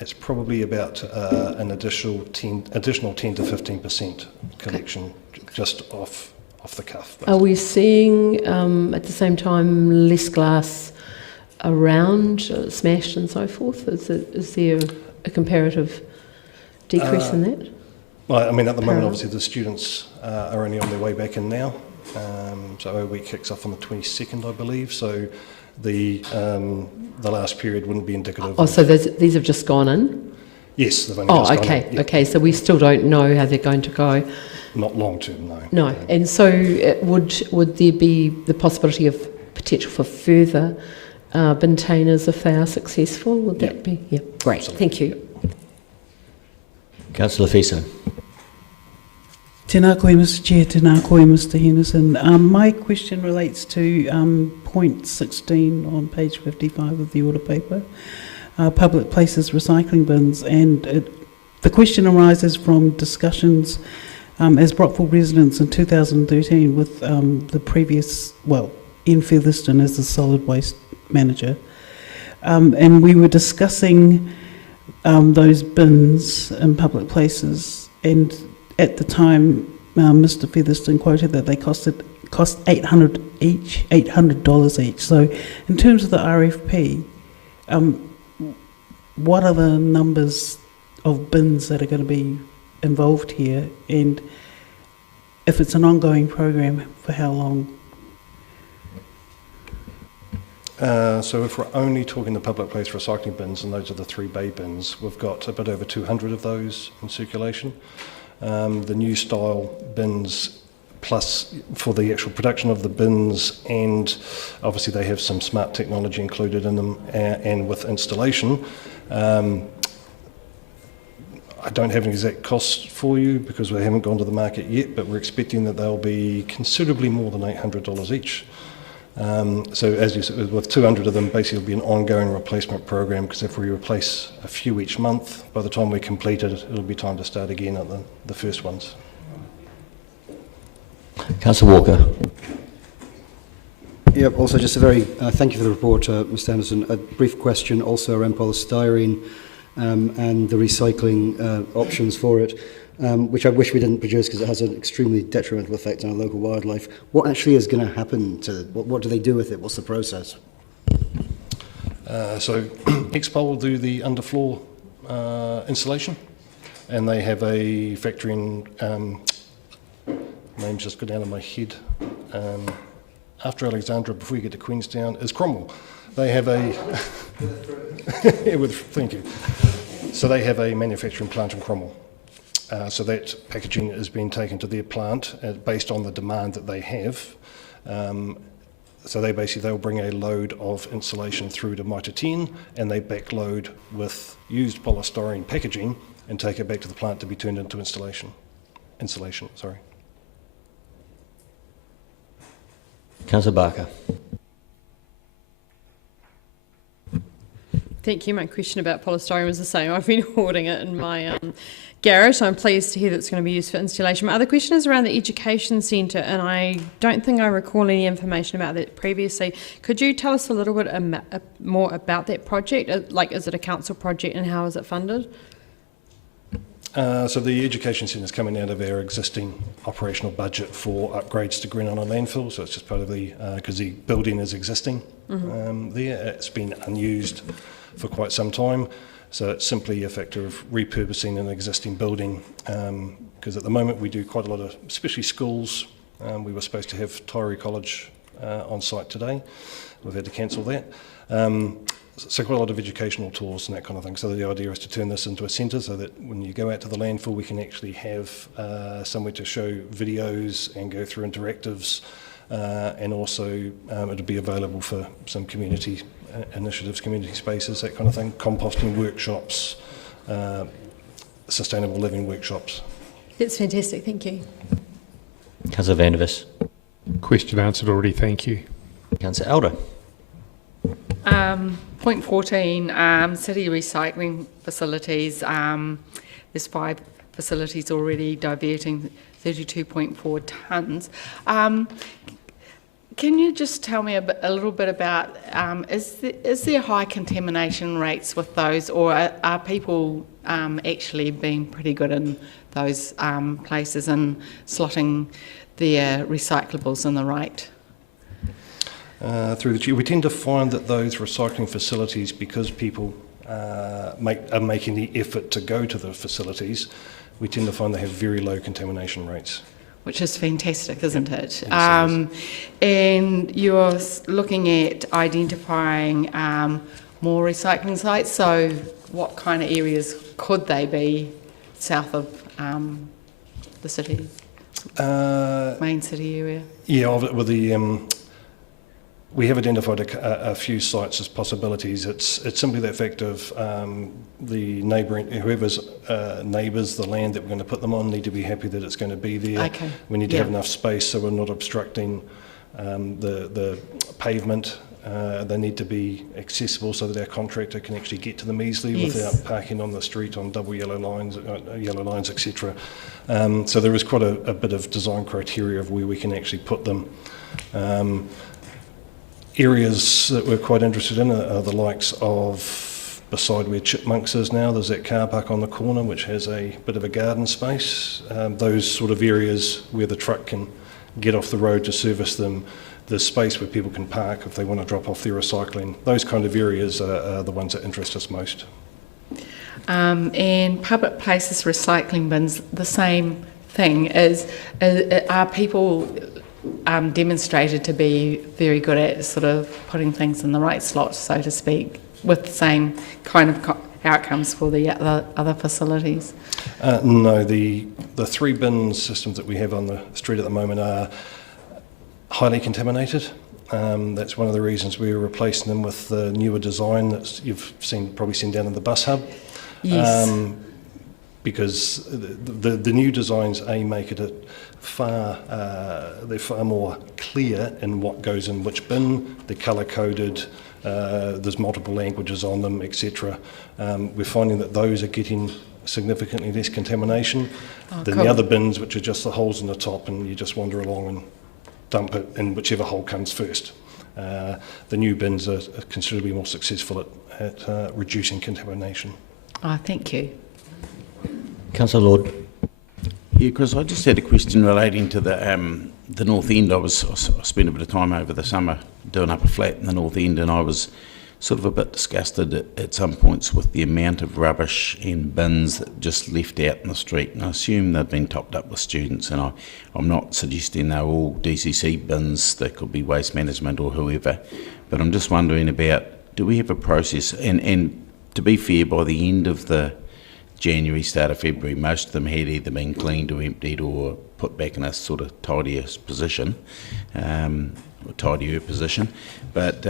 It's probably about an additional 10 to 15% collection, just off the cuff. Are we seeing at the same time less glass around, smashed and so forth? Is there a comparative decrease in that? Well, I mean, at the moment, obviously, the students are only on their way back in now. So our week kicks off on the 22nd, I believe. So the last period wouldn't be indicative. Oh, so these have just gone in? Yes, they've only just gone in. Yeah. Okay. So we still don't know how they're going to go. Not long term, no. No, and so would there be the possibility of potential for further bin-tainers if they are successful? Would that be? Yeah, great. Absolutely. Thank you. Councillor Fiso. Tēnā koe, Mr Chair, tēnā koe, Mr Henderson. My question relates to point 16 on page 55 of the order paper, public places recycling bins, and the question arises from discussions as Brockville residents in 2013 with the previous, Ian Featherston as the solid waste manager, and we were discussing those bins in public places, and at the time, Mr Featherston quoted that they cost $800 each. So in terms of the RFP, what are the numbers of bins that are going to be involved here? And if it's an ongoing program, for how long? So if we're only talking the public place recycling bins, and those are the 3 bay bins, we've got a bit over 200 of those in circulation. The new style bins, plus for the actual production of the bins, and obviously they have some smart technology included in them, and with installation. I don't have an exact cost for you because we haven't gone to the market yet, but we're expecting that they'll be considerably more than $800 each. So as you said, with 200 of them, basically it'll be an ongoing replacement program, because if we replace a few each month, by the time we complete it, it'll be time to start again at the first ones. Councillor Walker. Yeah, also just a very, thank you for the report, Mr Anderson. A brief question also around polystyrene and the recycling options for it. Which I wish we didn't produce because it has an extremely detrimental effect on our local wildlife. What actually is going to happen to it? What do they do with it? What's the process? So Expol will do the underfloor installation, and they have a factory in, names just go down in my head, after Alexandra, before you get to Queenstown, is Cromwell. They have a, thank you. So they have a manufacturing plant in Cromwell. So that packaging is being taken to their plant based on the demand that they have. So they'll bring a load of insulation through to Mitre 10, and they backload with used polystyrene packaging and take it back to the plant to be turned into insulation. Councillor Barker. Thank you. My question about polystyrene was the same. I've been hoarding it in my garage. I'm pleased to hear that it's going to be used for installation. My other question is around the education centre, and I don't think I recall any information about that previously. Could you tell us a little bit more about that project? Like, is it a council project and how is it funded? So the education centre is coming out of our existing operational budget for upgrades to Green Island landfill. So it's just part of the, because the building is existing there. It's been unused for quite some time. So it's simply a factor of repurposing an existing building, because at the moment we do quite a lot of, especially schools. We were supposed to have Tyree College on site today. We've had to cancel that. So quite a lot of educational tours and that kind of thing. So the idea is to turn this into a centre so that when you go out to the landfill, we can actually have somewhere to show videos and go through interactives, and also it'll be available for some community initiatives, community spaces, that kind of thing, composting workshops, sustainable living workshops. That's fantastic, thank you. Councillor Van der Vis. Question answered already, thank you. Councillor Elder. Point 14, city recycling facilities. There's 5 facilities already diverting 32.4 tonnes. Can you just tell me a little bit about, is there high contamination rates with those, or are people actually being pretty good in those places and slotting their recyclables in the right? Through the chair, we tend to find that those recycling facilities, because people are making the effort to go to the facilities, we tend to find they have very low contamination rates. Which is fantastic, isn't it? And you're looking at identifying more recycling sites, so what kind of areas could they be south of the city, main city area? Yeah, with the... we have identified a few sites as possibilities. It's simply that fact of the neighbouring, whoever's neighbours, the land that we're going to put them on, need to be happy that it's going to be there. Okay. We need to have enough space so we're not obstructing the pavement. They need to be accessible so that our contractor can actually get to them easily without parking on the street on double yellow lines, etc. So there is quite a bit of design criteria of where we can actually put them. Areas that we're quite interested in are the likes of beside where Chipmunks is now. There's that car park on the corner which has a bit of a garden space. Those sort of areas where the truck can get off the road to service them. There's space where people can park if they want to drop off their recycling. Those kind of areas are the ones that interest us most. And public places recycling bins, the same thing. Are people demonstrated to be very good at sort of putting things in the right slot, so to speak, with the same kind of outcomes for the other facilities? No, the 3 bin systems that we have on the street at the moment are highly contaminated. That's one of the reasons we're replacing them with the newer design that you've probably seen down in the bus hub. Yes. Because the new designs make it they're far more clear in what goes in which bin. They're colour coded. There's multiple languages on them, etc. We're finding that those are getting significantly less contamination than the other bins, which are just the holes in the top, and you just wander along and dump it in whichever hole comes first. The new bins are considerably more successful at reducing contamination. Thank you. Councillor Lord. Yeah, Chris, I just had a question relating to the North End. I spent a bit of time over the summer doing up a flat in the North End, and I was sort of a bit disgusted at some points with the amount of rubbish and bins that just left out in the street. And I assume they've been topped up with students, and I'm not suggesting they're all DCC bins. They could be waste management or whoever. But I'm just wondering about, do we have a process? And to be fair, by the end of the January, start of February, most of them had either been cleaned or emptied or put back in a sort of tidier position. tidier position. But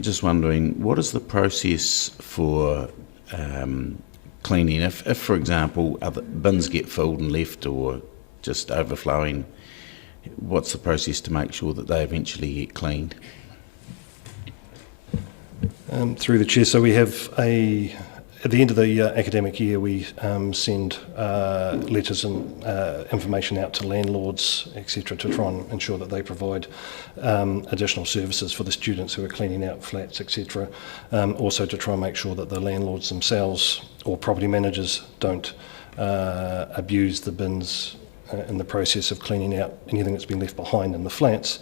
just wondering, what is the process for cleaning? If, for example, other bins get filled and left or just overflowing, what's the process to make sure that they eventually get cleaned? Through the Chair, so we have at the end of the academic year, we send letters and information out to landlords, etc., to try and ensure that they provide additional services for the students who are cleaning out flats, etc. Also to try and make sure that the landlords themselves or property managers don't abuse the bins in the process of cleaning out anything that's been left behind in the flats.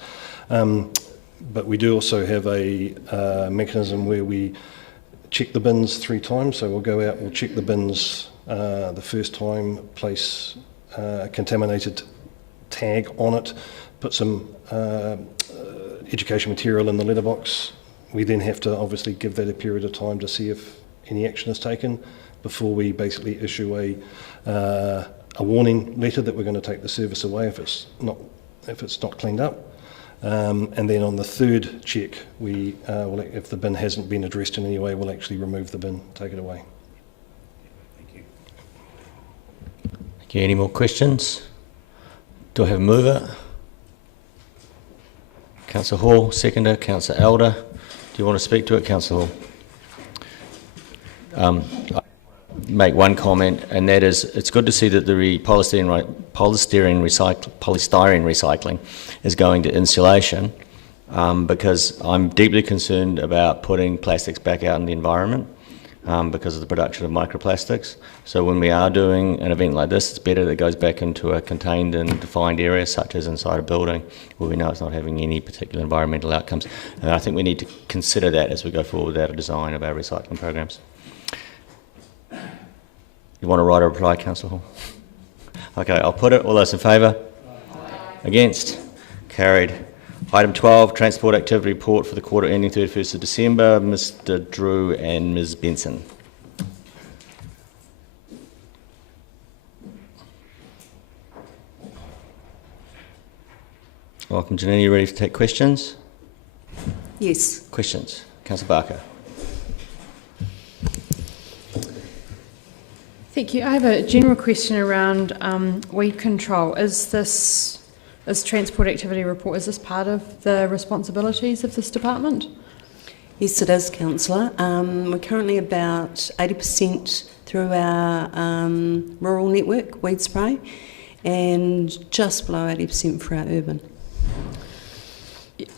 But we do also have a mechanism where we check the bins 3 times. So we'll go out, we'll check the bins the first time, place a contaminated tag on it, put some education material in the letterbox. We then have to obviously give that a period of time to see if any action is taken before we basically issue a warning letter that we're going to take the service away if it's not cleaned up. And then on the 3rd check, we if the bin hasn't been addressed in any way, we'll actually remove the bin, take it away. Thank you. Thank you. Any more questions? Do I have a mover? Councillor Hall, seconder. Councillor Elder. Do you want to speak to it, Councillor Hall? Make one comment, and that is it's good to see that the polystyrene recycling is going to insulation, because I'm deeply concerned about putting plastics back out in the environment because of the production of microplastics. So when we are doing an event like this, it's better that it goes back into a contained and defined area, such as inside a building, where we know it's not having any particular environmental outcomes. And I think we need to consider that as we go forward with our design of our recycling programs. You want to write a reply, Councillor Hall? Okay, I'll put it. All those in favour? Against? Carried. Item 12, Transport Activity Report for the quarter ending 31st of December. Mr Drew and Ms Benson. Welcome, Janine. You ready to take questions? Yes. Questions? Councillor Barker. Thank you. I have a general question around weed control. Is Transport Activity Report, is this part of the responsibilities of this department? Yes, it is, Councillor. We're currently about 80% through our rural network, weed spray, and just below 80% for our urban.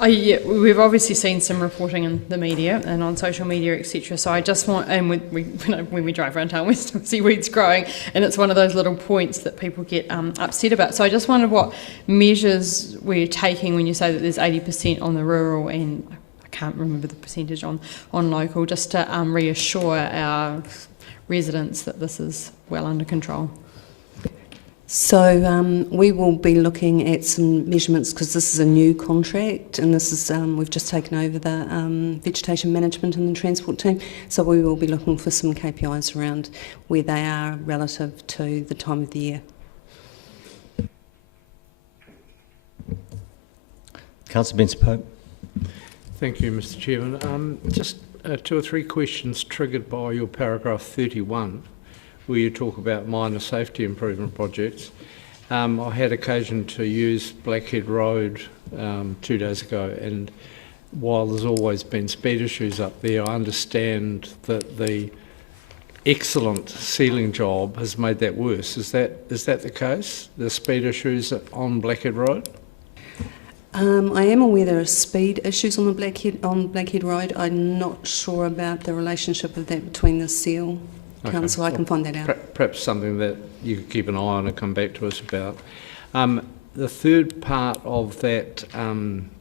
Yeah, we've obviously seen some reporting in the media and on social media, etc. So I just want, and when we drive around town, we still see weeds growing, and it's one of those little points that people get upset about. So I just wondered what measures we're taking when you say that there's 80% on the rural, and I can't remember the percentage on local, just to reassure our residents that this is well under control. So we will be looking at some measurements, because this is a new contract, and this is we've just taken over the vegetation management and the transport team. So we will be looking for some KPIs around where they are relative to the time of the year. Councillor Benson-Pope. Thank you, Mr Chairman. Just 2 or 3 questions triggered by your paragraph 31. Where you talk about minor safety improvement projects. I had occasion to use Blackhead Road 2 days ago, and while there's always been speed issues up there, I understand that the excellent sealing job has made that worse. Is that the case, the speed issues on Blackhead Road? I am aware there are speed issues on Blackhead Road. I'm not sure about the relationship of that between the seal. Okay. Council, I can find that out. Perhaps something that you could keep an eye on and come back to us about. The third part of that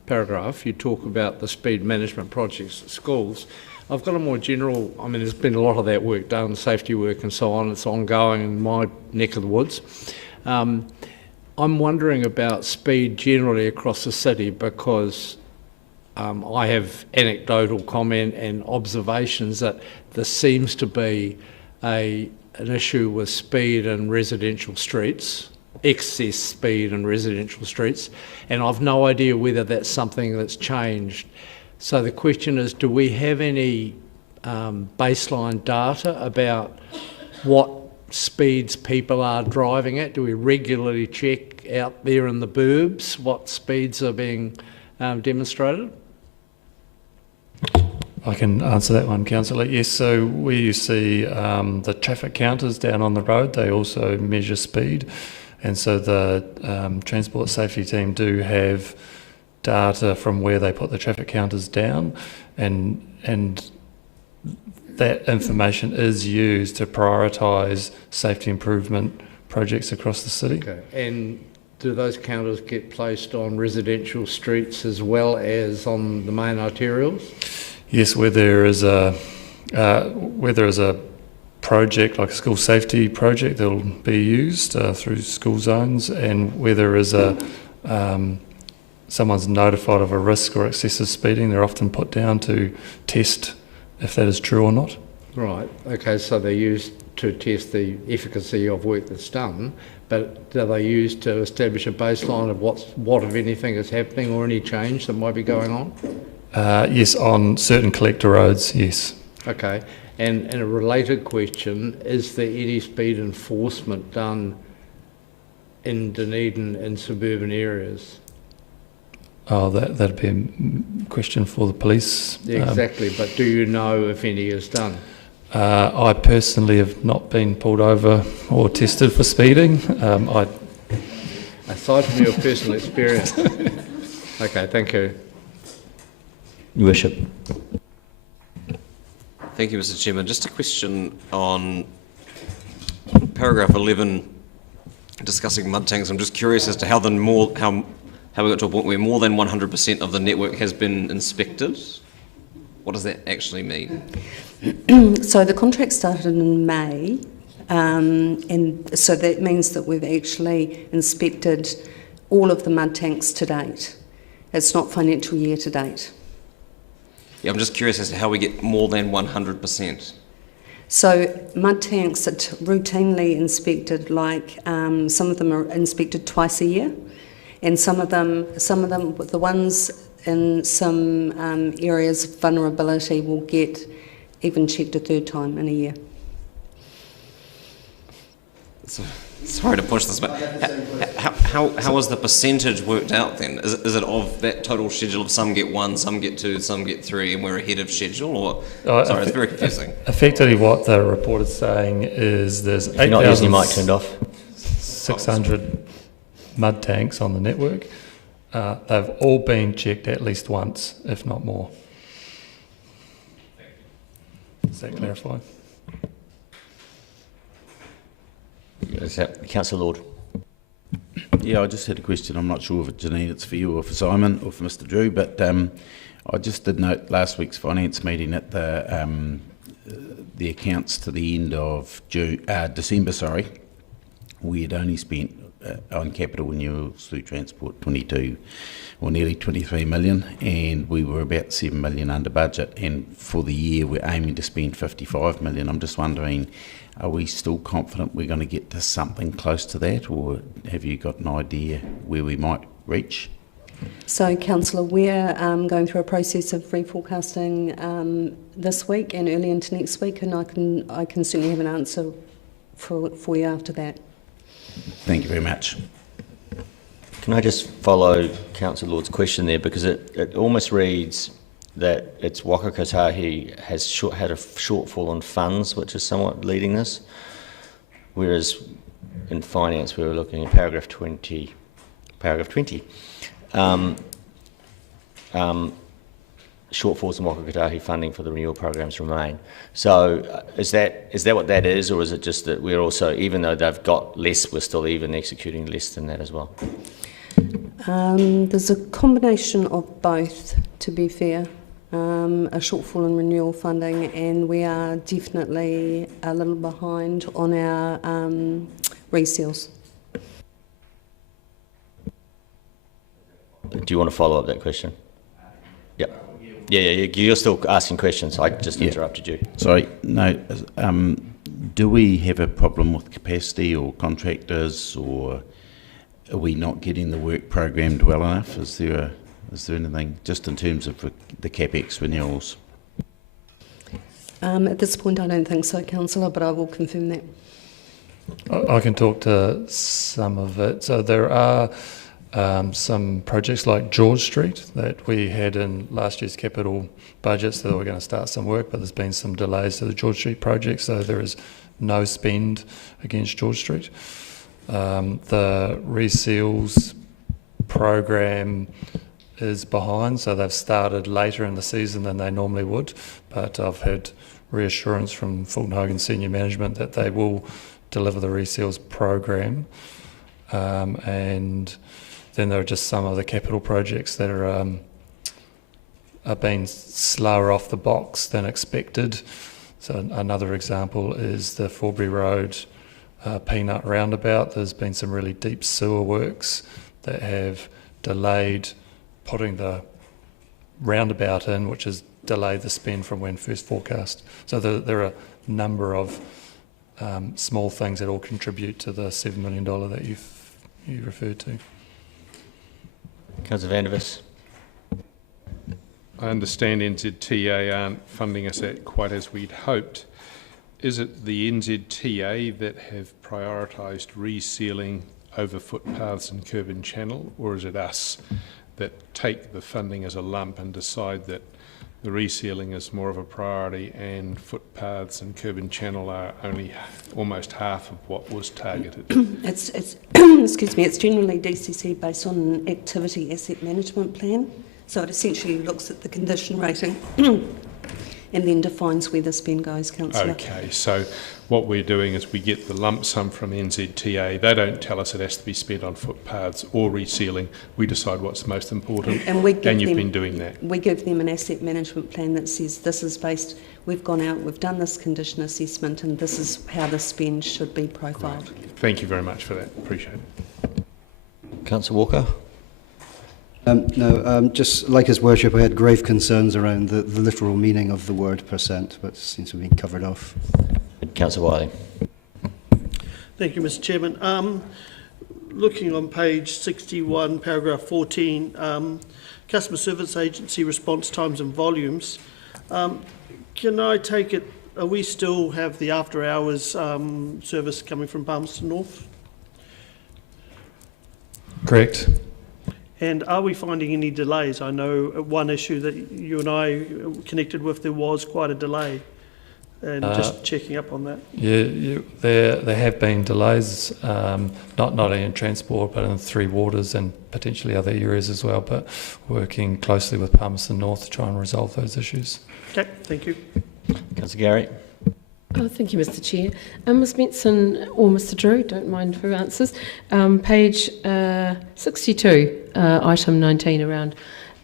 paragraph, you talk about the speed management projects at schools. I've got a more general, there's been a lot of that work done, safety work and so on. It's ongoing in my neck of the woods. I'm wondering about speed generally across the city, because I have anecdotal comment and observations that there seems to be an issue with speed in residential streets, excess speed in residential streets, and I've no idea whether that's something that's changed. So the question is, do we have any baseline data about what speeds people are driving at? Do we regularly check out there in the burbs what speeds are being demonstrated? I can answer that one, Councillor. Yes, so where you see the traffic counters down on the road, they also measure speed. And so the Transport Safety team do have data from where they put the traffic counters down, and that information is used to prioritise safety improvement projects across the city. Okay. And do those counters get placed on residential streets as well as on the main arterials? Yes, where there is a project like a school safety project that will be used through school zones, and where there is someone's notified of a risk or excessive speeding, they're often put down to test if that is true or not. Right. Okay. So they're used to test the efficacy of work that's done, but are they used to establish a baseline of what if anything is happening or any change that might be going on? Yes, on certain collector roads, yes. Okay. And a related question, is there any speed enforcement done in Dunedin in suburban areas? Oh, that'd be a question for the police. Yeah, exactly, but do you know if any is done? I personally have not been pulled over or tested for speeding. Aside from your personal experience. Okay, thank you. Your Worship. Thank you, Mr. Chairman. Just a question on paragraph 11, discussing mud tanks. I'm just curious as to how we got to a point where more than 100% of the network has been inspected. What does that actually mean? So the contract started in May, and so that means that we've actually inspected all of the mud tanks to date. It's not financial year to date. Yeah, I'm just curious as to how we get more than 100%. So mud tanks are routinely inspected, like some of them are inspected twice a year, and some of them, the ones in some areas of vulnerability will get even checked a third time in a year. Sorry to push this, but how is the percentage worked out then? Is it of that total schedule of some get 1, some get 2, some get 3, and we're ahead of schedule? Or sorry, it's very confusing. Effectively, what the report is saying is there's 8,600 mud tanks on the network. They've all been checked at least once, if not more. Does that clarify? Is that Councillor Lord? Yeah, I just had a question. I'm not sure if it's Janine, it's for you or for Simon or for Mr. Drew, but I just did note last week's finance meeting at the accounts to the end of December, we had only spent on capital renewals through transport 22 or nearly 23 million, and we were about 7 million under budget, and for the year we're aiming to spend 55 million. I'm just wondering, are we still confident we're going to get to something close to that, or have you got an idea where we might reach? So, Councillor, we're going through a process of reforecasting this week and early into next week, and I can certainly have an answer for you after that. Thank you very much. Can I just follow Councillor Lord's question there, because it almost reads that it's Whakakotahi has had a shortfall on funds, which is somewhat leading this, whereas in finance we were looking at paragraph 20. Shortfalls in Whakakotahi funding for the renewal programs remain. So is that what that is, or is it just that we're also, even though they've got less, we're still even executing less than that as well? There's a combination of both, to be fair. A shortfall in renewal funding, and we are definitely a little behind on our resales. Do you want to follow up that question? Yeah. Yeah, you're still asking questions. I just interrupted you. Sorry, no. Do we have a problem with capacity or contractors or are we not getting the work programmed well enough? Is there anything, just in terms of the CapEx renewals? At this point, I don't think so, Councillor, but I will confirm that. I can talk to some of it. So there are some projects like George Street that we had in last year's capital budget, so that we're going to start some work, but there's been some delays to the George Street project, so there is no spend against George Street. The reseals program is behind, so they've started later in the season than they normally would, but I've had reassurance from Fulton Hogan senior management that they will deliver the reseals program. And then there are just some of the capital projects that are being slower off the box than expected. So another example is the Forbury Road Peanut Roundabout. There's been some really deep sewer works that have delayed putting the roundabout in, which has delayed the spend from when first forecast. So there are a number of small things that all contribute to the $7 million that you referred to. Councillor Van der Vis. I understand NZTA aren't funding us at quite as we'd hoped. Is it the NZTA that have prioritised resealing over footpaths and curb and channel, or is it us that take the funding as a lump and decide that the resealing is more of a priority and footpaths and curb and channel are only almost half of what was targeted? It's excuse me, it's generally DCC based on an activity asset management plan. So it essentially looks at the condition rating and then defines where the spend goes, Councillor. Okay, so what we're doing is we get the lump sum from NZTA. They don't tell us it has to be spent on footpaths or resealing. We decide what's most important, and you've been doing that. We give them an asset management plan that says this is based, we've gone out, we've done this condition assessment, and this is how the spend should be profiled. Right. Thank you very much for that. Appreciate it. Councillor Walker. Just like His Worship, I had grave concerns around the literal meaning of the word percent, but seems to have been covered off. Councillor Wiley. Thank you, Mr. Chairman. Looking on page 61, paragraph 14, customer service agency response times and volumes. Can I take it, we still have the after hours service coming from Palmerston North? Correct. And are we finding any delays? I know one issue that you and I connected with, there was quite a delay, and just checking up on that. Yeah, there have been delays, not only in transport but in Three Waters and potentially other areas as well, but working closely with Palmerston North to try and resolve those issues. Okay, thank you. Councillor Gary. Thank you, Mr. Chair. Ms. Benson or Mr. Drew, don't mind who answers. Page 62, item 19 around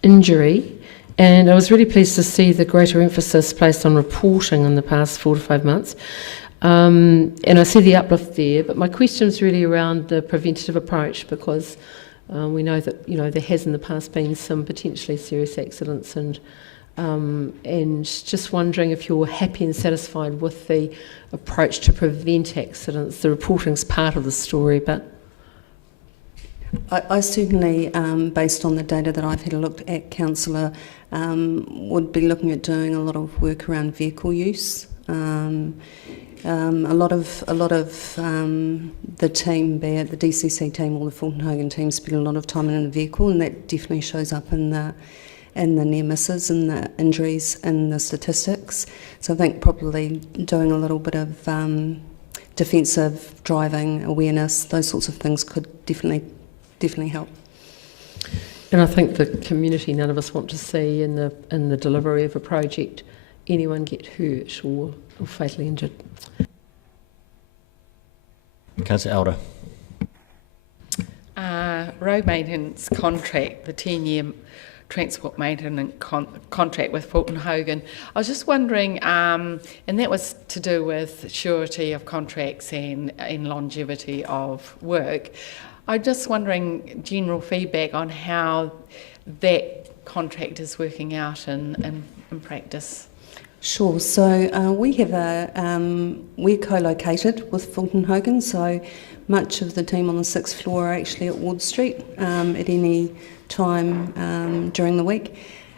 injury. And I was really pleased to see the greater emphasis placed on reporting in the past 4 to 5 months. And I see the uplift there, but my question is really around the preventative approach, because we know that there has in the past been some potentially serious accidents, and just wondering if you're happy and satisfied with the approach to prevent accidents. The reporting's part of the story, but I certainly, based on the data that I've had a look at, Councillor, would be looking at doing a lot of work around vehicle use. A lot of the team, be it the DCC team or the Fulton Hogan team, spend a lot of time in a vehicle, and that definitely shows up in the near misses and the injuries and the statistics. So I think probably doing a little bit of defensive driving awareness, those sorts of things could definitely help. And I think the community, none of us want to see in the delivery of a project anyone get hurt or fatally injured. Councillor Elder. Road maintenance contract, the 10-year transport maintenance contract with Fulton Hogan. I was just wondering, and that was to do with surety of contracts and longevity of work. I'm just wondering general feedback on how that contract is working out in practice. Sure. So we have we're co-located with Fulton Hogan, so much of the team on the 6th floor are actually at Ward Street at any time during the week.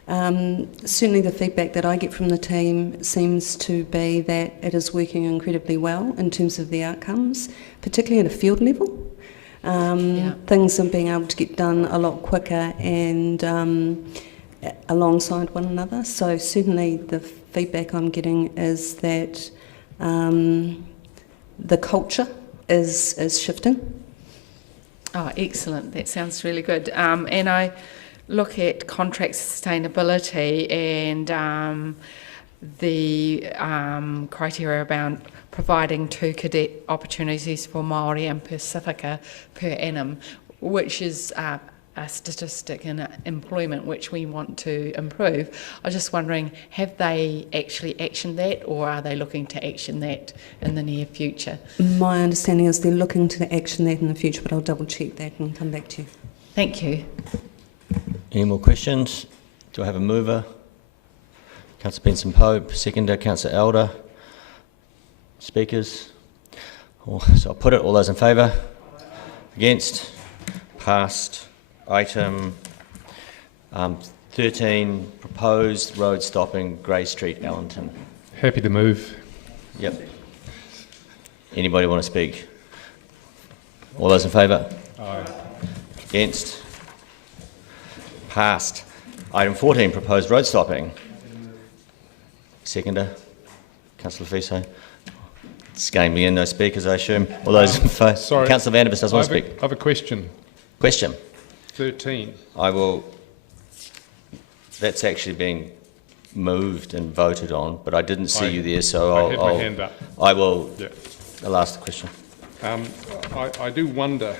Certainly the feedback that I get from the team seems to be that it is working incredibly well in terms of the outcomes, particularly at a field level. Things are being able to get done a lot quicker and alongside one another. So certainly the feedback I'm getting is that the culture is shifting. Oh, excellent. That sounds really good. And I look at contract sustainability and the criteria about providing 2 cadet opportunities for Māori and Pacifica per annum, which is a statistic in employment which we want to improve. I was just wondering, have they actually actioned that, or are they looking to action that in the near future? My understanding is they're looking to action that in the future, but I'll double check that and come back to you. Thank you. Any more questions? Do I have a mover? Councillor Benson-Pope, seconder, Councillor Elder. Speakers? So I'll put it. All those in favour? Against? Passed. Item 13, proposed road stopping, Grey Street, Allenton. Happy to move. Yep. Anybody want to speak? All those in favour? Aye. Against? Passed. Item 14, proposed road stopping. Seconder, Councillor Fiso. Scanning me in, no speakers, I assume. All those in favour? Sorry. Councillor Vanderbilt doesn't want to speak. I have a question. Question. 13. I will. That's actually being moved and voted on, but I didn't see you there, so I had my hand up. I will. Yeah. I'll ask the question. I do wonder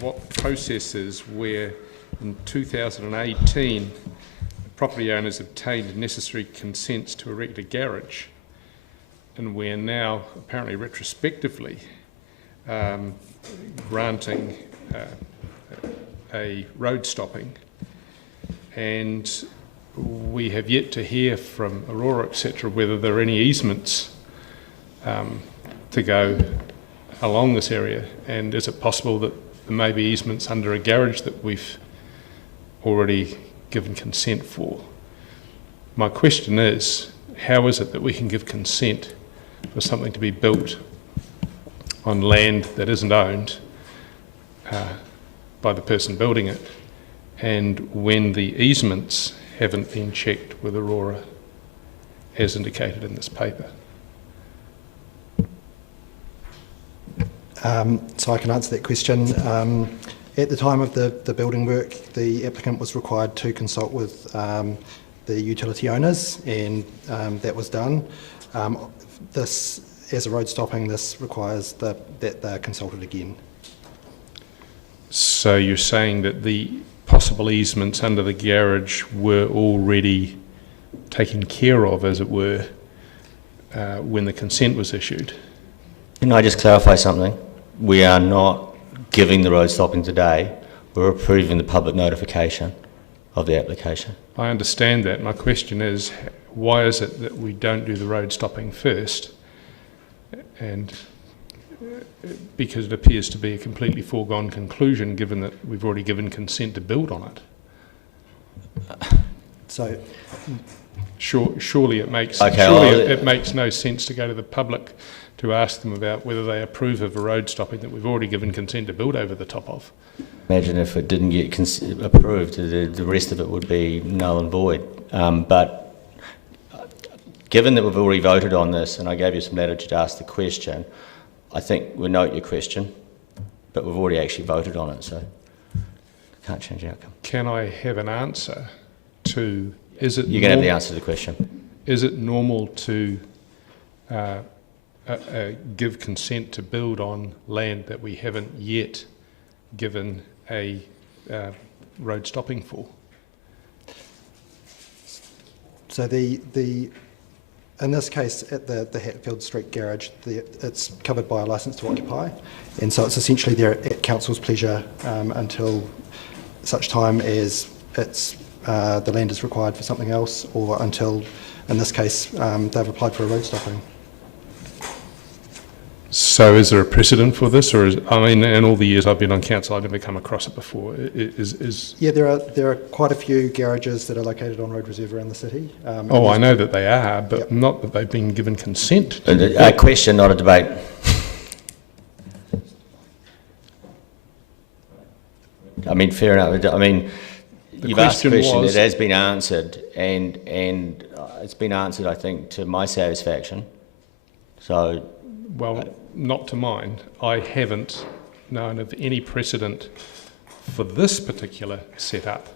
what processes where in 2018 property owners obtained necessary consents to erect a garage, and we're now apparently retrospectively granting a road stopping, and we have yet to hear from Aurora, etc., whether there are any easements to go along this area, and is it possible that there may be easements under a garage that we've already given consent for? My question is, how is it that we can give consent for something to be built on land that isn't owned by the person building it, and when the easements haven't been checked with Aurora as indicated in this paper? So I can answer that question. At the time of the building work, the applicant was required to consult with the utility owners, and that was done. This, as a road stopping, this requires that they're consulted again. So you're saying that the possible easements under the garage were already taken care of, as it were, when the consent was issued? Can I just clarify something? We are not giving the road stopping today. We're approving the public notification of the application. I understand that. My question is, why is it that we don't do the road stopping first? And because it appears to be a completely foregone conclusion, given that we've already given consent to build on it. So, surely it makes it makes no sense to go to the public to ask them about whether they approve of a road stopping that we've already given consent to build over the top of. Imagine if it didn't get approved, the rest of it would be null and void. But given that we've already voted on this, and I gave you some latitude to ask the question, I think we note your question, but we've already actually voted on it, so can't change the outcome. Can I have an answer to, is it... You can have the answer to the question. Is it normal to give consent to build on land that we haven't yet given a road stopping for? So in this case, at the Hatfield Street garage, it's covered by a licence to occupy, and so it's essentially there at council's pleasure until such time as the land is required for something else, or until in this case, they've applied for a road stopping. So is there a precedent for this, or in all the years I've been on council, I've never come across it before. Yeah, there are quite a few garages that are located on road reserve around the city. I know that they are, but not that they've been given consent. A question, not a debate. I mean, fair enough. I mean, you've asked a question, it has been answered, and it's been answered, I think, to my satisfaction. So, well, not to mine. I haven't known of any precedent for this particular setup,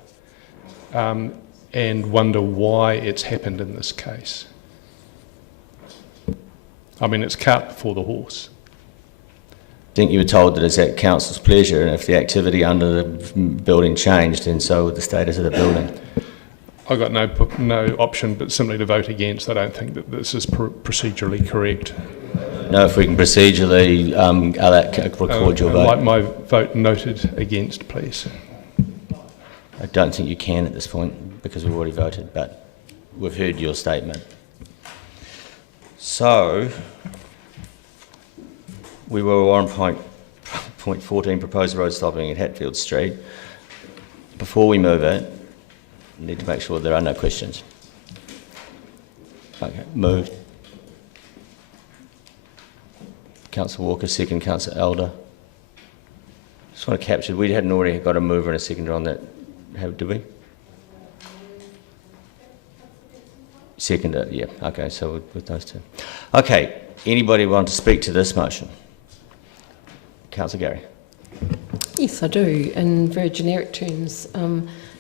and wonder why it's happened in this case. I mean, it's cart before the horse. I think you were told that it's at council's pleasure, and if the activity under the building changed, then so would the status of the building. I got no option but simply to vote against. I don't think that this is procedurally correct. No, if we can procedurally record your vote. I'd like my vote noted against, please. I don't think you can at this point because we've already voted, but we've heard your statement. So, we were on point 14, proposed road stopping at Hatfield Street. Before we move it, we need to make sure there are no questions. Okay, moved. Councillor Walker, second. Councillor Elder. Just want to capture, we hadn't already got a mover and a seconder on that, did we? Seconder, yeah. Okay, so with those two. Okay, anybody want to speak to this motion? Councillor Gary. Yes, I do. In very generic terms,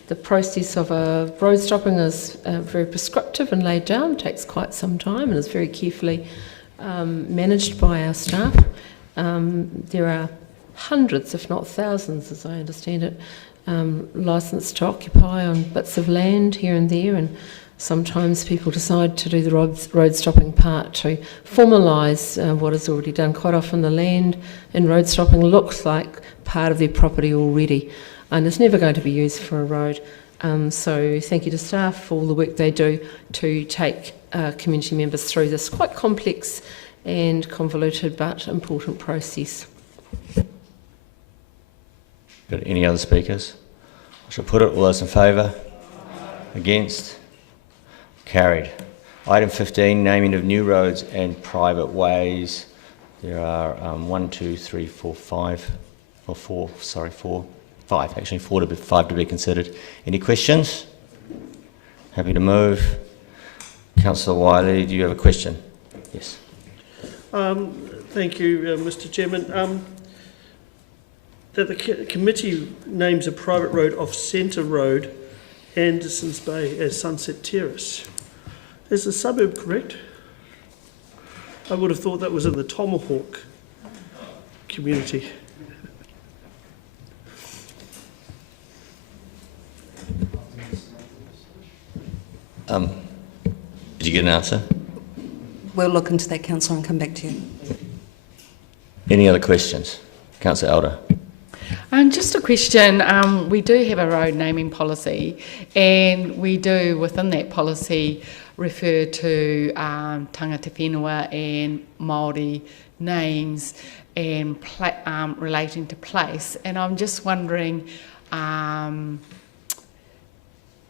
the process of a road stopping is very prescriptive and laid down, takes quite some time and is very carefully managed by our staff. There are hundreds, if not thousands, as I understand it, licensed to occupy on bits of land here and there, and sometimes people decide to do the road stopping part to formalise what is already done. Quite often the land in road stopping looks like part of their property already, and it's never going to be used for a road. So thank you to staff for all the work they do to take community members through this quite complex and convoluted but important process. Got any other speakers? I shall put it. All those in favour? Against? Carried. Item 15, naming of new roads and private ways. There are 5 actually, 5 to be considered. Any questions? Happy to move. Councillor Wiley, do you have a question? Yes. Thank you, Mr. Chairman. That the committee names a private road off Centre Road, Anderson's Bay, as Sunset Terrace. Is the suburb correct? I would have thought that was in the Tomahawk community. Did you get an answer? We'll look into that, Councillor, and come back to you. Any other questions? Councillor Elder. Just a question. We do have a road naming policy, and we do, within that policy, refer to tangata whenua and Māori names and relating to place. And I'm just wondering,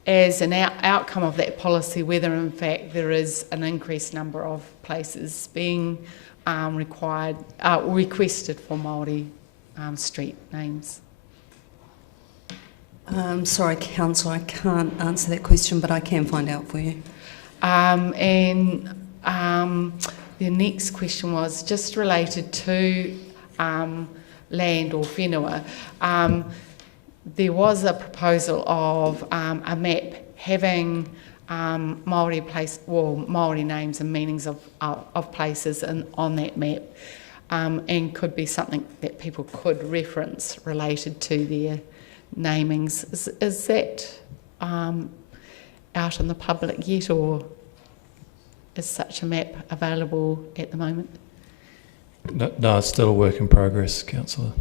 as an outcome of that policy, whether in fact there is an increased number of places being requested for Māori street names. Sorry, Councillor, I can't answer that question, but I can find out for you. The next question was just related to land or whenua. There was a proposal of a map having Māori names and meanings of places on that map, and could be something that people could reference related to their namings. Is that out in the public yet, or is such a map available at the moment? No, it's still a work in progress, Councillor.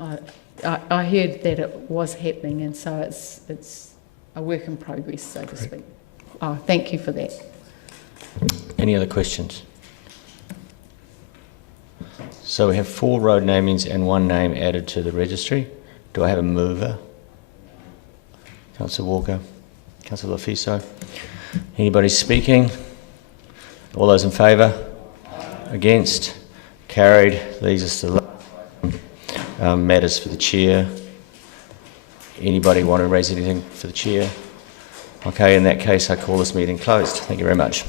I heard that it was happening, and so it's a work in progress, so to speak. Oh, thank you for that. Any other questions? So we have 4 road namings and 1 name added to the registry. Do I have a mover? Councillor Walker, Councillor Fiso. Anybody speaking? All those in favour? Against? Carried. Leaves us to matters for the chair. Anybody want to raise anything for the chair? Okay, in that case, I call this meeting closed. Thank you very much.